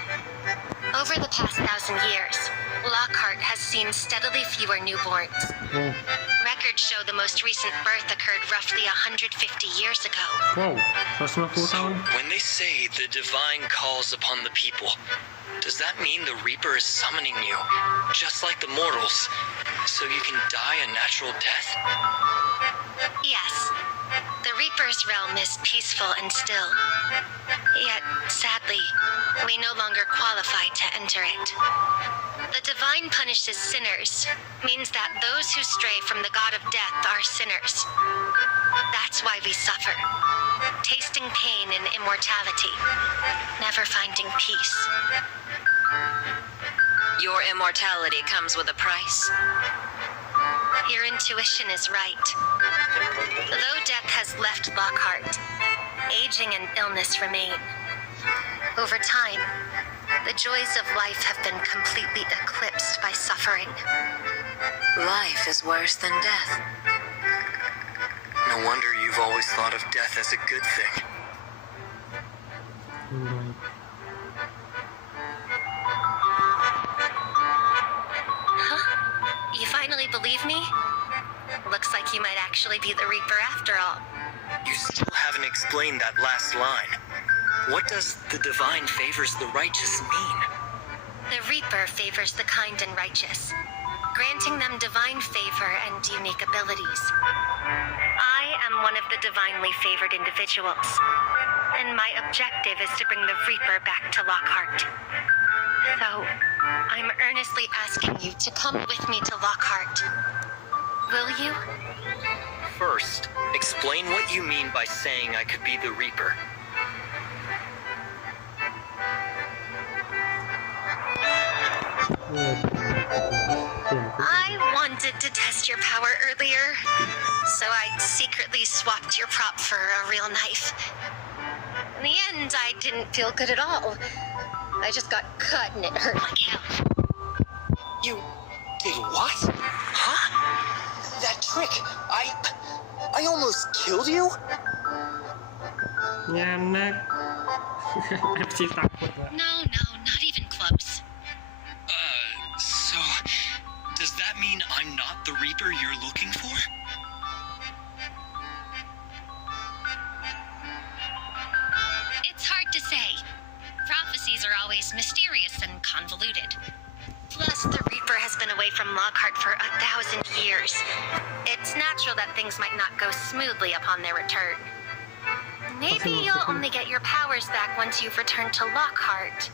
Over the past 1,000 years, Lockhart has seen steadily fewer newborns. Records show the most recent birth occurred roughly 150 years ago. Wow, 150 tahun. When they say the divine calls upon the people, does that mean the Reaper is summoning you, just like the mortals, so you can die a natural death? Yes. The Reaper's realm is peaceful and still. Yet, sadly, we no longer qualify to enter it. The divine punishes sinners means that those who stray from the god of death are sinners. That's why we suffer, tasting pain and immortality, never finding peace. Your immortality comes with a price. Your intuition is right. Though death has left Lockhart, aging and illness remain. Over time, the joys of life have been completely eclipsed by suffering. Life is worse than death. No wonder you've always thought of death as a good thing. Huh? You finally believe me? Looks like you might actually be the Reaper after all. You still haven't explained that last line. What does the divine favors the righteous mean? The Reaper favors the kind and righteous, granting them divine favor and unique abilities. I am one of the divinely favored individuals, and my objective is to bring the Reaper back to Lockhart. So, I'm earnestly asking you to come with me to Lockhart. Will you? First, explain what you mean by saying I could be the Reaper. I wanted to test your power earlier, so I secretly swapped your prop for a real knife. In the end, I didn't feel good at all. I just got cut and it hurt like hell. You did what? Huh? That trick, I almost killed you? Ya anak. MC takut lah. No, not even close. So, does that mean I'm not the Reaper you're looking for? It's hard to say. Prophecies are always mysterious and convoluted. Plus, the Reaper has been away from Lockhart for 1,000 years. It's natural that things might not go smoothly upon their return. Maybe you'll only get your powers back once you've returned to Lockhart.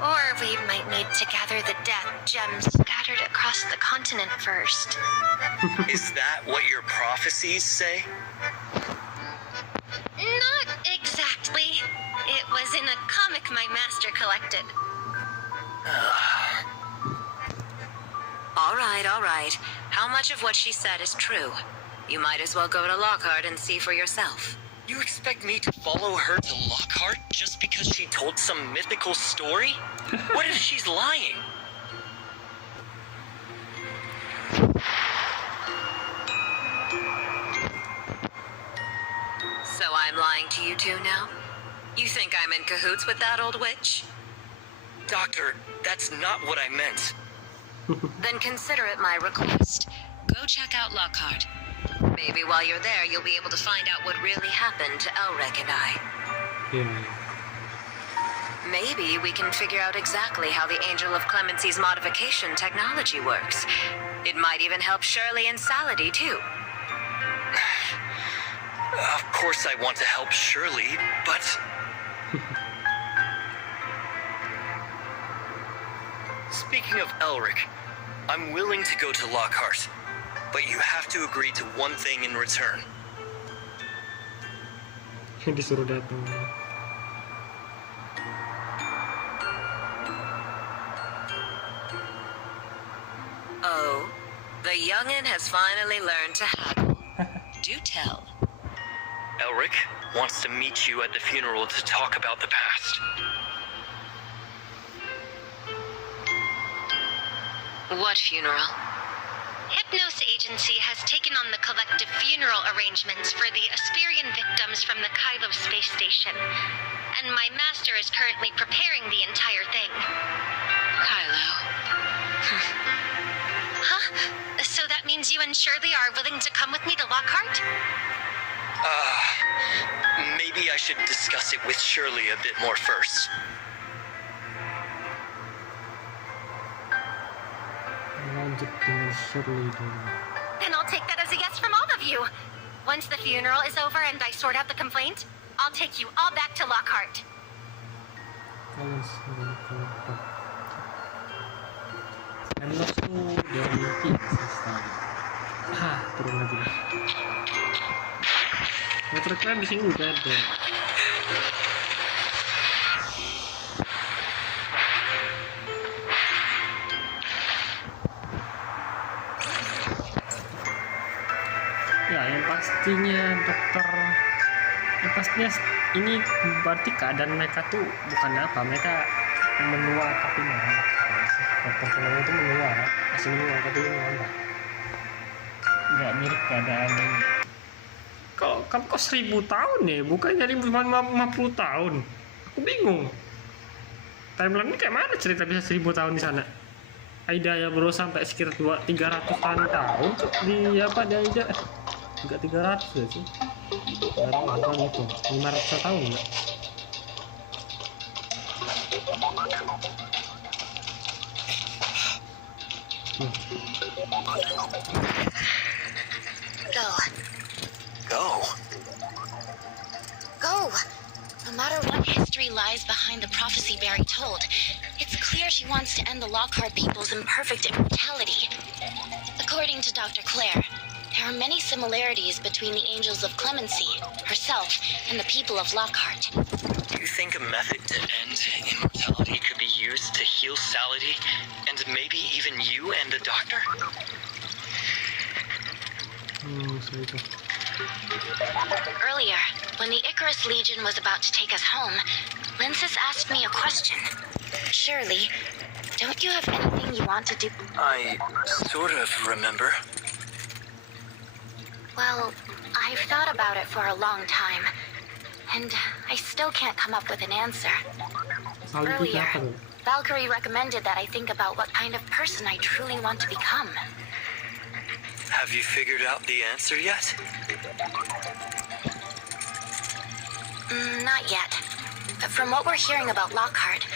Or we might need to gather the death gems scattered across the continent first. Is that what your prophecies say? Not exactly. It was in a comic my master collected. All right. How much of what she said is true? You might as well go to Lockhart and see for yourself. You expect me to follow her to Lockhart just because she told some mythical story? What if she's lying? So I'm lying to you two now? You think I'm in cahoots with that old witch? Doctor, that's not what I meant. Then consider it my request. Go check out Lockhart. Maybe while you're there, you'll be able to find out what really happened to Elric and I. Yeah. Maybe we can figure out exactly how the Angel of Clemency's modification technology works. It might even help Shirley and Saladin too. Of course I want to help Shirley, but... Speaking of Elric, I'm willing to go to Lockhart, but you have to agree to one thing in return. Disuruh datang. Oh, the youngin has finally learned to haggle. Do tell. Elric wants to meet you at the funeral to talk about the past. What funeral? Hypnos Agency has taken on the collective funeral arrangements for the Asperian victims from the Kailo space station. And my master is currently preparing the entire thing. Kailo. Huh? So that means you and Shirley are willing to come with me to Lockhart? Maybe I should discuss it with Shirley a bit more first. Lanjut dengan Shirley dulu. Then I'll take that as a yes from all of you. Once the funeral is over and I sort out the complaint, I'll take you all back to Lockhart. Kalian sudah kelompok. Hemlock tuh dari pizza. Turun lagi. Motor kalian di sini udah ada. Ya, yang pastinya dokter, yang pastinya ini berarti keadaan mereka tuh bukan apa, mereka menua tapi marah. Dokter Kailo itu menua, masih menua tapi menua. Nggak mirip keadaan ini. Kalau kamu kok 1000 tahun ya, bukan jadi 50 tahun. Aku bingung. Timeline ini kayak mana cerita bisa 1000 tahun di sana? Aida ya bro sampai sekitar 300-an tahun tuh di apa di Aida? Enggak 300 ya sih. Berapa itu? 500 tahun enggak? Go. Go? Go! No matter what history lies behind the prophecy Barry told, it's clear she wants to end the Lockhart people's imperfect immortality. According to Dr. Claire, there are many similarities between the Angels of Clemency, herself, and the people of Lockhart. Do you think a method to end immortality could be used to heal Saladin, and maybe even you and the doctor? Earlier, when the Icarus Legion was about to take us home, Linsis asked me a question. Shirley, don't you have anything you want to do? I sort of remember. Well, I've thought about it for a long time, and I still can't come up with an answer. Earlier, Valkyrie recommended that I think about what kind of person I truly want to become. Have you figured out the answer yet? Not yet. But from what we're hearing about Lockhart,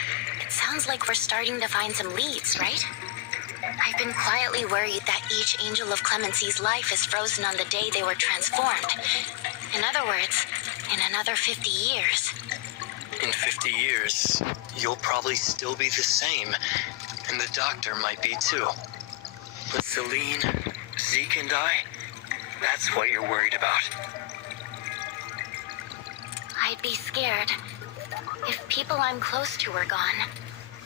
it sounds like we're starting to find some leads, right? I've been quietly worried that each Angel of Clemency's life is frozen on the day they were transformed. In other words, in another 50 years. In 50 years, you'll probably still be the same, and the doctor might be too. But Celine, Zeke, and I, that's what you're worried about. I'd be scared. If people I'm close to were gone,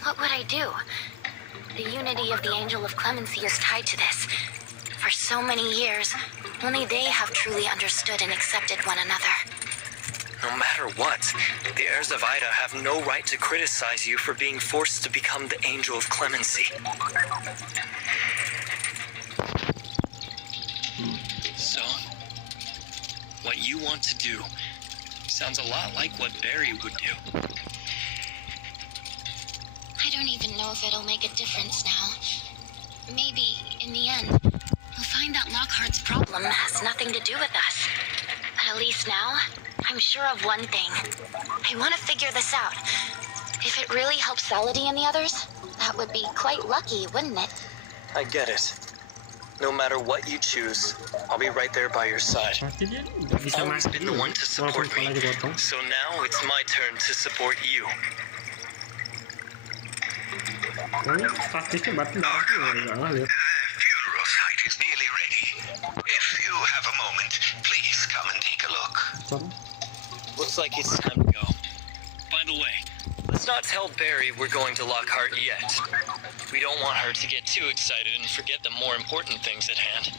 what would I do? The unity of the Angel of Clemency is tied to this. For so many years, only they have truly understood and accepted one another. No matter what, the heirs of Ida have no right to criticize you for being forced to become the Angel of Clemency. So, what you want to do sounds a lot like what Barry would do. I don't even know if it'll make a difference now. Maybe, in the end, we'll find that Lockhart's problem has nothing to do with us. But at least now, I'm sure of one thing. I want to figure this out. If it really helps Saladin and the others, that would be quite lucky, wouldn't it? I get it. No matter what you choose, I'll be right there by your side. Pasti dia nggak bisa Always mati been the one to support walaupun me. kepalanya dipotong. So now it's my turn to support you. Kayaknya statistiknya berarti nggak ngalir. Funeral site is nearly ready. If you have a moment, please come and take a look. Looks like it's time to go. By the way, let's not tell Barry we're going to Lockhart yet. We don't want her to get too excited and forget the more important things at hand.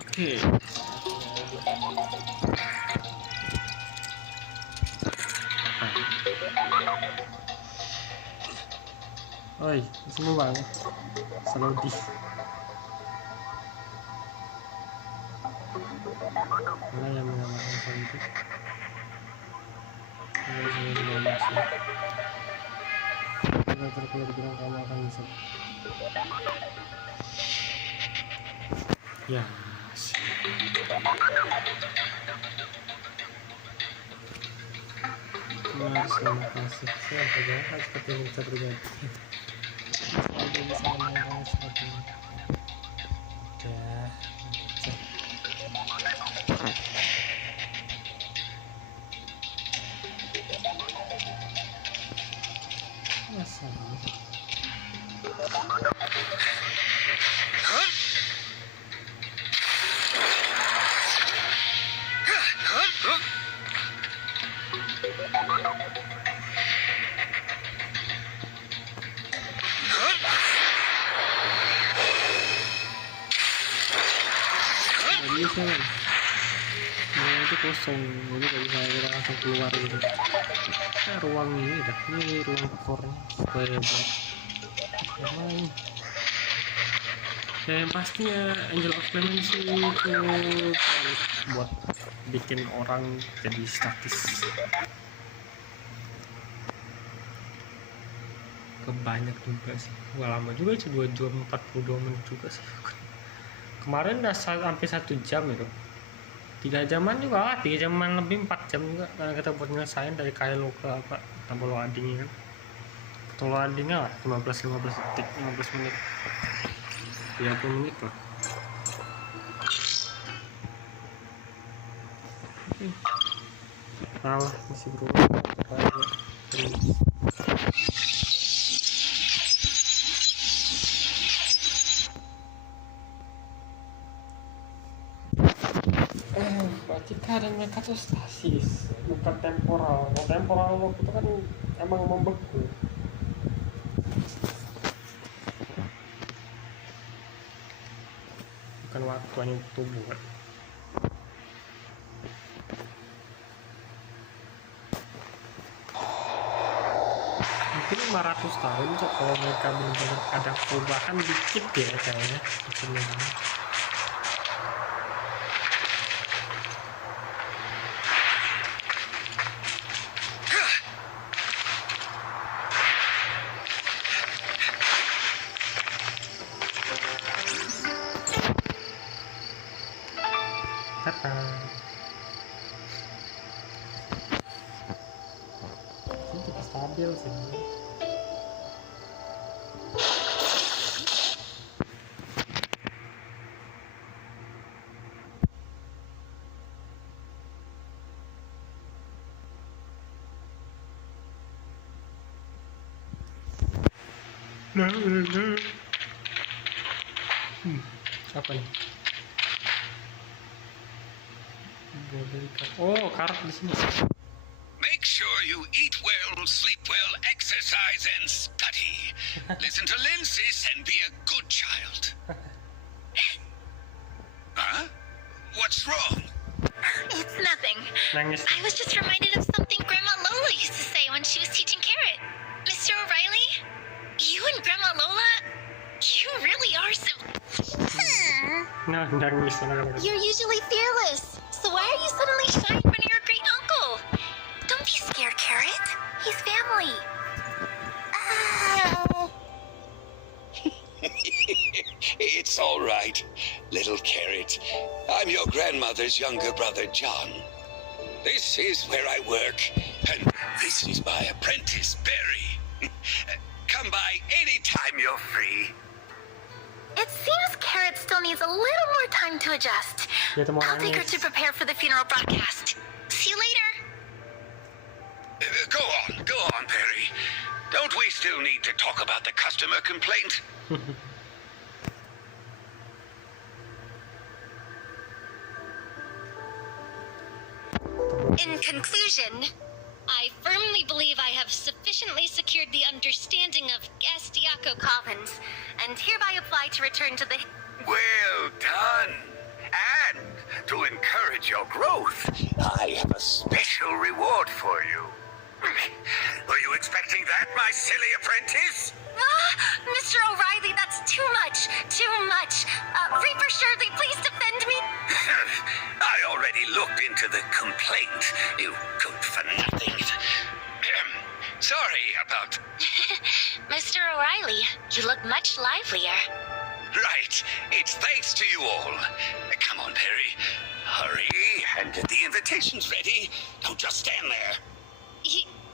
Oke. Oi, semua bang. Selodi. Mana yang menamakan soal itu? Kita terkeluar bilang kamu akan bisa. Ya. Terima kasih. Siapa jangan seperti yang bisa terjadi. Ada bisa menang seperti ini. Udah. Masalah. Bisa kan? Nah, itu kosong, jadi gak bisa kita langsung keluar gitu. Nah, ruang ini dah, ini ruang core-nya supaya buat yang lain. Yang pastinya Angel of Clemency itu buat bikin orang jadi statis. Kebanyak juga sih, gak lama juga sih, 2 jam 42 menit juga sih. Kemarin udah sampai 1 jam itu, 3 jaman juga, 3 jaman lebih, 4 jam juga karena kita buat nyelesain dari Kailo ke apa tambah loadingnya kan, atau loadingnya lah 15 detik, 15 menit, 30 menit lah. Salah masih berulang ketika ada metastasis, bukan temporal. Kalau temporal waktu itu kan emang membeku. Bukan waktunya tubuh kan. Mungkin 500 tahun cok, kalau mereka benar-benar ada perubahan dikit ya kayaknya. Stabil sih. Siapa nih? Oh, karat di sini. Make sure you eat well, sleep well, exercise, and study. Listen to Lindsay's and be a good child. Huh? What's wrong? It's nothing. Nangis. I was just reminded of something Grandma Lola used to say when she was teaching Carrot. Mr. O'Reilly, you and Grandma Lola, you really are so... Nah, nangis. You're usually fearless, so why are you suddenly shy in front of your great uncle? Don't be scared, Carrot. He's family. It's all right, little Carrot. I'm your grandmother's younger brother, John. This is where I work, and This is my apprentice, Barry. Come by anytime you're free. It seems Carrot still needs a little more time to adjust. I'll take her to prepare for the funeral broadcast. See you later. Go on, Barry. Don't we still need to talk about the customer complaint? In conclusion, I firmly believe I have sufficiently secured the understanding of Estiaco Collins, and hereby apply to return to the... Well done. And to encourage your growth, I have a special reward for you. Were you expecting that, my silly apprentice? Mr. O'Reilly, that's too much. Too much. Reaper Shirley, please defend me. I already looked into the complaint, you good for nothing. Sorry about... Mr. O'Reilly, you look much livelier. Right, it's thanks to you all. Come on, Perry. Hurry, and get the invitations ready. Don't just stand there.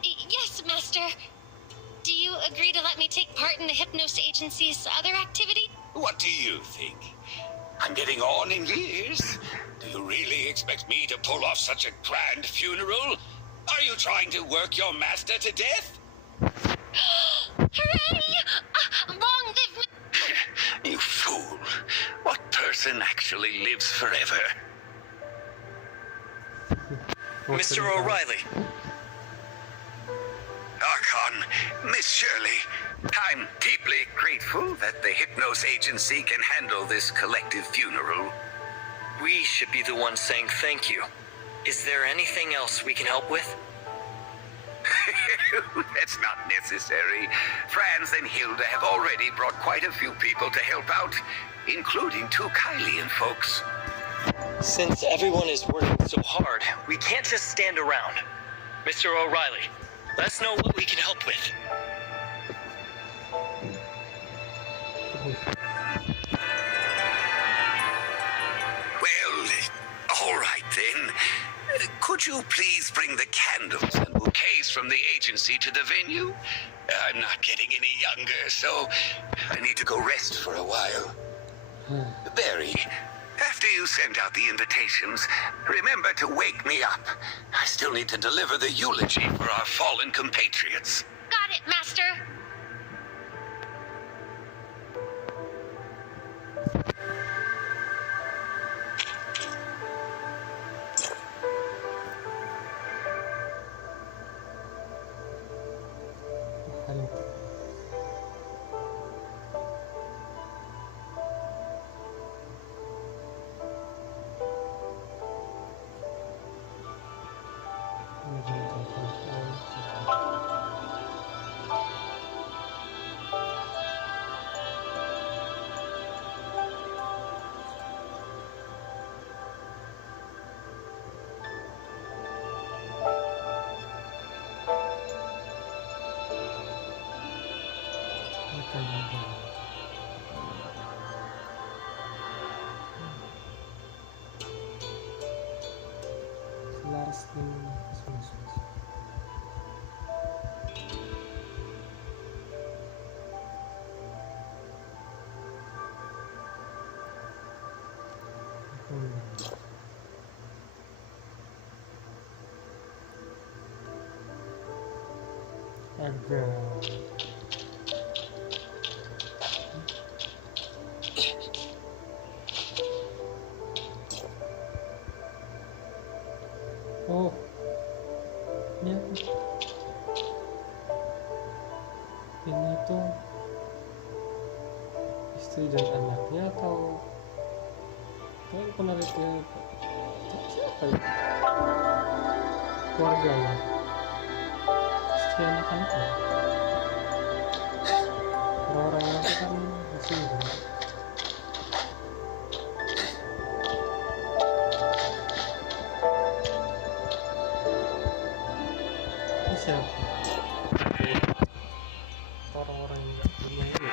Yes, Master. Do you agree to let me take part in the Hypnos Agency's other activity? What do you think? I'm getting on in years. Do you really expect me to pull off such a grand funeral? Are you trying to work your master to death? Hooray! Long live me! You fool. What person actually lives forever? Mr. O'Reilly. Archon, Miss Shirley, I'm deeply grateful that the Hypnos Agency can handle this collective funeral. We should be the ones saying thank you. Is there anything else we can help with? That's not necessary. Franz and Hilda have already brought quite a few people to help out, including 2 Kalian folks. Since everyone is working so hard, we can't just stand around. Mr. O'Reilly, let us know what we can help with. Well, all right then. Could you please bring the candles and bouquets from the agency to the venue? I'm not getting any younger, so I need to go rest for a while. Barry, after you send out the invitations, remember to wake me up. I still need to deliver the eulogy for our fallen compatriots. Got it, Master. Oh, ya. Ini tuh istri dan anaknya atau penariknya siapa ya? Keluarganya, istri anak-anaknya. Orang-orang yang itu kan masih hidup. Siapa? Orang-orang yang nggak punya ini.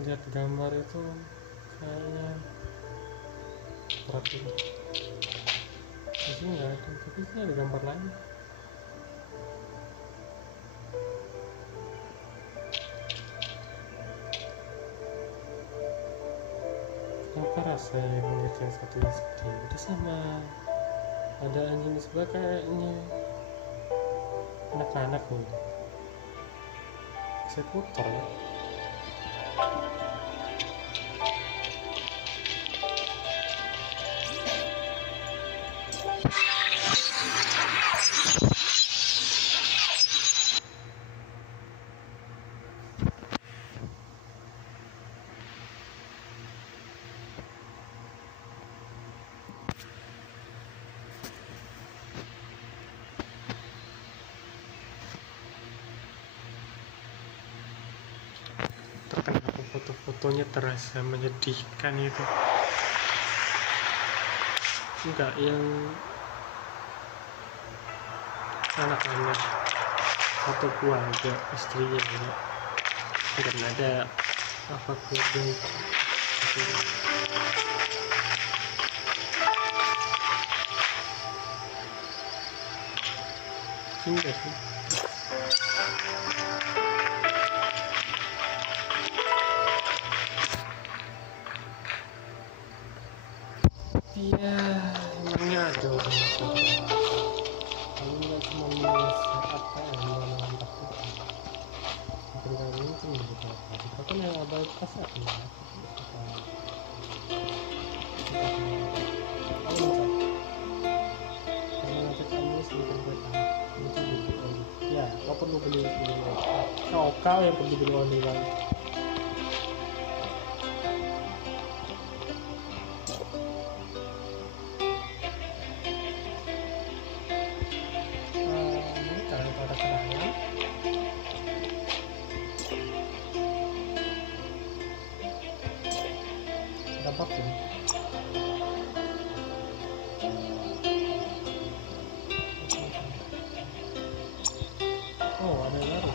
lihat gambar itu kayaknya terakhir di sini nggak ada, tapi sini ada gambar lain. Apa rasanya melihat yang satu yang sedih itu sama ada anjing di sebelah kayaknya anak-anak nih eksekutor ya. Kenapa foto-fotonya terasa menyedihkan itu? Enggak, yang anak-anak satu keluarga, istrinya ya, karena ada apa keluarga itu. Enggak sih. Iya, emangnya ada orang salah. Kamu nggak cuma menulis apa yang mau takutkan. Sebenarnya itu menjadi apa? Kita kan yang abal kasar ya. Kamu bisa. Kamu ngajak kamu sedikit bertanya. Untuk beli oli. Ya, kau perlu beli oli. Kau yang perlu beli oli lagi. Apapun. Oh, ada yang baru.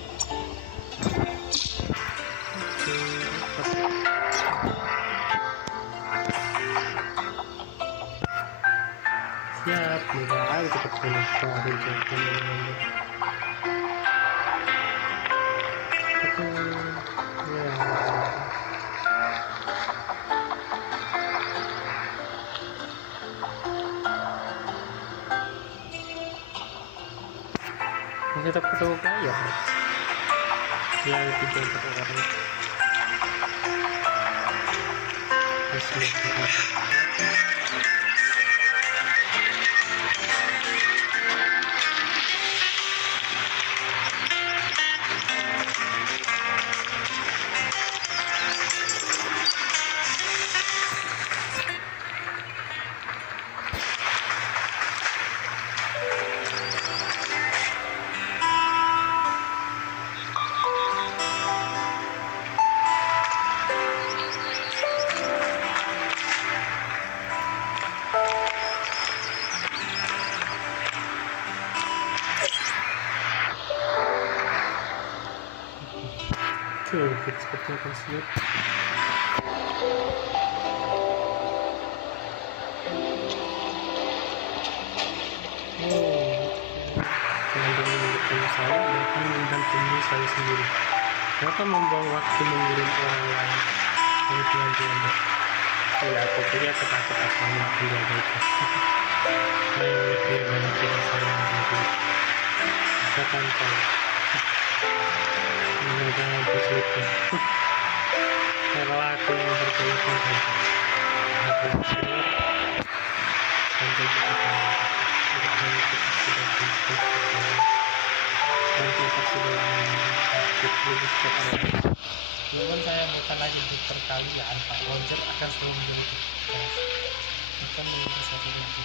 Siap, mudah kita penasaran kita ketemu player yang tidak terlalu seperti apa sih? Saya bahkan mendampingi saya sendiri. Mereka membuang waktu mengirim orang lain dari pelan-pelan. Ya, pokoknya kata-kata sama penjaga itu. Dia banyak yang saya menjadi. Bisa tanpa. Jangan bersulit. Karena aku yang berkeluarga. Sampai kita walaupun saya bukan lagi dokter kalian, Pak Roger akan selalu menjadi dokter. Bukan menjadi satu lagi.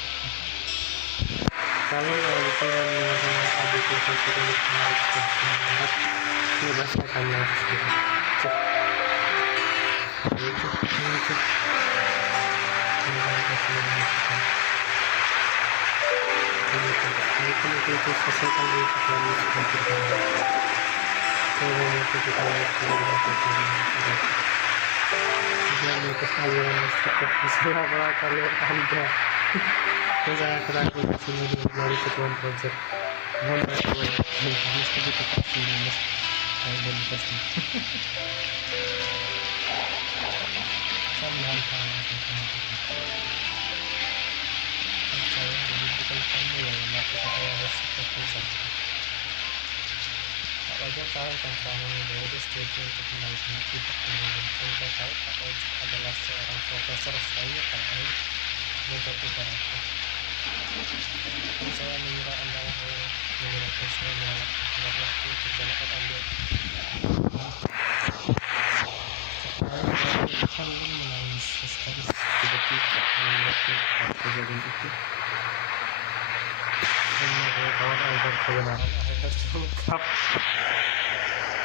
Kalau bisa menggunakan aplikasi seperti Istirahat, sudah saya akan langsung cek. Itu selesaikan dulu setelah itu kita memutus aliran listrik selama kalian Anda. Dan saya terakhir di sini dari ketuan project. Mohon bantuan dan kami sebagai tetap sini dan pasti. Saya menghantar saya bukan kamu yang melakukan aliran listrik. Tak wajar tahu tentang bahwa setuju untuk menikmati perkembangan. Kita tahu tak wajar adalah seorang profesor saya kali yang satu karakter. Saya mengira Anda menggunakan saya melakukan waktu untuk dapat ambil. Sekarang kalian menangis sekali tiba-tiba mengerti kejadian itu. Kawan agar kebenaran akhirnya terungkap.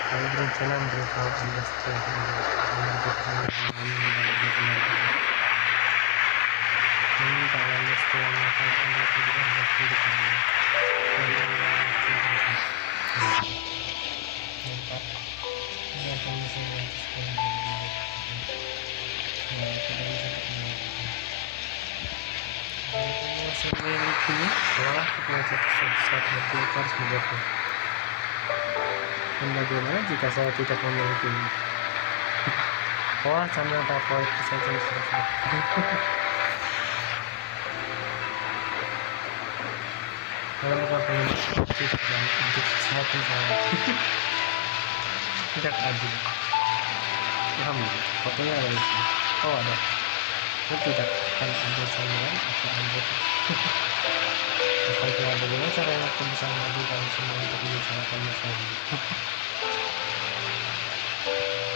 Kami berencana memberitahu Anda setelah menyebutkan namun tak lama setelah makan Anda tidak mengerti di kami. Nampak, ini akan bisa melanjutkan ini setelah kepelajaran saat waktu harus menjadi. Dan bagaimana jika saya tidak memilikinya? Wah, channel favorit saja selesai. Kalau bukan pengen untuk kesehatan saya tidak adil. Paham? Fotonya ada di sini. Oh ada. Itu tidak akan ambil saluran atau ambil. Kalau bagaimana caranya aku bisa mengambil kalian semua untuk membicarakan masalah ini?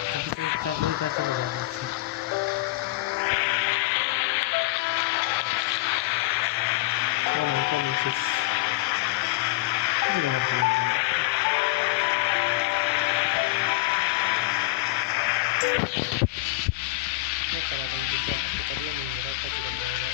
Tapi kita coba baca. Oh, nonton musik. Ini udah ngerti. Ini kalau ada juga kita dulu mengira kita tidak boleh.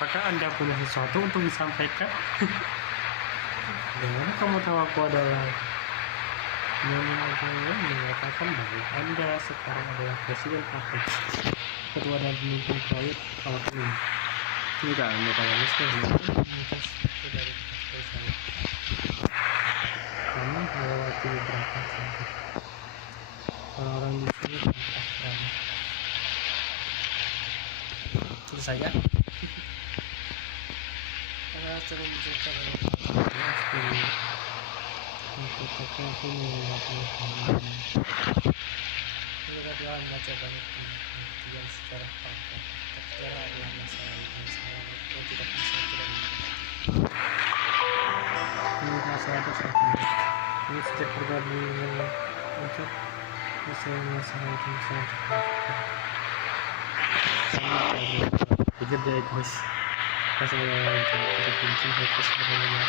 Apakah Anda punya sesuatu untuk disampaikan? Bagaimana kamu tahu aku adalah yang mengatakan bahwa Anda sekarang adalah presiden aku, ketua dan pemimpin proyek awal ini. Tidak, Anda kalau misalnya dari saya. Kamu melewati beberapa sampai orang-orang di sini tak terus saya sering menceritakan untuk aku mengingatkan kita telah membaca banyak pengertian secara praktek. Secara adalah masalah yang saya tidak bisa menurut masalah tersebut ini sejak bergabung untuk masalah itu sangat pikir dia egois. Saya tidak mungkin fokus bagaimana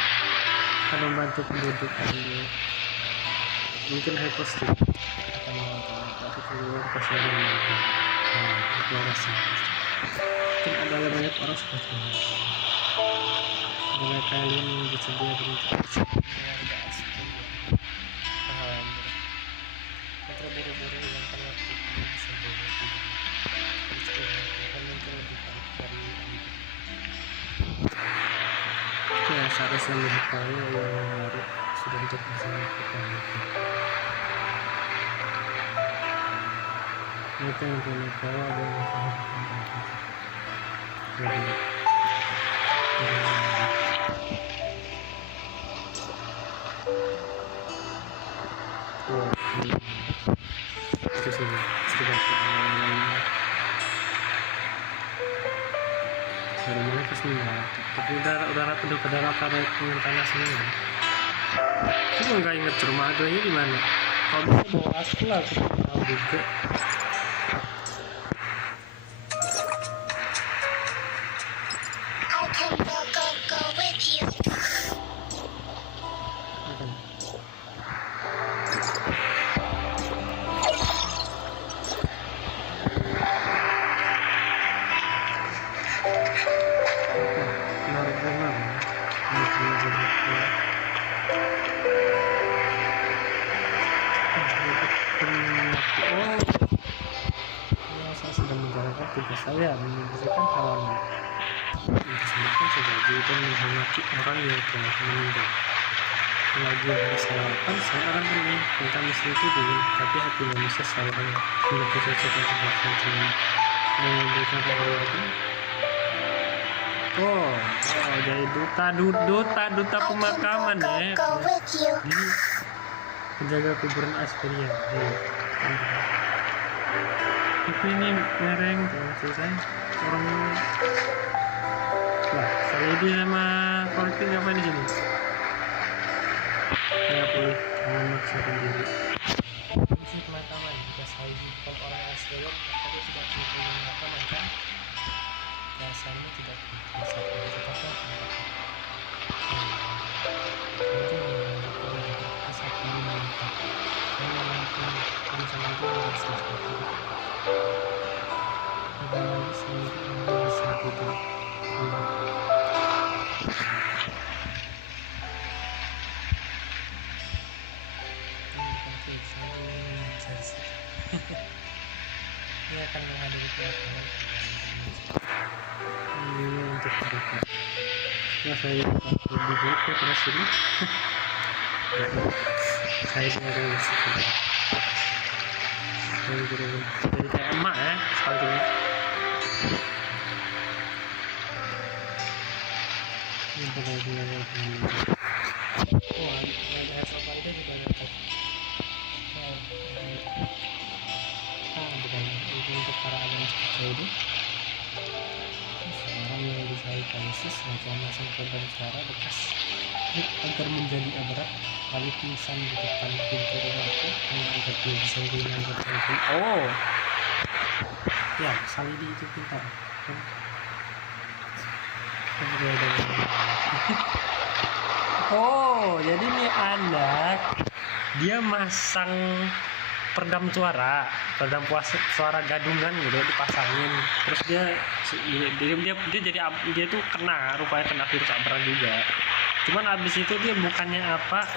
akan membantu penduduk ini. Mungkin hypost akan melakukan tapi keluar pasal ini deklarasi. Mungkin ada banyak orang seperti ini. Mulai kalian yang bersedia berinteraksi keluarga asli paham terburu-buru hilangkan waktu ini bisa berarti mungkin lebih baik dari ya seharusnya melihat kalian yang baru sudah untuk bersama kita mereka yang punya kau ada yang jadi itu sih sudah dari mana ke sini tapi udara penduduk udara pada dengan tanah semua. Aku nggak inget rumah adonya di mana. Kalau bisa bawa aku lah, aku tahu juga. I can go Saya sedang menjalankan tugas saya membersihkan halaman, membersihkan sebagai dan menghormati orang yang telah meninggal. Lagi yang harus saya lakukan, saya akan pergi tentang misi itu dulu, tapi hati manusia selalu hanya menunggu sesuatu untuk melakukan dengan memberikan penghormatan. Jadi duta pemakaman ya. Jadi penjaga kuburan Asperia. Tapi ini mereng selesai orang. Lah, Salidi sama Kolektif ngapain di sini? Saya boleh memaksakan diri. Misi pemakaman jika Salidi bukan orang Asperia, maka dia tidak bisa pemakaman kan? Biasanya tidak bisa pemakaman. Ini akan menghadiri kedatangan ini untuk mereka. Ya saya lebih baik ke kelas ini. Saya dari sekolah. Saya jadi kayak emak ya seperti ini. Ini benar-benar ada sopan itu juga ada. Bukan itu untuk para abang seperti ini. Seorang yang disahai Rasis mencoba masang korban SARA bekas agar menjadi abrak, lalu pingsan di depan pintu rumahku agar dia bisa menggunakan telepon. Oh ya, Salidi itu pintar. Oh, jadi ini anak dia masang peredam suara gadungan gitu dipasangin, terus dia tuh rupanya kena virus abrak juga. Cuman abis itu dia bukannya apa,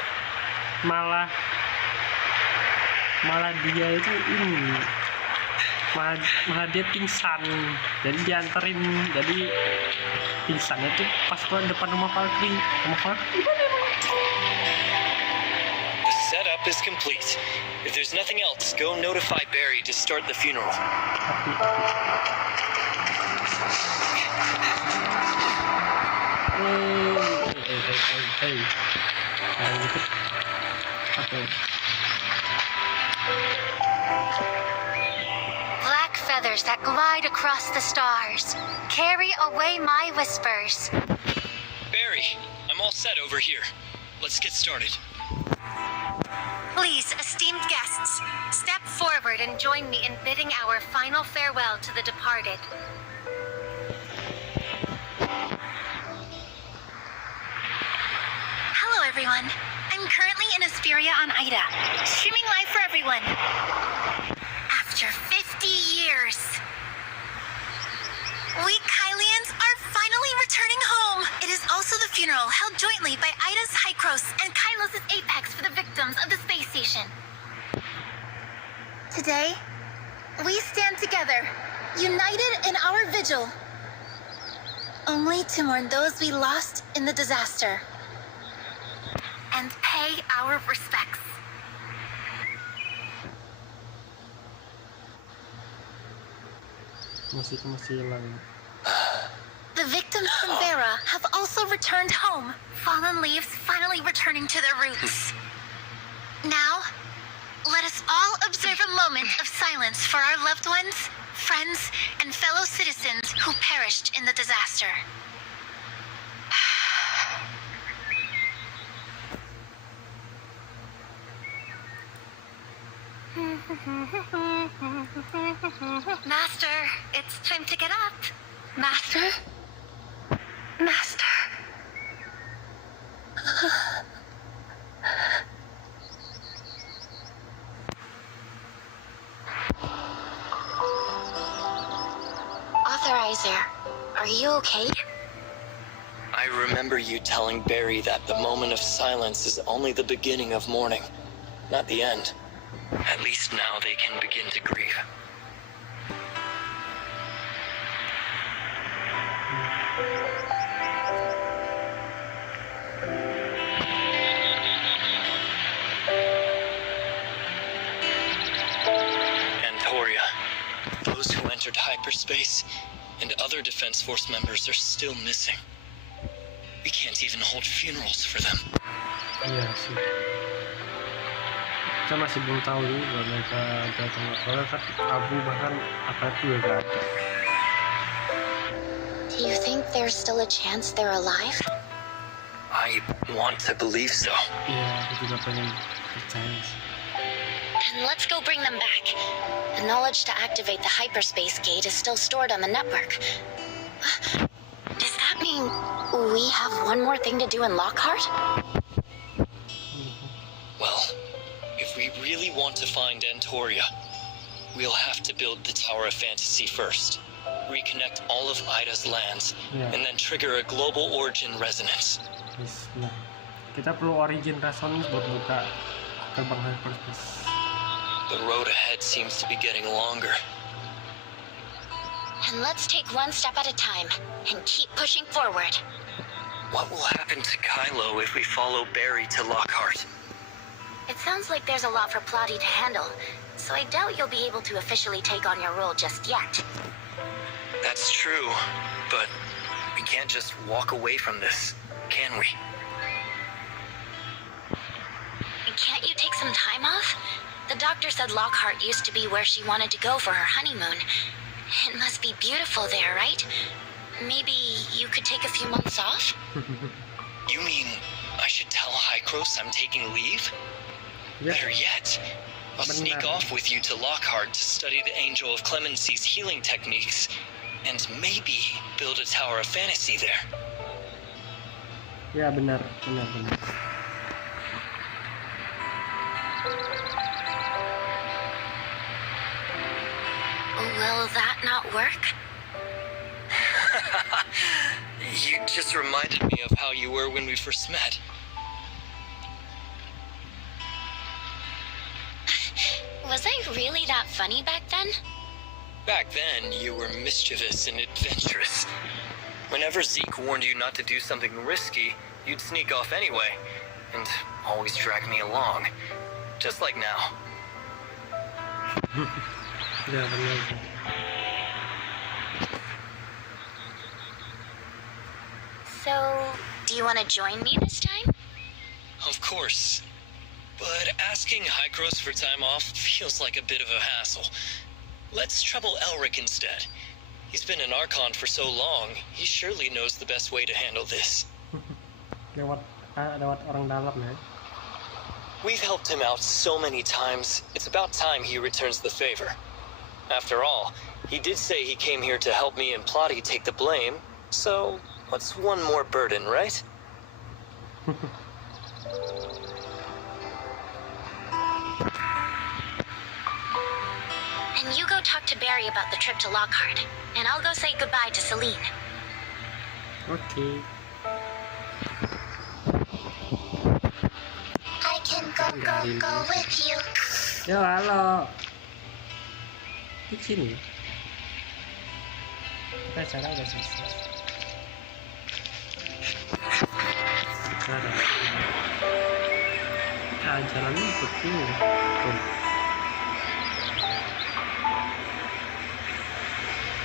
malah dia itu ini malah dia pingsan, jadi dianterin, jadi pingsannya tuh pas ke depan rumah Valkyrie. The setup is complete. If there's nothing else, go notify Barry to start the funeral. Hey. Okay. Black feathers that glide across the stars, carry away my whispers. Barry, I'm all set over here. Let's get started. Please, esteemed guests, step forward and join me in bidding our final farewell to the departed. Hello, everyone. I'm currently in Asperia on Ida, streaming live for everyone. After 50 years, we Kylians are finally returning home. It is also the funeral held jointly by Ida's Hykros and Kailos' Apex for the victims of the space station. Today, we stand together, united in our vigil, only to mourn those we lost in the disaster and pay our respects. Masih hilang. The victims from Vera have also returned home, fallen leaves finally returning to their roots. Now, let us all observe a moment of silence for our loved ones, friends, and fellow citizens who perished in the disaster. Master, it's time to get up. Master? Master? Authorizer, are you okay? I remember you telling Barry that the moment of silence is only the beginning of mourning, not the end. At least now they can begin to grieve. Antoria, those who entered hyperspace and other Defense Force members are still missing. We can't even hold funerals for them. Iya sih. Kita masih belum tahu juga mereka datang soalnya kan Abu bahkan apa itu ya gak ada. Do you think there's still a chance they're alive? I want to believe so. Iya, aku juga pengen percaya sih. Then let's go bring them back. The knowledge to activate the hyperspace gate is still stored on the network. Does that mean we have one more thing to do in Lockhart? Well, if we really want to find Antoria, we'll have to build the Tower of Fantasy first. Reconnect all of Ida's lands, and then trigger a global origin resonance. Yes, nah. Kita perlu origin resonance buat buka gerbang hyperspace. The road ahead seems to be getting longer. And let's take one step at a time and keep pushing forward. What will happen to Kailo if we follow Barry to Lockhart? It sounds like there's a lot for Plotty to handle, so I doubt you'll be able to officially take on your role just yet. That's true, but we can't just walk away from this, can we? Can't you take some time off? The doctor said Lockhart used to be where she wanted to go for her honeymoon. It must be beautiful there, right? Maybe you could take a few months off? You mean I should tell Hykros I'm taking leave? Yeah. Better yet, I'll sneak off with you to Lockhart to study the Angel of Clemency's healing techniques, and maybe build a Tower of Fantasy there. Ya benar. Will that not work? You just reminded me of how you were when we first met. Was I really that funny back then? Back then, you were mischievous and adventurous. Whenever Zeke warned you not to do something risky, you'd sneak off anyway, and always drag me along. Just like now. Ya benar. So, do you want to join me this time? Of course. But asking Hykros for time off feels like a bit of a hassle. Let's trouble Elric instead. He's been an Archon for so long, he surely knows the best way to handle this. lewat orang dalam ya. We've helped him out so many times, it's about time he returns the favor. After all, he did say he came here to help me and Plotty take the blame, so what's one more burden, right? And you go talk to Barry about the trip to Lockhart, and I'll go say goodbye to Celine. Okay. I can go with you. Ya halo. Di sini. Kita acara udah selesai. Sekarang. Jalannya betul.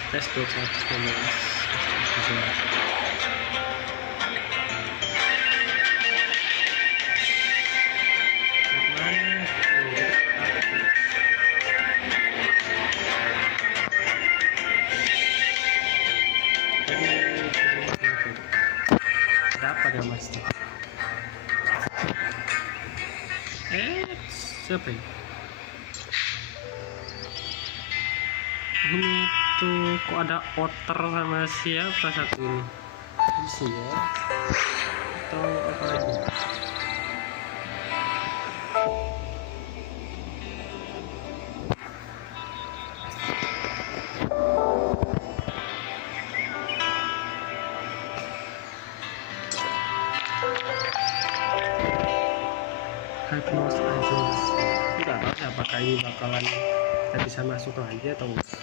Tes 219. Dapat ya mas? Siapa ya? Ini tuh kok ada otter sama siapa satu ini? Bisa ya? Atau apa lagi? Hypnosis Agency. Nggak tahu ya apakah ini bakalan kita bisa masuk lagi atau enggak.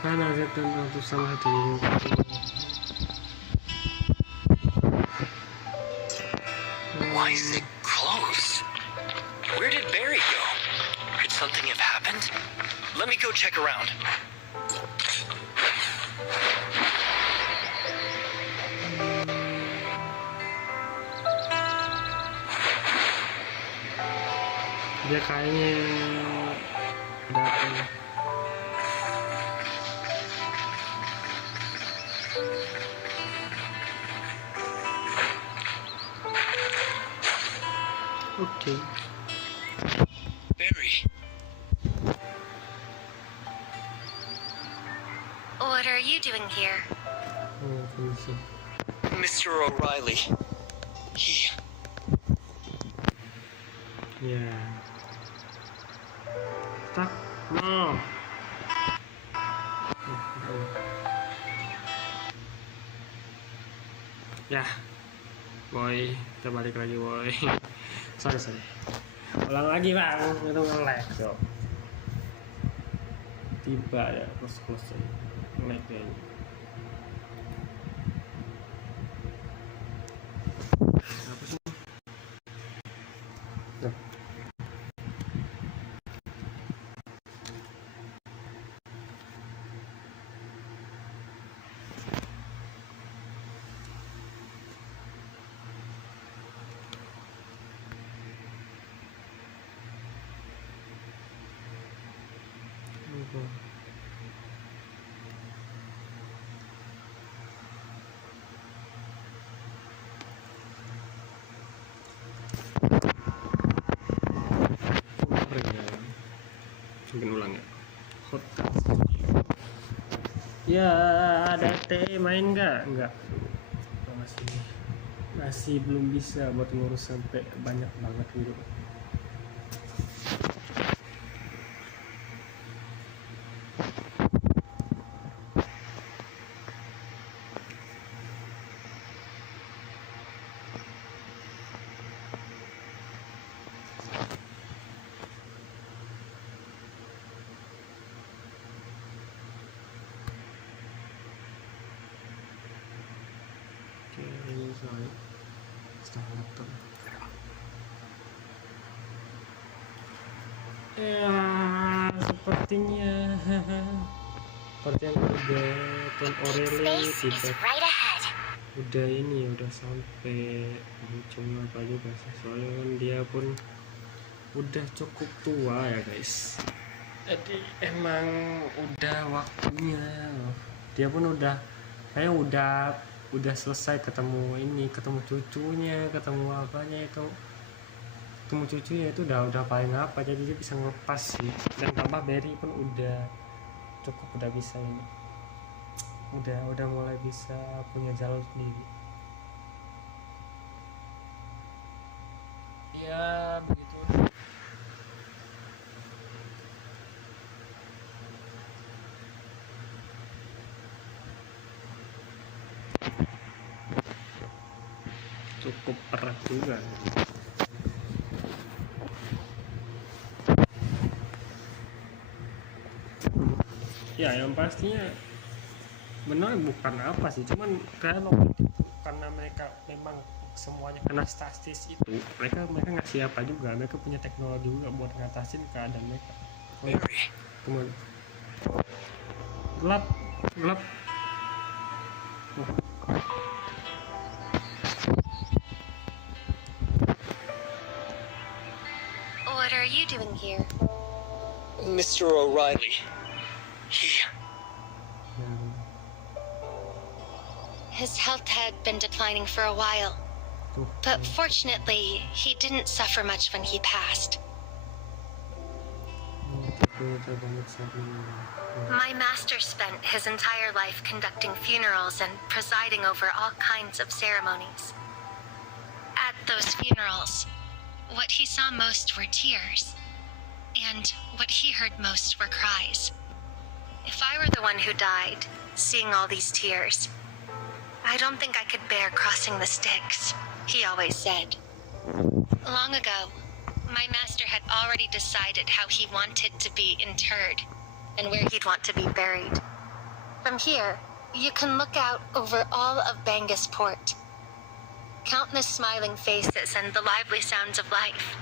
Mana aja untuk sama satu. Why is it closed? Where did Barry go? Could something have happened? Let me go check around. Dia kayaknya datang. Oke. Barry. What are you doing here? Oh, bisa. Mr. O'Reilly. He... Ya. Tak. No. Ya. Boy, kita balik lagi, boy. sorry. Ulang lagi, Bang. Itu nge-lag, so. Tiba ya, close aja. Nge-lag kayaknya. Apa sih? Nah. Mungkin ulang ya. Hot. Ya, ada teh main nggak? Nggak. Masih belum bisa buat ngurus sampai banyak banget gitu. Ya, sepertinya seperti yang udah Ton O'Reilly tidak udah ini udah sampai ujung apa juga sih, soalnya kan dia pun udah cukup tua ya guys, jadi emang udah waktunya. Dia pun udah udah selesai ketemu cucunya, ketemu apanya itu, ketemu cucunya itu udah paling apa, jadi dia bisa ngelepas sih. Dan tambah Barry pun udah cukup, udah bisa ini, udah mulai bisa punya jalan sendiri ya, begitu. Cukup berat juga. Ya, yang pastinya benar bukan apa sih, cuman karena mereka memang semuanya kena statis itu, mereka ngasih apa juga, mereka punya teknologi juga buat ngatasin keadaan mereka. Kemudian gelap. What are you doing here? Mr. O'Reilly. His health had been declining for a while, but fortunately, he didn't suffer much when he passed. My master spent his entire life conducting funerals and presiding over all kinds of ceremonies. At those funerals, what he saw most were tears, and what he heard most were cries. If I were the one who died, seeing all these tears, I don't think I could bear crossing the Styx, he always said. Long ago, my master had already decided how he wanted to be interred and where he'd want to be buried. From here, you can look out over all of Bangus Port. Countless smiling faces and the lively sounds of life.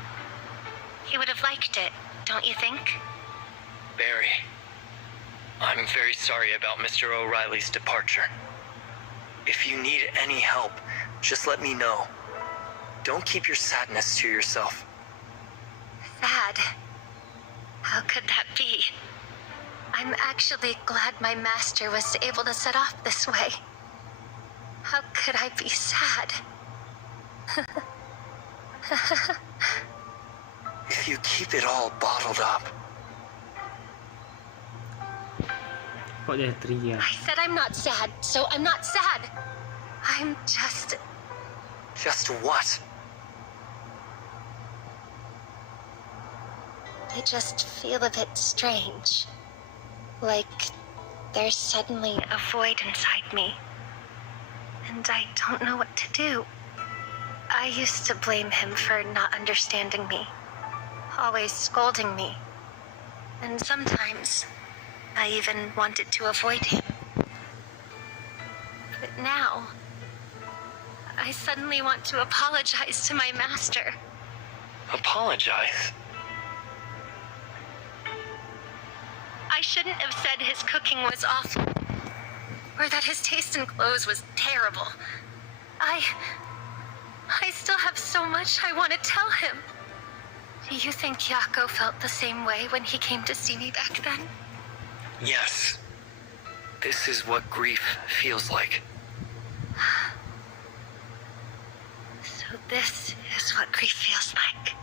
He would have liked it, don't you think? Barry, I'm very sorry about Mr. O'Reilly's departure. If you need any help, just let me know. Don't keep your sadness to yourself. Sad? How could that be? I'm actually glad my master was able to set off this way. How could I be sad? If you keep it all bottled up. Kok dia teriak? I said I'm not sad, so I'm not sad. I'm just... Just what? I just feel a bit strange. Like there's suddenly a void inside me. And I don't know what to do. I used to blame him for not understanding me. Always scolding me. And sometimes I even wanted to avoid him. But now, I suddenly want to apologize to my master. Apologize? I shouldn't have said his cooking was awful, or that his taste in clothes was terrible. I still have so much I want to tell him. Do you think Yako felt the same way when he came to see me back then? Yes. This is what grief feels like. So this is what grief feels like.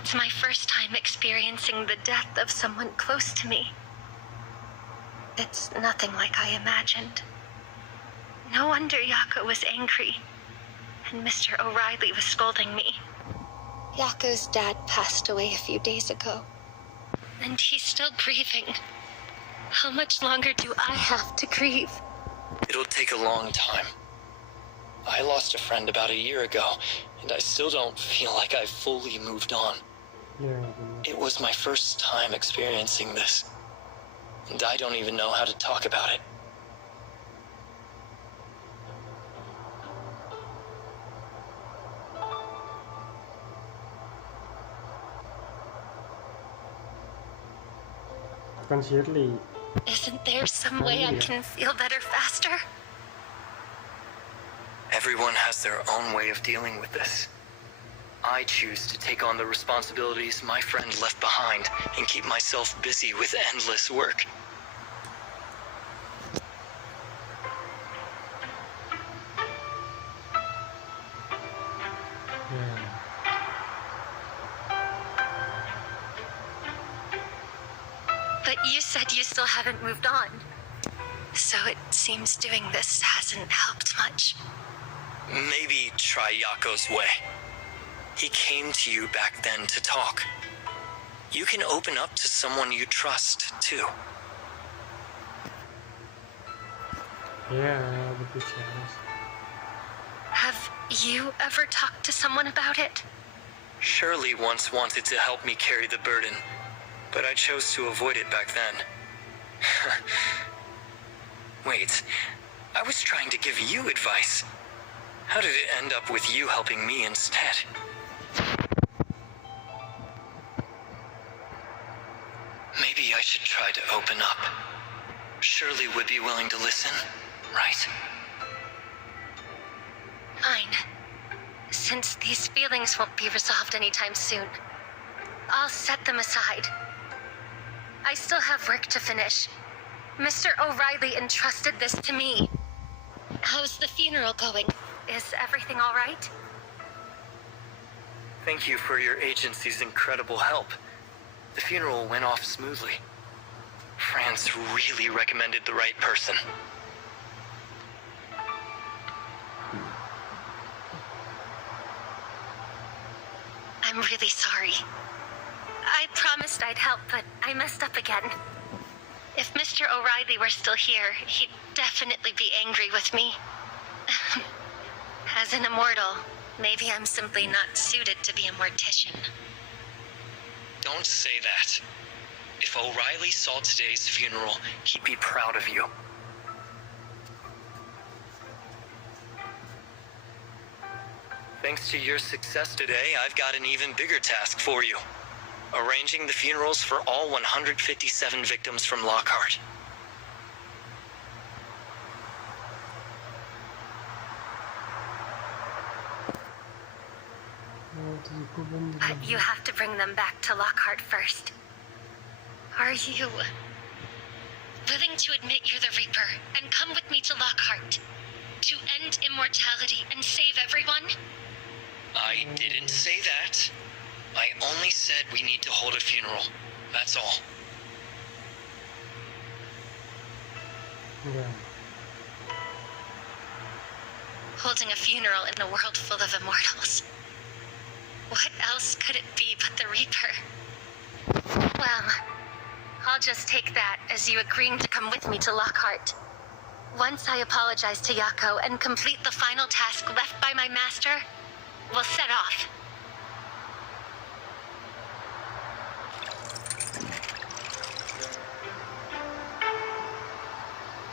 It's my first time experiencing the death of someone close to me. It's nothing like I imagined. No wonder Yako was angry, and Mr. O'Reilly was scolding me. Yako's dad passed away a few days ago, and he's still grieving. How much longer do I have to grieve? It'll take a long time. I lost a friend about a year ago, and I still don't feel like I've fully moved on. It was my first time experiencing this, and I don't even know how to talk about it. Bukan Shirley. Isn't there some way I can feel better faster? Everyone has their own way of dealing with this. I choose to take on the responsibilities my friend left behind and keep myself busy with endless work. But you said you still haven't moved on. So it seems doing this hasn't helped much. Maybe try Yako's way. He came to you back then to talk. You can open up to someone you trust, too. Ya, berbicara. Have you ever talked to someone about it? Shirley once wanted to help me carry the burden, but I chose to avoid it back then. Wait, I was trying to give you advice. How did it end up with you helping me instead? Maybe I should try to open up. Shirley would be willing to listen, right? Fine. Since these feelings won't be resolved anytime soon, I'll set them aside. I still have work to finish. Mr. O'Reilly entrusted this to me. How's the funeral going? Is everything all right? Thank you for your agency's incredible help. The funeral went off smoothly. France really recommended the right person. I'm really sorry. I promised I'd help, but I messed up again. If Mr. O'Reilly were still here, he'd definitely be angry with me. As an immortal, Maybe I'm simply not suited to be a mortician. Don't say that. If O'Reilly saw today's funeral, he'd be proud of you. Thanks to your success today, I've got an even bigger task for you. Arranging the funerals for all 157 victims from Lockhart. But you have to bring them back to Lockhart first. Are you willing to admit you're the Reaper and come with me to Lockhart? To end immortality and save everyone? I didn't say that. I only said we need to hold a funeral. That's all. Yeah. Holding a funeral in a world full of immortals. What else could it be but the Reaper? Well, I'll just take that as you agreeing to come with me to Lockhart. Once I apologize to Yako and complete the final task left by my master, we'll set off.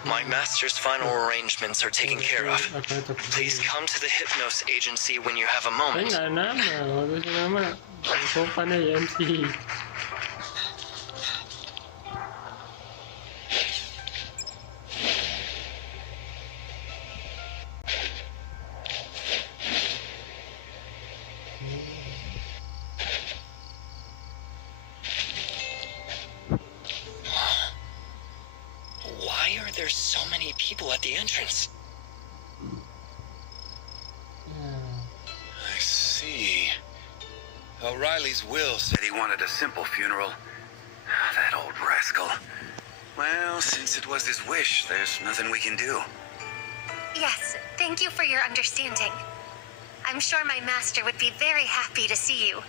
My master's final arrangements are taken care of. Please come to the Hypnos agency when you have a moment. Nggak nama, waktu itu nama sopan aja MC. Why are there so many people at the entrance? I see. O'Reilly's will said he wanted a simple funeral. That old rascal. Well, since it was his wish, there's nothing we can do. Yes, thank you for your understanding. I'm sure my master would be very happy to see you.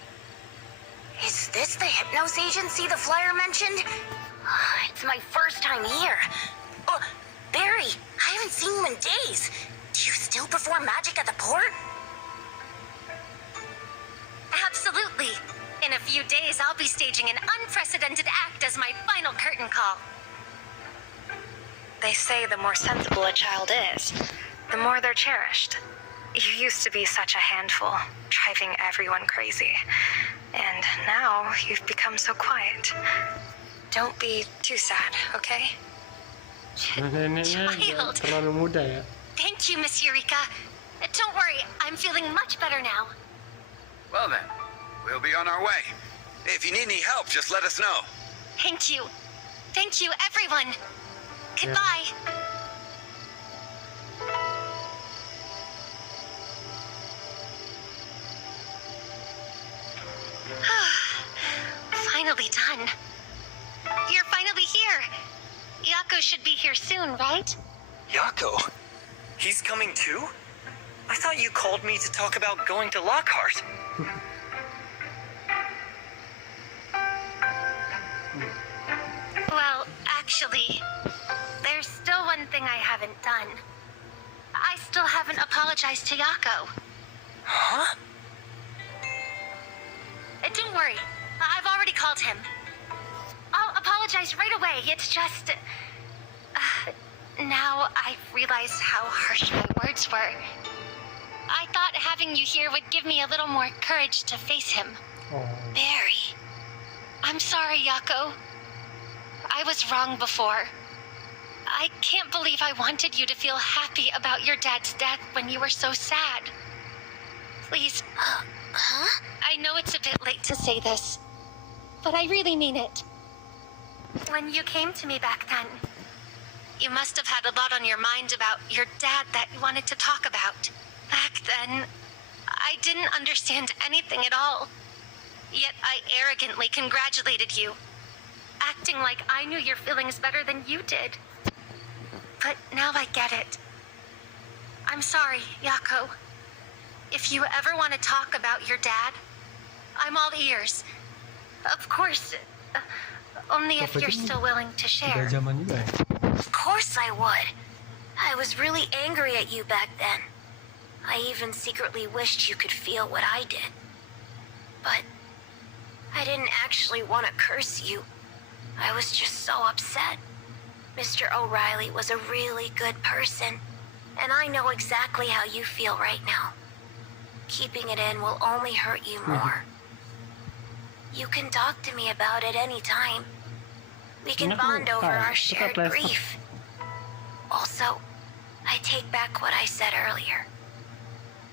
Is this the Hypnos agency the flyer mentioned? It's my first time here. Oh, Barry, I haven't seen you in days. Do you still perform magic at the port? Absolutely. In a few days, I'll be staging an unprecedented act as my final curtain call. They say the more sensible a child is, the more they're cherished. You used to be such a handful, driving everyone crazy. And now you've become so quiet. Don't be too sad, okay? Neneknya terlalu muda ya. Thank you, Miss Eureka. Don't worry, I'm feeling much better now. Well then, we'll be on our way. If you need any help, just let us know. Thank you. Thank you, everyone. Goodbye. Finally done. You're finally here. Yako should be here soon, right? Yako? He's coming too? I thought you called me to talk about going to Lockhart. Well, actually, there's still one thing I haven't done. I still haven't apologized to Yako. Huh? Don't worry. I've already called him. I'll apologize right away. It's just... now I realize how harsh my words were. I thought having you here would give me a little more courage to face him. Barry. I'm sorry, Yako. I was wrong before. I can't believe I wanted you to feel happy about your dad's death when you were so sad. Please. Huh? I know it's a bit late to say this, but I really mean it. When you came to me back then, you must have had a lot on your mind about your dad that you wanted to talk about. Back then, I didn't understand anything at all. Yet I arrogantly congratulated you, acting like I knew your feelings better than you did. But now I get it. I'm sorry, Yako. If you ever want to talk about your dad, I'm all ears. Of course, only if you're still willing to share. Of course I would. I was really angry at you back then. I even secretly wished you could feel what I did. But I didn't actually want to curse you. I was just so upset. Mr. O'Reilly was a really good person, and I know exactly how you feel right now. Keeping it in will only hurt you more. You can talk to me about it any time. We can bond over our shared grief. Also, I take back what I said earlier.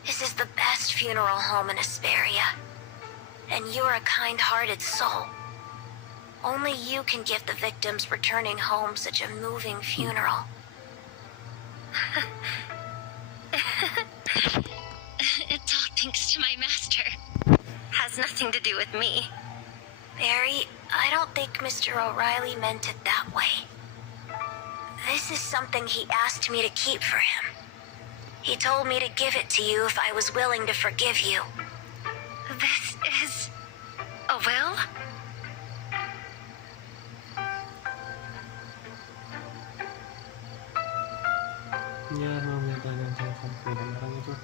This is the best funeral home in Asperia, and you're a kind-hearted soul. Only you can give the victims returning home such a moving funeral. It's all thanks to my master. Has nothing to do with me. Barry, I don't think Mr. O'Reilly meant it that way. This is something he asked me to keep for him. He told me to give it to you if I was willing to forgive you. This is a will? Ya, membedakan telepon dan orang itu.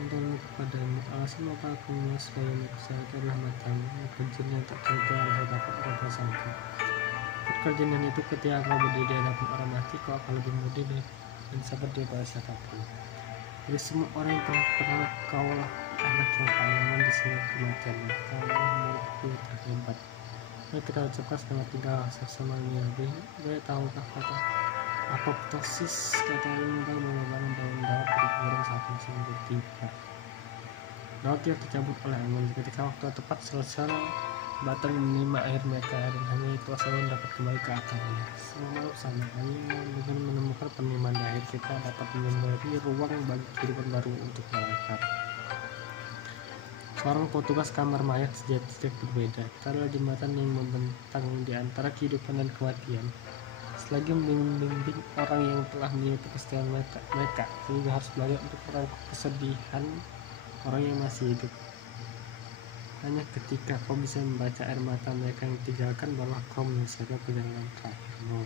Tentang kepadamu, alasan apa aku supaya saya adalah matamu, kerjanya tak cerita rasa takut atau prasangka. Pekerjaan itu ketika kau berdiri di hadapan orang mati, kau akan lebih mudah dan sabar daripada siapapun. Dari semua orang yang telah pernah kau lah anak yang paling aman di sini kematianmu. Kau lah muridku terhebat. Mari kita ucapkan selamat tinggal sama lebih. Gue tahukah kata apoptosis, kata ilmu mengembangkan daun daun berkurang saat musim tiba. Daun yang tercabut oleh angin ketika waktu tepat Sosial batang menerima air mereka dan hanya itu asalnya dapat kembali ke akarnya. Semua makhluk sama hanya dengan menemukan penerimaan di air kita dapat memberi ruang bagi kehidupan baru untuk mengakar. Seorang petugas kamar mayat sejati tidak berbeda. Itu adalah jembatan yang membentang di antara kehidupan dan kematian. Selagi membimbing orang yang telah melihat kesetiaan mereka, sehingga harus belajar untuk merangkul kesedihan orang yang masih hidup. Hanya ketika kau bisa membaca air mata mereka yang ditinggalkan, barulah kau menyelesaikan perjalanan terakhirmu.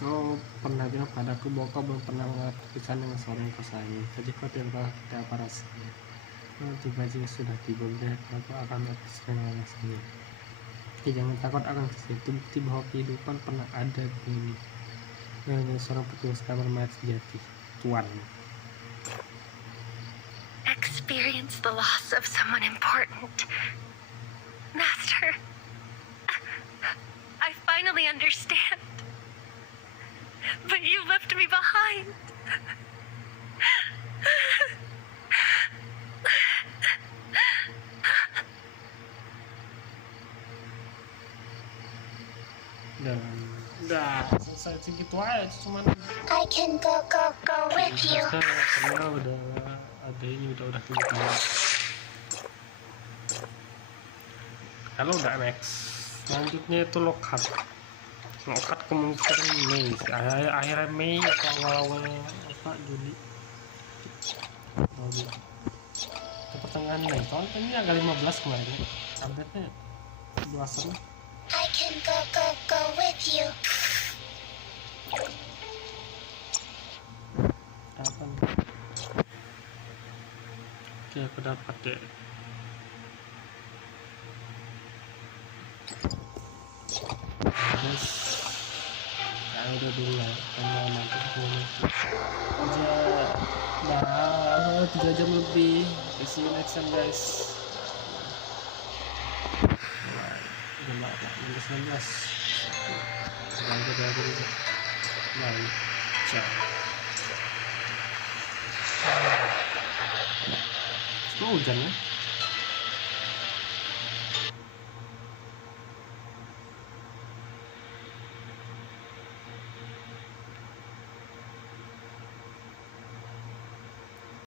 Kau pernah bilang padaku bahwa kau belum pernah mengalami perpisahan dengan seorang yang kau sayangi. Jadi kau tidak apa rasanya. Tiba jika sudah tiba, kau akan berpisah dengan rasanya. Jangan takut akan itu bukti bahwa kehidupan pernah ada di ini. Dengan seorang petugas kamar mayat sejati, Tuan. Experience the loss of someone important. Master, I finally understand. But you left me behind. Udah selesai segitu aja, cuman I can go with you. Karena udah ada ini udah gitu. Kalau udah next, selanjutnya itu lokat kemungkinan Mei, akhir Mei atau awal apa Juli. Pertengahan Mei, tahun ini agak 15 kemarin. Update-nya 12-an. I can go with you. Kapan? Oke, aku dapat deh. Terus, ya udah dulu lah. Karena nanti udah 3 jam lebih. See you next time guys. Udah 19. Lanjut lagi. Ciao. Hujan ya.